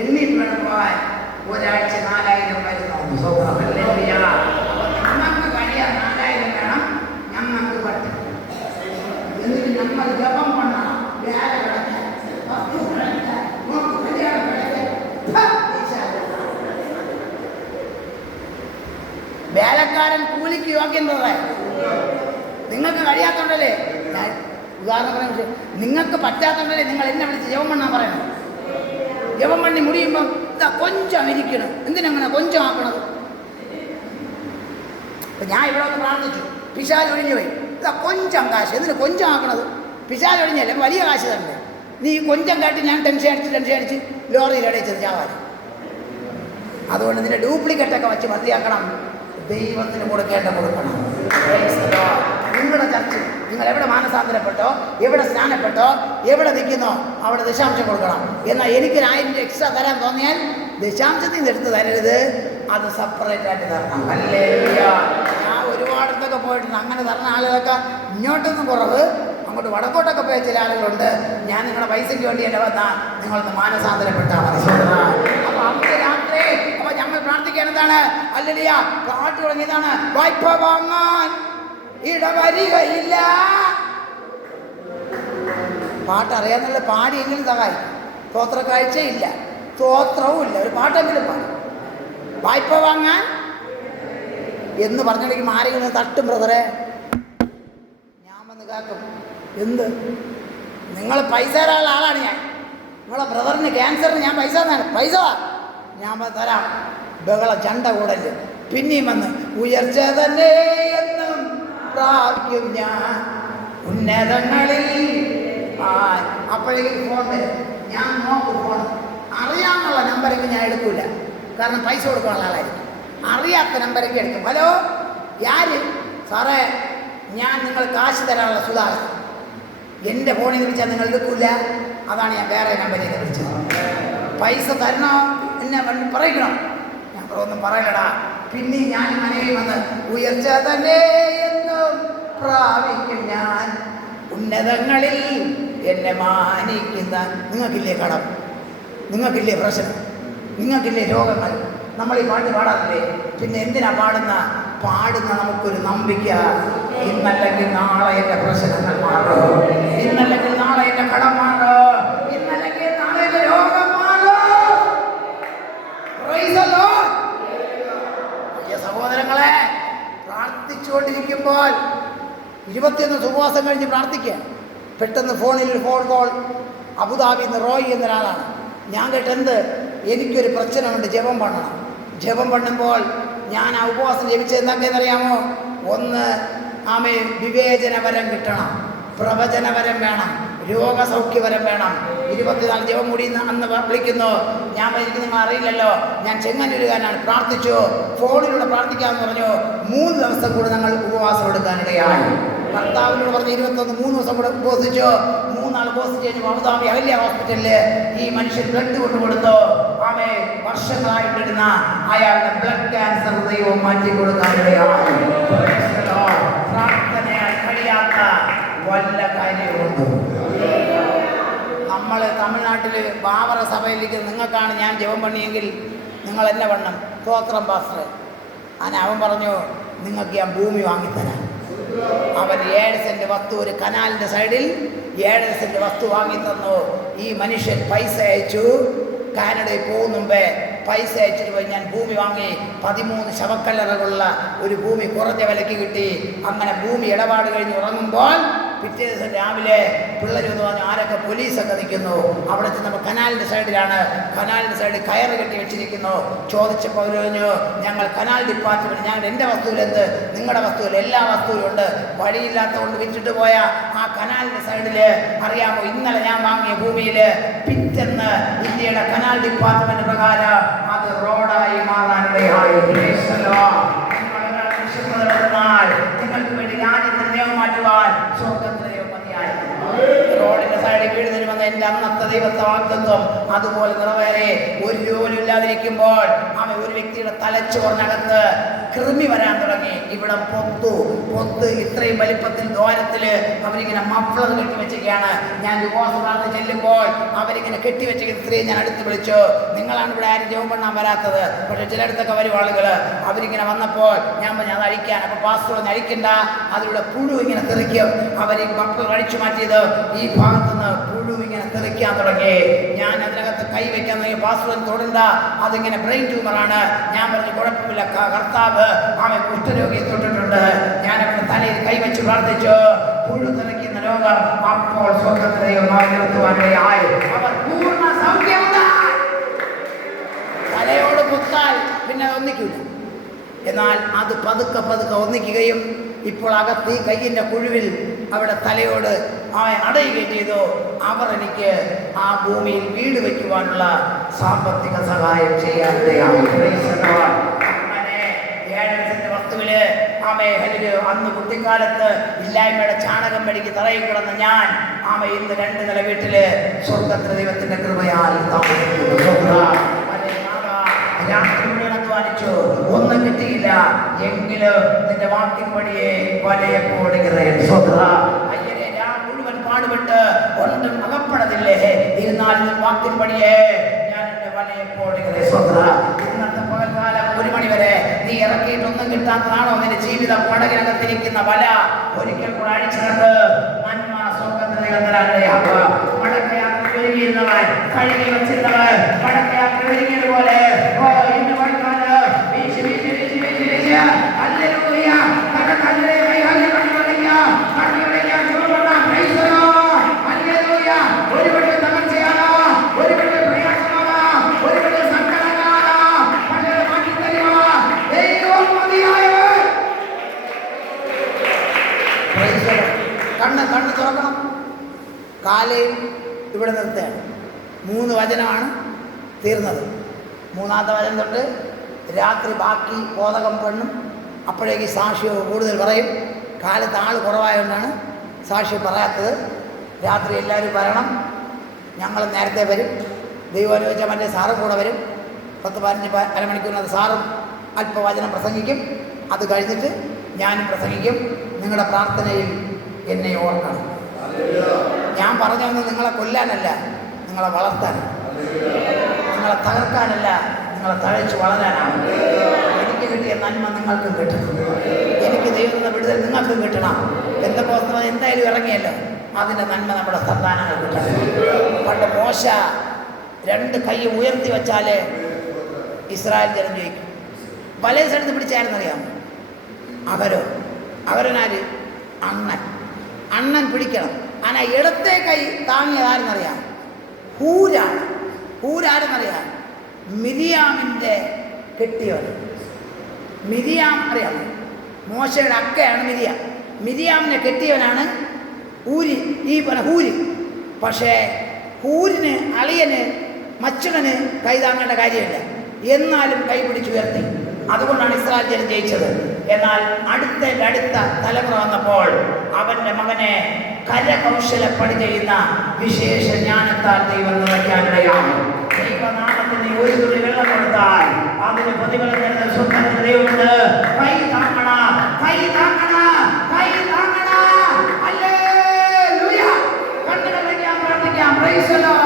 എണ്ണിട്ട് വേണം പോകാൻ. ഒരാഴ്ച 4,000 വരുന്നു. ഞങ്ങൾക്ക് കഴിയാൻ 4,000 വേണം. ഞങ്ങൾക്ക് പറ്റും. എന്നിട്ട് നമ്മൾ ജപം പണണം. വേല കിടക്കാൻ, വസ്തു കിടക്കാൻ, കല്യാണം കിടക്കാൻ. വേലക്കാരൻ കൂലിക്ക് യോഗ്യന്തേ. നിങ്ങൾക്ക് കഴിയാത്തോണ്ടല്ലേ, ഞാൻ ഉദാഹരണം പറയാൻ, നിങ്ങൾക്ക് പറ്റാത്തോണ്ടല്ലേ നിങ്ങൾ എന്നെ വിളിച്ച് ജപം പണ്ണാൻ പറയണം. ജപം പണ്ണി മുടിയുമ്പം ഇതാ കൊഞ്ചം ഇരിക്കണം. എന്തിനങ്ങനെ കൊഞ്ചം ആക്കണത്? അപ്പം ഞാൻ ഇവിടെ ഒന്ന് പ്രാർത്ഥിച്ചു, പിശാച് ഒഴിഞ്ഞു പോയി. ഇതാ കൊഞ്ചം കാശ്. എന്തിനു കൊഞ്ചം ആക്കണത്? പിശാച് ഒഴിഞ്ഞല്ലേ, വലിയ കാശ് തന്നെ. നീ കൊഞ്ചം കാട്ടി ഞാൻ ടെൻഷൻ അടിച്ച് ലോറിയിൽ അടയിച്ചത് ചാവാൻ. അതുകൊണ്ട് നിന്റെ ഡ്യൂപ്ലിക്കേറ്റൊക്കെ വെച്ച് മതിയാക്കണം. ദൈവത്തിന് കൊടുക്കണം. നിങ്ങളുടെ ചർച്ച നിങ്ങൾ എവിടെ മാനസാന്തരപ്പെട്ടോ, എവിടെ സ്നാനപ്പെട്ടോ, എവിടെ നിൽക്കുന്നോ അവിടെ ദശാംശം കൊടുക്കണം. എന്നാൽ എനിക്കൊരു 1000 രൂപ എക്സ്ട്രാ തരാൻ തോന്നിയാൽ ദശാംശത്തിൽ നിന്ന് എടുത്ത് തരരുത്, അത് സെപ്പറേറ്റ് ആയിട്ട് തരണം. ഹല്ലേലൂയ. ഞാൻ ഒരുപാടത്തൊക്കെ പോയിട്ടുണ്ട്. അങ്ങനെ തരുന്ന ആളുകളൊക്കെ ഇങ്ങോട്ടൊന്നും കുറവ്, അങ്ങോട്ട് വടക്കോട്ടൊക്കെ പോയ ചില ആളുകളുണ്ട്. ഞാൻ നിങ്ങളുടെ പൈസയ്ക്ക് വേണ്ടി എൻ്റെ വന്നാൽ നിങ്ങളൊന്ന് മാനസാന്തരപ്പെട്ടാൽ മതി. അന്ന് രാത്രി അപ്പൊ ഞങ്ങൾ പ്രാർത്ഥിക്കാൻ എന്താണ്? ഹല്ലേലൂയ. പാട്ട് തുടങ്ങിയതാണ്, വായ്പ വാങ്ങാൻ ഇടവരികയില്ല. പാട്ട് അറിയാന്നുള്ള പാടിയെങ്കിലും സഹായിക്കും. സ്തോത്ര കാഴ്ചയില്ല, സ്തോത്രവും ഇല്ല, ഒരു പാട്ടെങ്കിലും പാടും. വായ്പ വാങ്ങാൻ എന്ന് പറഞ്ഞിടയ്ക്ക് ആരെങ്കിലും തട്ടും ബ്രദറെ, ഞാൻ വന്ന് കാക്കും. എന്ത്? നിങ്ങൾ പൈസ തരാനുള്ള ആളാണ് ഞാൻ. നിങ്ങളെ ബ്രദറിന് ക്യാൻസറിന് ഞാൻ പൈസ തന്നാണ്, പൈസ ഞാൻ തരാം. ബഹള ചണ്ട കൂടല്. പിന്നെയും വന്ന് ഉയർച്ച തന്നെ എന്നും പ്രാപിക്കും ഞാൻ ഉന്നതങ്ങളിൽ. അപ്പോഴേക്കും ഫോൺ വരും. ഞാൻ നോക്കും ഫോൺ. അറിയാമെന്നുള്ള നമ്പരൊക്കെ ഞാൻ എടുക്കൂല, കാരണം പൈസ കൊടുക്കാനുള്ള ആളായിരിക്കും. അറിയാത്ത നമ്പരൊക്കെ എടുക്കും. ഹലോ, ആര്? സാറേ, ഞാൻ നിങ്ങൾ കാശ് തരാനുള്ള സുധാകരൻ. എൻ്റെ ഫോണിൽ വിളിച്ചാൽ നിങ്ങൾ എടുക്കൂല, അതാണ് ഞാൻ വേറെ നമ്പറിൽ നിന്ന് വിളിച്ചത്. പൈസ തരണോ എന്നെ പറയണം. ഞാൻ ഒന്നും പറയലടാ. പിന്നെ ഞാൻ മനയിൽ വന്ന് ഉയർച്ച തന്നെ എന്നും പ്രാപിക്കും ഞാൻ ഉന്നതങ്ങളിൽ എന്നെ മാനിക്കുന്ന. നിങ്ങൾക്കില്ലേ കടം? നിങ്ങൾക്കില്ലേ പ്രശ്നം? നിങ്ങൾക്കില്ലേ രോഗങ്ങൾ? നമ്മൾ ഈ പാട്ട് പാടാറില്ലേ? പിന്നെ എന്തിനാ പാടുന്ന നമുക്കൊരു നമ്പിക്ക. ഇന്നല്ലെങ്കിൽ നാളെ എൻ്റെ പ്രശ്നങ്ങൾ മാറും, ഇന്നല്ലെങ്കിൽ നാളെ എൻ്റെ കടം മാറും, ഇന്നല്ലെങ്കിൽ നാളെ എൻ്റെ രോഗം മാറും. സഹോദരങ്ങളെ, പ്രാർത്ഥിച്ചുകൊണ്ടിരിക്കുമ്പോൾ 21 ഉപവാസം കഴിഞ്ഞ് പ്രാർത്ഥിക്കുക. പെട്ടെന്ന് ഫോണിൽ ഒരു ഫോൺ കോൾ. അബുദാബിയിൽ നിന്ന് റോയ് എന്നൊരാളാണ്. ഞാൻ കേട്ടെന്ത്? എനിക്കൊരു പ്രശ്നമുണ്ട്, ജപം പണ്ണണം. ജപം പണ്ണുമ്പോൾ ഞാൻ ആ ഉപവാസം ജപിച്ചത് എന്താണെന്നറിയാമോ? ഒന്ന്, വിവേചനവരം കിട്ടണം, പ്രവചനവരം വേണം, രോഗസൗഖ്യവരം വേണം. 24 ജപം കൂടി അന്ന് വിളിക്കുന്നു. ഞാൻ എനിക്ക് നിങ്ങൾ അറിയില്ലല്ലോ, ഞാൻ ചെങ്ങന്നൂരുകാരനാണ്. പ്രാർത്ഥിച്ചു, ഫോണിലൂടെ പ്രാർത്ഥിക്കാമെന്ന് പറഞ്ഞു. 3 ദിവസം കൂടെ ഞങ്ങൾ ഉപവാസം എടുക്കാനിടയായി. ഭർത്താവിനോട് പറഞ്ഞ് 21 3 ദിവസം കൂടെ ഉപവസിച്ചു. 3 നാൾ ഉപവസിച്ച് കഴിഞ്ഞ് അബുദാബി അഹല്യ ഹോസ്പിറ്റലില് ഈ മനുഷ്യൻ ബ്ലഡ് കൊണ്ടുകൊടുത്തു. വർഷങ്ങളായിട്ടിരുന്ന അയാളുടെ ബ്ലഡ് ക്യാൻസർ ദൈവം മാറ്റി കൊടുക്കാനിടയായി. പ്രാർത്ഥനയാൽ കഴിയാത്ത വല്ല കാര്യമുണ്ട്? നമ്മൾ തമിഴ്നാട്ടിൽ ബാബറ സഭയിലേക്ക് നിങ്ങൾക്കാണ് ഞാൻ ജപം പണിയെങ്കിൽ നിങ്ങൾ എന്നെ വണ്ണം സ്തോത്രം പാസ്റ്റർ. അവൻ പറഞ്ഞു, നിങ്ങൾക്ക് ഞാൻ ഭൂമി വാങ്ങിത്തരാം. അവൻ 7 സെന്റ് വസ്തു, ഒരു കനാലിൻ്റെ സൈഡിൽ 7 സെന്റ് വസ്തു വാങ്ങിത്തന്നു. ഈ മനുഷ്യൻ പൈസ അയച്ചു. കാനഡയിൽ പോകും മുമ്പേ പൈസ അയച്ചിട്ട് പോയി ഞാൻ ഭൂമി വാങ്ങി. 13 ശവക്കല്ലറകളുള്ള ഒരു ഭൂമി കുറഞ്ഞ വിലയ്ക്ക് കിട്ടി. അങ്ങനെ ഭൂമി ഇടപാട് കഴിഞ്ഞ് ഉറങ്ങുമ്പോൾ പിറ്റേ ദിവസം രാവിലെ പിള്ളേർ എന്ന് പറഞ്ഞു, ആരൊക്കെ പോലീസൊക്കെ നിൽക്കുന്നു. അവിടെ ചെന്നപ്പോൾ കനാലിൻ്റെ സൈഡിലാണ്. കനാലിൻ്റെ സൈഡിൽ കയറ് കെട്ടി വെച്ചിരിക്കുന്നു. ചോദിച്ചപ്പോൾ അവർ പറഞ്ഞു, ഞങ്ങൾ കനാൽ ഡിപ്പാർട്ട്മെൻറ്റ്, ഞങ്ങൾ എൻ്റെ വസ്തുവിലെന്ത്, നിങ്ങളുടെ വസ്തുവിൽ എല്ലാ വസ്തുവിലും ഉണ്ട്. വഴിയില്ലാത്തതുകൊണ്ട് വിറ്റിട്ട് പോയ ആ കനാലിൻ്റെ സൈഡിൽ അറിയാമോ, ഇന്നലെ ഞാൻ വാങ്ങിയ ഭൂമിയിൽ പിറ്റെന്ന് ഇന്ത്യയുടെ കനാൽ ഡിപ്പാർട്ട്മെൻറ്റ് പ്രകാരം അത് റോഡായി മാറാനിടയായി. നിങ്ങൾക്ക് വേണ്ടി രാജ്യത്തെ നിയമം മാറ്റുവാൻ സ്വർഗത്തിലെയോ മതിയായി. റോഡിന്റെ സൈഡിൽ വീട് തരുമെന്ന് എൻ്റെ അന്നത്തെ ദൈവത്തെ വാഗ്ദത്വം അതുപോലെ നിറവേറെ. ഒരു ജോലി ഇല്ലാതിരിക്കുമ്പോൾ ഒരു വ്യക്തിയുടെ തലച്ചോറിനകത്ത് കൃമി വരാൻ തുടങ്ങി. ഇവിടെ പൊത്ത് ഇത്രയും വലിപ്പത്തിൽ ദ്വാരത്തിൽ അവരിങ്ങനെ മഫ്ലർ കെട്ടിവെച്ചൊക്കെയാണ്. ഞാൻ ഉപവാസ ചെല്ലുമ്പോൾ അവരിങ്ങനെ കെട്ടിവെച്ചിരിക്കുന്ന സ്ത്രീയെ ഞാൻ അടുത്ത് വിളിച്ചു. നിങ്ങളാണ് ഇവിടെ ആരും ജപം പണ്ണാൻ വരാത്തത്, പക്ഷെ ചിലയിടത്തൊക്കെ വരും ആളുകൾ. അവരിങ്ങനെ വന്നപ്പോൾ ഞാൻ പറഞ്ഞു അത് അഴിക്കാൻ. അപ്പോൾ പാസ്റ്റർ അഴിക്കണ്ട, അതിലൂടെ പുഴു ഇങ്ങനെ തെറിക്കും. അവർ ഈ മഫ്ലർ അഴിച്ചു മാറ്റിയത് ഈ ഭാഗത്തുനിന്ന് പുഴു ഇങ്ങനെ തെറിക്കാൻ തുടങ്ങി. ഞാൻ അതിനകത്ത് കൈവയ്ക്കാൻ തുടങ്ങി. പാസ്റ്റർ തൊടണ്ട, അതിങ്ങനെ ബ്രെയിൻ ട്യൂമറാണ്. ഞാൻ പറഞ്ഞു കുഴപ്പമില്ല, കർത്താവ് അവൻ കുഷ്ഠരോഗിയെ തൊട്ടിട്ടുണ്ട്. ഞാൻ അവരുടെ തലയിൽ കൈവച്ച് പ്രാർത്ഥിച്ചു. പുഴു തെറിക്കുന്ന രോഗം അപ്പോൾ സ്വർഗ്ഗത്തിലെയോ നിർത്തുവാനിടയായി. അവർ പൂർണ്ണ സൗഖ്യമുണ്ടായി. തലയോട് കുത്താൽ പിന്നെ ഒന്നിക്കില്ല. എന്നാൽ അത് പതുക്കെ ഒന്നിക്കുകയും ഇപ്പോൾ അകത്ത് ഈ കയ്യിൻ്റെ കുഴുവിൽ അവിടെ തലയോട് അടയുകയും ചെയ്തു. അവർ എനിക്ക് ആ ഭൂമിയിൽ വീട് വയ്ക്കുവാനുള്ള സാമ്പത്തിക സഹായം ചെയ്യാനിടയായി. വസ്തുവില് അന്ന് കുട്ടിക്കാലത്ത് ഇല്ലായ്മയുടെ ചാണകം മെഴുകി തറയിൽ കിടന്ന ഞാൻ ഇന്ന് 2 നില വീട്ടില് സ്വർഗ്ഗത്തിലെ ദൈവത്തിന്റെ കൃപയാൽ അധ്വാനിച്ചു, ഒന്നും കിട്ടിയില്ല. എങ്കിലും നിന്റെ വാക്കിൻപടിയെ വലയപ്പോടുകേ അയ്യരെ ഞാൻ മുഴുവൻ പാടുപെട്ട് ഒന്നും അകപ്പെടതില്ലേ. ഇരുന്നാലും വാക്കിൻപടിയെ ഞാൻ എന്റെ വലയപ്പോടുകേ ഇറക്കിയിട്ടൊന്നും കിട്ടാത്തതാണോ നിന്റെ ജീവിതം? പടകിനകത്തിരിക്കുന്ന വല ഒരിക്കൽ കൂടെ അഴിച്ചിറക്ക്. നന്മ സ്വർഗ്ഗത്തിൽ ദൈവം തരാനിടയാക്കുക. മടക്കയാത്ര ഒരുങ്ങിയിരുന്നവൻ, കഴുകി വെച്ചിരുന്നവൻ മടക്കയാത്ര ഒരുങ്ങിയതുപോലെ ഇന്ന് വഴിക്കാല് വീശി വീശി വീശി വീശി വീശി ഹല്ലേലൂയ. കടകല്ലിലെ കൈകാലിൽ കണ്ണുടയ്ക്കുക, കണ്ണുടയ്ക്കുക, ചുവടുകൊണ്ട പ്രൈസ് ദി ലോർഡ്. ഹല്ലേലൂയ. ഒരുപക്ഷെ തകർച്ചയാണ്, ഒരുപക്ഷെ പ്രയാസമാണ്, ഒരുപക്ഷെ സങ്കടങ്ങളാണ്, പക്ഷേ മാറ്റി തരുക ദൈവം മതിയായവൻ. Praise the lord. കണ്ണ് തുറക്കണം. കാലയും ഇവിടെ നിർത്തുകയാണ്. 3 വചനമാണ് തീർന്നത്. 3-ാമത്തെ വചനം തൊട്ട് രാത്രി ബാക്കി ബോധകം പെണ്ണും. അപ്പോഴേക്ക് സാക്ഷ്യം കൂടുതൽ പറയും. കാലത്ത് ആൾ കുറവായതുകൊണ്ടാണ് സാക്ഷ്യം പറയാത്തത്. രാത്രി എല്ലാവരും വരണം. ഞങ്ങൾ നേരത്തെ വരും. ദൈവം അനുവദിച്ചാൽ മറ്റേ സാറും കൂടെ വരും. 10-15 അരമണിക്കൂറിനകത്ത് സാറും അല്പവചനം പ്രസംഗിക്കും. അത് കഴിഞ്ഞിട്ട് ഞാനും പ്രസംഗിക്കും. നിങ്ങളുടെ പ്രാർത്ഥനയിൽ എന്നെ ഓർക്കണം. ഞാൻ പറഞ്ഞൊന്നും നിങ്ങളെ കൊല്ലാനല്ല, നിങ്ങളെ വളർത്താനാണ്, നിങ്ങളെ തകർക്കാനല്ല, നിങ്ങളെ തഴച്ച് വളരാനാണ്. എനിക്ക് കിട്ടിയ നന്മ നിങ്ങൾക്കും കിട്ടണം. എനിക്ക് ദൈവത്തിന്റെ വിടുതൽ നിങ്ങൾക്കും കിട്ടണം. പെന്തക്കോസ്ത് എന്തായാലും ഇറങ്ങിയല്ലോ, അതിൻ്റെ നന്മ നമ്മുടെ സന്താനങ്ങൾ കിട്ടണം. പണ്ട് മോശ 2 കൈ ഉയർത്തി വെച്ചാലേ ഇസ്രായേൽ ജനം ജയിക്കും. വലയ സ്ഥലത്ത് പിടിച്ചായിരുന്നറിയാമോ? അകരനാര്? അണ്ണൻ പിടിക്കണം. ஆனால் ഇടത്തെ കൈ താങ്ങിയതാരെന്നറിയാം? ഹൂരാണ്. ഹൂരാരെന്നറിയാം? മിരിയാമിൻ്റെ കെട്ടിയവൻ. മിരിയാം അറിയാമോ? മോശയുടെ അക്കയാണ് മിരിയാം. മിരിയാമിനെ കെട്ടിയവനാണ് ഹൂരി. ഹൂരി. പക്ഷേ ഹൂരിന് അളിയന് മച്ചുകന് കൈ താങ്ങേണ്ട കാര്യമില്ല. എന്നാലും കൈ പിടിച്ചുയർത്തി. അതുകൊണ്ടാണ് ഇസ്രായേൽ ജനം ജയിച്ചത്. എന്നാൽ അടുത്ത തലമുറ വന്നപ്പോൾ അവന്റെ മകനെ കരകൗശലപ്പണി ചെയ്യുന്ന വിശേഷ ജ്ഞാനത്താൽ ദൈവം നിറയ്ക്കാനിടയാണ്. ദൈവനാമത്തിന് ഒരു തുള്ളി വെള്ളം കൊടുത്താൽ അതിന് പ്രതിഫലം തരുന്ന സ്വർഗ്ഗത്തിൽ ദൈവമുണ്ട്. കൈ താങ്ങണ, കൈ താങ്ങണ, കൈ താങ്ങണ. ഹല്ലേലൂയ. കണ്ണുകൾ വയ്ക്കാൻ പ്രാർത്ഥിക്കാം. Price the Lord.